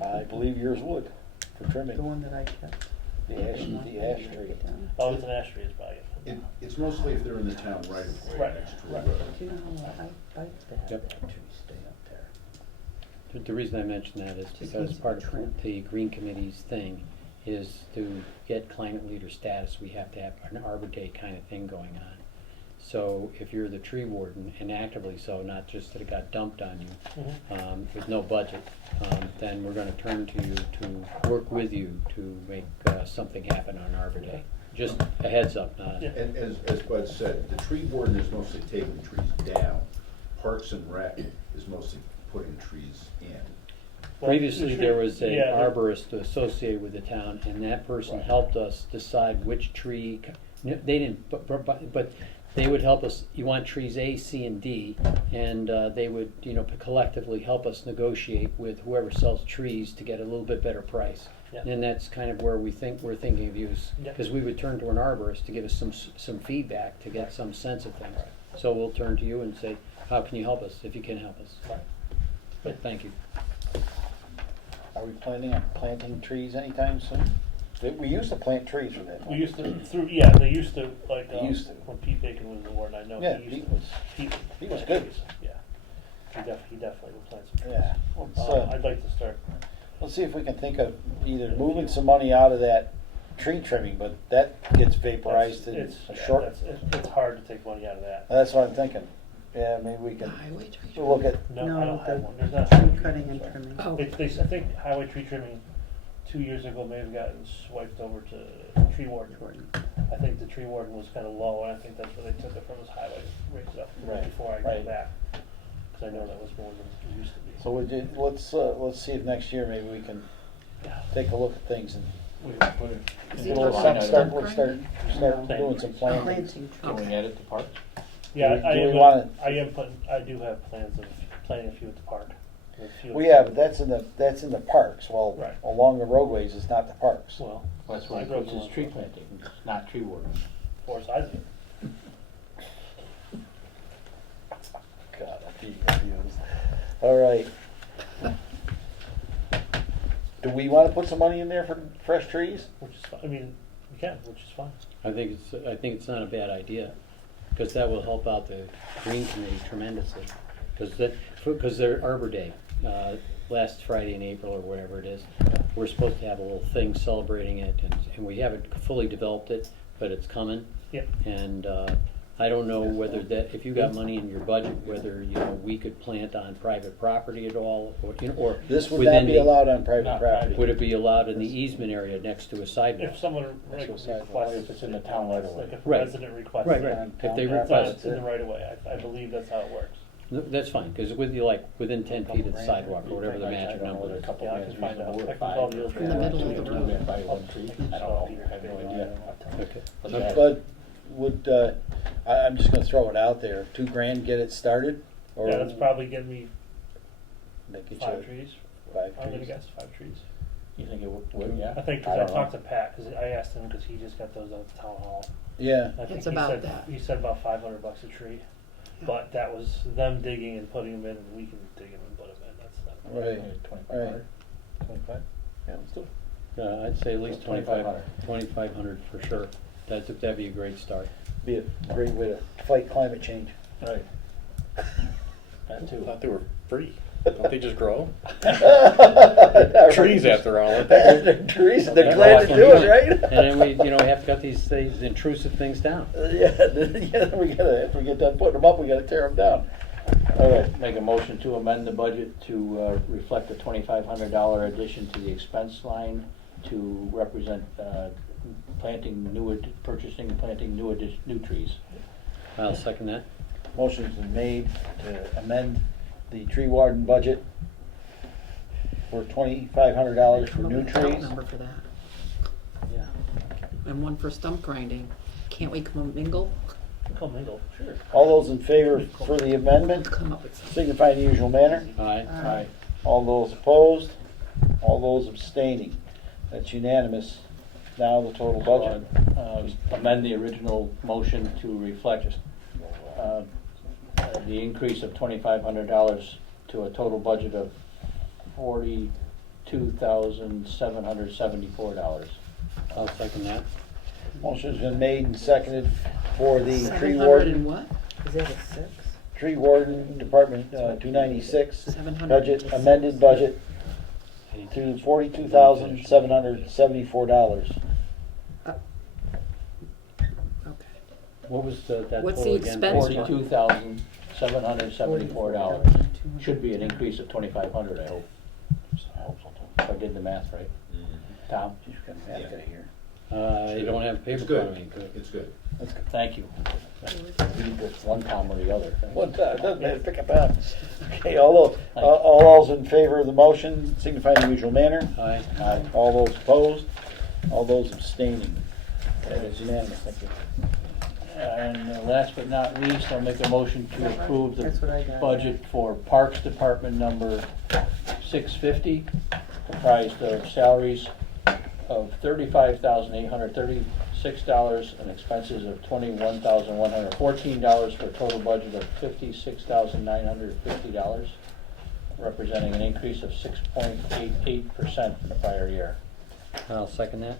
I believe yours would, for The trimming. one that I kept? The ash tree. Oh, it's an ash tree, it's probably it. It's mostly if they're in the town right of way Right, next to a right. road. Do you know how I used to have Yep. that tree stay up there? The reason I mention that is because needs part to be trimmed. of the Green Committee's thing is to get climate leader status, we have to have an Arbor Day kind of thing going on. So if you're the tree warden, and actively so, not just that it got dumped on you, with no budget, then we're gonna turn to you to work with you to make something happen on Arbor Day. Just a heads up, Yeah. And as Bud said, the tree warden is mostly taking trees down. Parks and Rec is mostly putting trees in. Well, Previously, the tree- there was an yeah, arborist associated with the town, and that person helped us decide which tree, they didn't, but they would help us, you want trees A, C, and D, and they would, collectively help us negotiate with whoever sells trees to get a little bit better price. Yeah. And that's kind of where we're thinking of use, Yeah. because we would turn to an arborist to give us some feedback, to get some sense of things. So we'll turn to you and say, how can you help us, if you can help us? Right. But thank you. Are we planning on planting trees anytime soon? We used to plant trees for that. We used to, they used to, like, They used to. when Pete Bacon was the warden, I know Yeah, he used Pete to. was- Pete he was plant good. trees, yeah. He definitely would plant some trees. Yeah. Let's I'd like to start, see if we can think of either moving some money out of that tree trimming, but that gets vaporized in It's, a yeah, short. it's hard to take money out of that. That's what I'm thinking. Yeah, maybe we can Highway tree look at, No, I No, don't have the one, there's not. tree cutting and trimming. Oh, I think highway tree trimming 2 years ago may have gotten swiped over to tree warden. I think the tree warden was kinda low, and I think that's where they took it from, was highway, raised it up Right, before I right. got back. Cause I know that was more than it used to be. so let's see if next year maybe we can take a look at things and Is he do a little talking something, about start grinding? doing some planting. Planting Can we add it to parks? Yeah, Do I we am, wanna- I do have plans of planting a few at the park. A few at Well, the- yeah, but that's in the parks. Well, Right. along the roadways, it's not the parks. Well, That's where I he grew puts up his in tree one. planting, not tree warden. 4 sides of it. God, I'm being abused. All right. Do we want to put some money in there for fresh trees? Which is fine, I mean, you can, which is fine. I think it's not a bad idea, because that will help out the Green Committee tremendously. Because their Arbor Day, last Friday in April or whatever it is, we're supposed to have a little thing celebrating it, and we haven't fully developed it, but it's coming. Yep. And I don't know whether that, if you got money in your budget, whether, we could plant on private property at all, or This would within not be the- allowed on private Not property. Would it be allowed in the easement area next to a sidewalk? If someone That's what side- requests. if it's in the town right away. Like if a Right. resident requests. Right, it, right. If they Town It's request in the right of way, I believe that's how it works. No, that's fine, because within 10 feet of the sidewalk, or whatever the magic number is. Couple Yeah, I grand can find out. reasonable, I can five, call the- In the middle of the two, road. and buy one tree. I don't know, I have no idea. Okay. Let's add it. But would, I'm just gonna throw it out there, $2,000 get it started? Or Yeah, that's probably getting me make it 5 you trees. 5 I'm gonna trees? guess 5 trees. You think it would, yeah? I think, I cause I don't know. talked to Pat, cause I asked him, cause he just got those at the town hall. Yeah, I think It's he about said- that. He said about $500 a tree, but that was them digging and putting them in, and we can dig them and put them in, that's not. right. Maybe 2,500. 25? Yeah, let's do it. I'd say at least 2,500. 2,500 for sure. That'd be a great start. Be a great way to fight climate change. Right. That I too. thought they were free. Don't they just grow? Trees Trees after all, aren't they? They're trees, they're glad to do it, right? And then we have to cut these intrusive things down. Yeah, we gotta, if we get done putting them up, we gotta tear them down. All right, Make a motion to amend the budget to reflect a $2,500 addition to the expense line to represent purchasing and planting new trees. I'll second that. motion's been made to amend the tree warden budget for $2,500 for Come up new with a account trees. number for that, Yeah. and one for stump grinding. Can't we commingle? Commingle, sure. All those in favor for the amendment, Come up with something. signify in the usual manner. Aye. Aye. All those opposed, all those abstaining. That's unanimous. Now the total budget. Amend the original motion to reflect the increase of $2,500 to a total budget of $42,774. I'll second that. Motion's been made and seconded for the tree 700 warden. and what? Is that a 6? Tree warden, Department 296, 700. budget, amended budget to $42,774. Okay. What was that What's total the again? expense? $42,774. Should be an increase of $2,500, I hope. If I did the math right. Tom? Geez, we got a math guy here. I don't have paper It's in front good, of me. Good. it's good. That's good. Thank you. Read this one Tom or the other. One time, doesn't matter, pick up on. Okay, all those in favor of the motion, signify in the usual manner. Aye. Aye. All those opposed, all those abstaining. That is unanimous, thank you. And last but not least, I'll make a motion to approve the That's what I got. budget for Parks Department number 650, comprised of salaries of $35,836 and expenses of $21,114 for a total budget of $56,950, representing an increase of 6.88% from the prior year. I'll second that.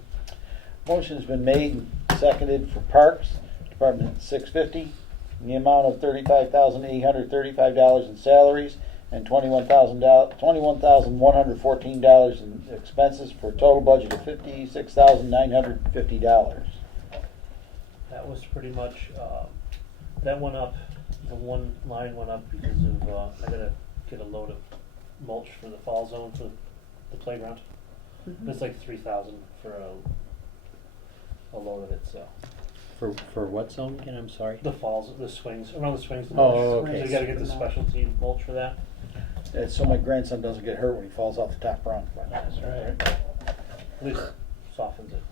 Motion's been made and seconded for Parks, Department 650, in the amount of $35,835 in salaries and $21,114 in expenses for a total budget of $56,950. That was pretty much, that went up, the one line went up because of, I gotta get a load of mulch for the fall zone for the playground. It's like 3,000 for a load of it, so. For what zone again, I'm sorry? The falls, the swings, around the swings. The Oh, mulch. okay. So you gotta get the specialty mulch for that. So my grandson doesn't get hurt when he falls off the top rung. That's right. At least softens it.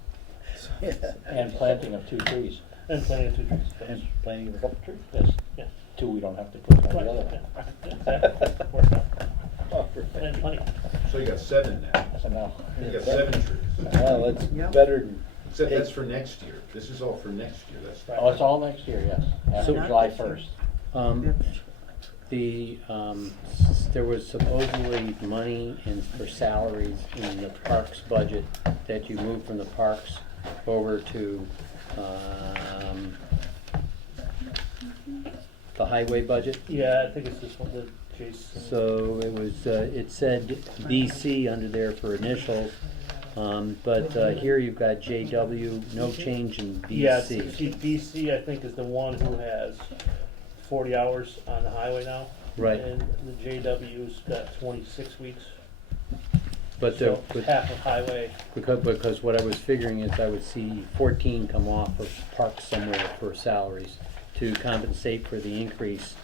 And planting of 2 trees. And planting of 2 trees. And planting a couple trees. Yes. Yeah. 2 we don't have to put on the other. Exactly. Worked out. And plenty. So you got 7 now. So now, You got 7 trees. Well, that's Yep. better than, Except that's for next year. This is all for next year. That's Right. oh, it's all next year, yes, after So- July 1st. There was supposedly money for salaries in the parks budget that you moved from the parks over to, the highway budget. Yeah, I think it's this one, the Jason. So it was, it said BC under there for initials, but here you've got JW, no change in Yeah, BC. see, BC I think is the one who has 40 hours on the highway now. Right. And the JW's got 26 weeks. But So the, half of highway. because what I was figuring is I would see 14 come off of parks somewhere for salaries to compensate for the increase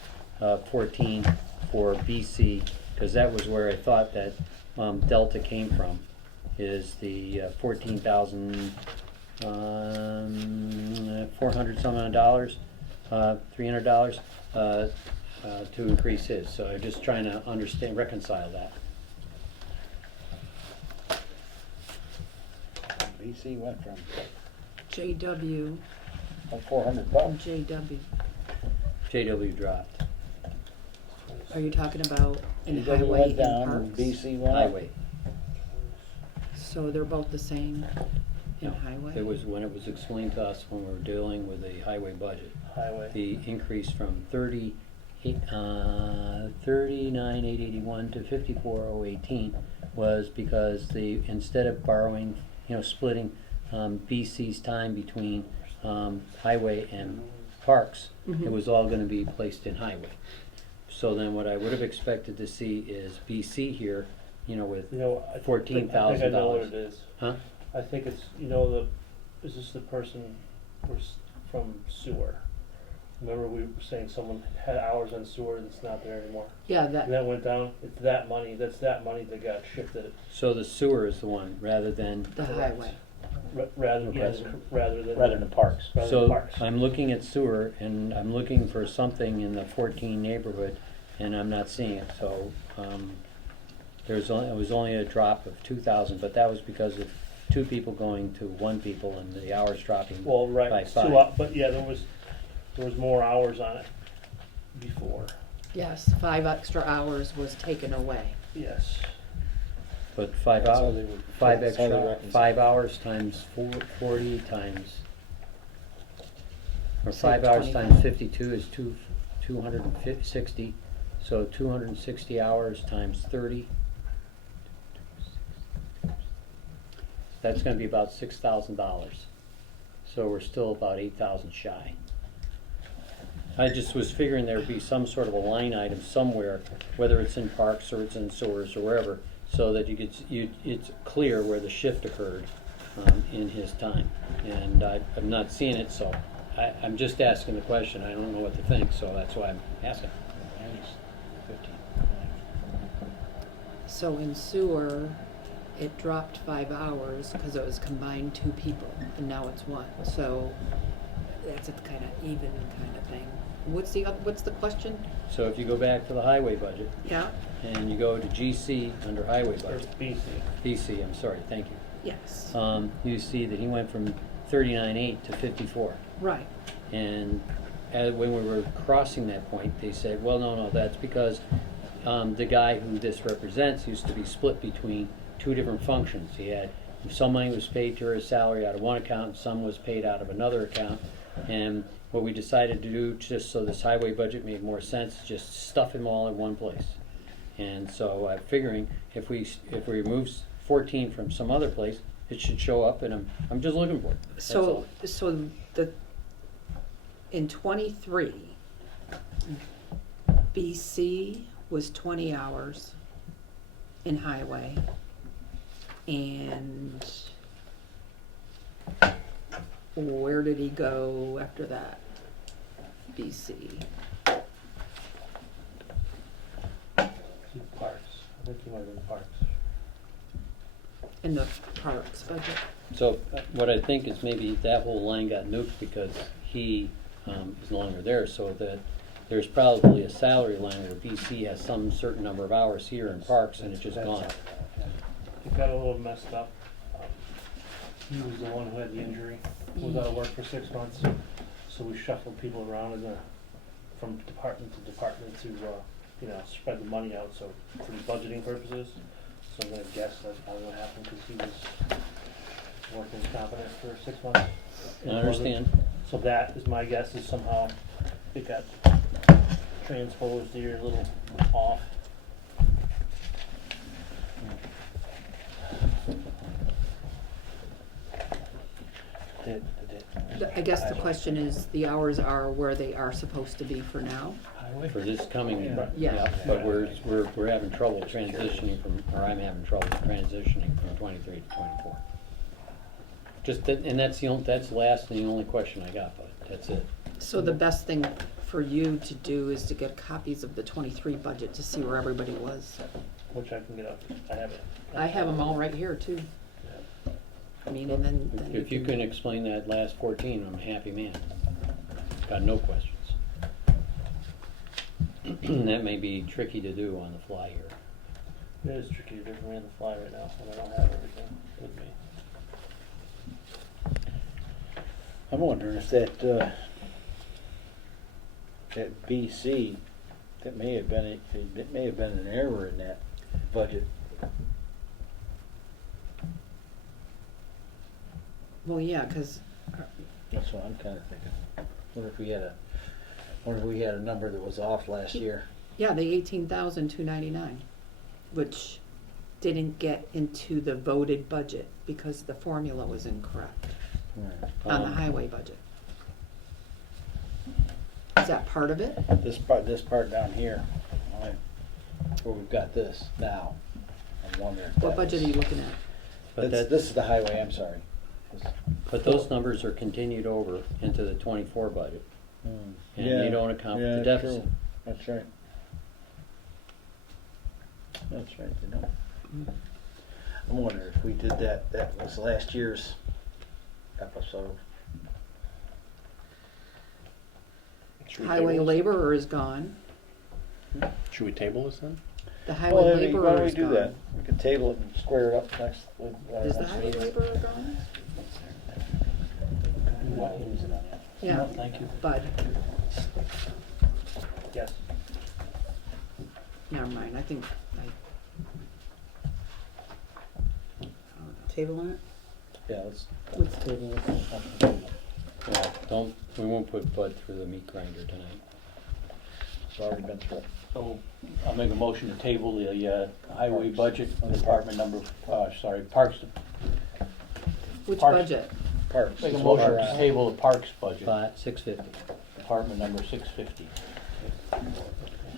of 14 for BC, because that was where I thought that Delta came from, is the 14,000, 400 some odd dollars, $300 to increase his. So I'm just trying to understand, reconcile that. BC went from JW, like $400. JW. JW dropped. Are you talking about in BW highway went and down and parks? BC went up. Highway. So they're both the same in highway? It was when it was explained to us when we were dealing with the highway budget. Highway. The increase from 39,881 to 54,018 was because instead of borrowing, splitting BC's time between highway and parks, it was all going to be placed in highway. So then what I would have expected to see is BC here, with $14,000. I think I know what it is. Huh? I think it's, is this the person from sewer? Remember we were saying someone had hours on sewer that's not there anymore? Yeah, And that went down, it's that money, that's that money that got shifted. So the sewer is the one rather than. the highway. Rather than Rather than parks. rather than So parks. I'm looking at sewer and I'm looking for something in the 14 neighborhood and I'm not seeing it. So it was only a drop of 2,000, but that was because of 2 people going to 1 people and the hours dropping Well, by right, 5. but yeah, there was more hours on it before. Yes, 5 extra hours was taken away. Yes. But 5 That's how hours, they would- 5 that's how they extra, reconcile. 5 hours times 40 times, or Say 5 hours times 25. 52 is 260. So 260 hours times 30. That's going to be about $6,000. So we're still about 8,000 shy. I just was figuring there'd be some sort of a line item somewhere, whether it's in parks or it's in sewers or wherever, so that it's clear where the shift occurred in his time. And I'm not seeing it, so I'm just asking the question. I don't know what to think, so that's why I'm asking. So in sewer, it dropped 5 hours because it was combined 2 people, and now it's 1. So that's a kind of even kind of thing. What's the question? So if you go back to the highway budget Yeah? and you go to GC under highway Or budget, BC. BC, I'm sorry, thank you. Yes. You see that he went from 39.8 to 54. Right. And when we were crossing that point, they said, well, no, that's because the guy who this represents used to be split between 2 different functions. He had some money was paid to his salary out of one account, and some was paid out of another account. And what we decided to do, just so this highway budget made more sense, just stuff him all in one place. And so I'm figuring if we remove 14 from some other place, it should show up, and I'm just looking for it. That's So, all. in 23, BC was 20 hours in highway, and where did he go after that? BC. Parks, I think he might have been Parks. In the parks budget. So what I think is maybe that whole line got nuked because he is no longer there, so that there's probably a salary line where BC has some certain number of hours here in parks, and it's just gone. It got a little messed up. He was the one who had the injury, who was out of work for 6 months, so we shuffled people around from department to department to, spread the money out, so for budgeting purposes. So I'm gonna guess that's probably what happened, because he was working competent for 6 months. I understand. So that is my guess, is somehow it got transposed here a little off. I guess the question is, the hours are where they are supposed to be for now? For this coming year. Yeah. But we're having trouble transitioning I'm having trouble transitioning from 23 to 24. Just that, and that's the last and the only question I got, but that's it. So the best thing for you to do is to get copies of the 23 budget to see where everybody was. Which I can get up, I have it. I have them all right here too. I mean, and then If you can explain that last 14, I'm a happy man. Got no questions. That may be tricky to do on the fly here. It is tricky to do for me on the fly right now, when I don't have everything with me. I'm wondering if that BC, it may have been an error in that budget. well, yeah, because That's what I'm kinda thinking. Wonder if we had a number that was off last year. yeah, the 18,299, which didn't get into the voted budget because the formula was incorrect on the highway budget. Is that part of it? This part down here, alright, where we've got this now. I'm wondering if What that budget are was- you looking at? But This is the highway, I'm sorry. But those numbers are continued over into the 24 budget. And Yeah, you don't account for yeah, the deficit. true. That's right. That's right, they don't. I'm wondering if we did that was last year's episode. Should we Highway table this? laborer is gone. Should we table this then? The Well, highway why don't laborer we is do gone. that? We can table it and square it up next. Is the highway laborer gone? Yeah, No, thank you. Bud, Yes. never mind, I think Table on it? Yeah, let's. Let's table it. Yeah, we won't put Bud through the meat grinder tonight. It's already been through. So I'll make a motion to table the highway budget, department number, parks. Which Parks. budget? Parks. Make a motion to table the parks budget, 650. department number 650.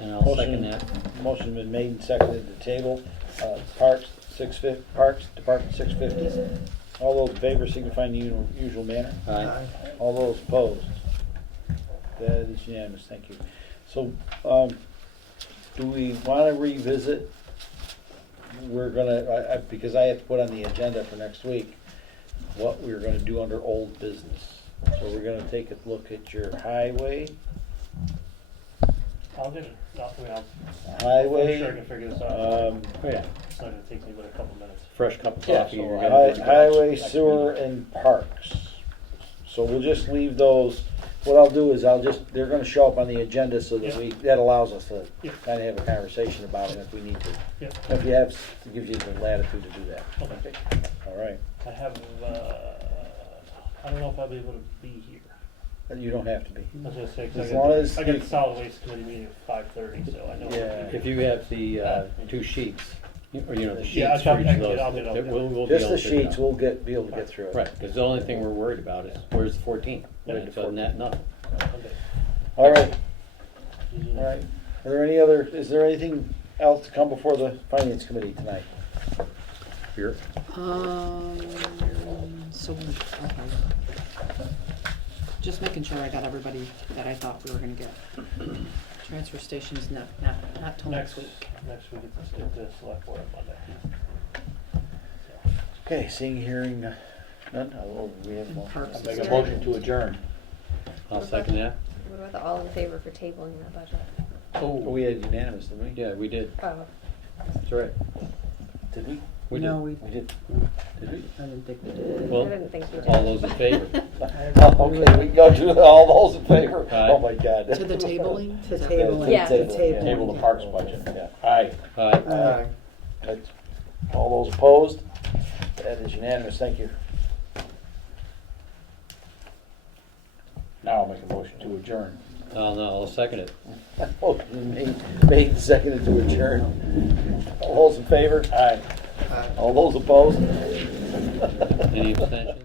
And I'll second that. Motion been made and seconded to table, Parks, Parks, Department 650. All those in favor signify in the usual manner. Aye. All those opposed? That is unanimous, thank you. So, do we wanna revisit? We're gonna, because I have to put on the agenda for next week, what we're gonna do under old business. So we're gonna take a look at your highway, I'll get it, highway, I'm sure I can figure this out. Oh, yeah. It's not gonna take me but a couple minutes. Fresh cup of Yeah, coffee. so you're I- gonna do it. highway, sewer, and parks. So we'll just leave those. What I'll do is they're gonna show up on the agenda so that that allows us to Yeah. kinda have a conversation about them if we need to. Yeah. If you have, it gives you the latitude to do that. You don't have to be. I was gonna say, 'cause As long as I got you- the solid waste committee meeting at 5:30, so I know. Yeah. If you have the, two sheets, or, you know, the Yeah, sheets for each I'll of get- those, I'll get- we'll be Just able the to figure it sheets, out. we'll be able to get through it. Right, because the only thing we're worried about is, where's the 14? Yeah. Other than that, nothing. Okay. All right, Easy. all right. Are there any other, is there anything else to come before the finance committee tonight? Here? So, okay. Just making sure I got everybody that I thought we were gonna get. Transfer stations, not till next week. Next week, it's the select board on Monday. Okay, seeing, hearing none, we have more. Parks I make a is- motion to adjourn. I'll second that. What about the all in favor for tabling that budget? Oh, we had unanimous, didn't we? Yeah, we did. Oh, That's right. Did we? We did. No, we, We did. Did we? I didn't think we did. Well, I didn't think we did. all those in favor? Okay, we can go to all those in favor. Aye. Oh, my God. To the tabling? To Is that- table. Yeah. To table. Table the parks budget, yeah. Aye. Aye. That's- All those opposed? That is unanimous, thank you. Now I'll make a motion to adjourn. No, I'll second it. Motion made and seconded to adjourn. All those in favor? Aye. All those opposed? Any abstentions?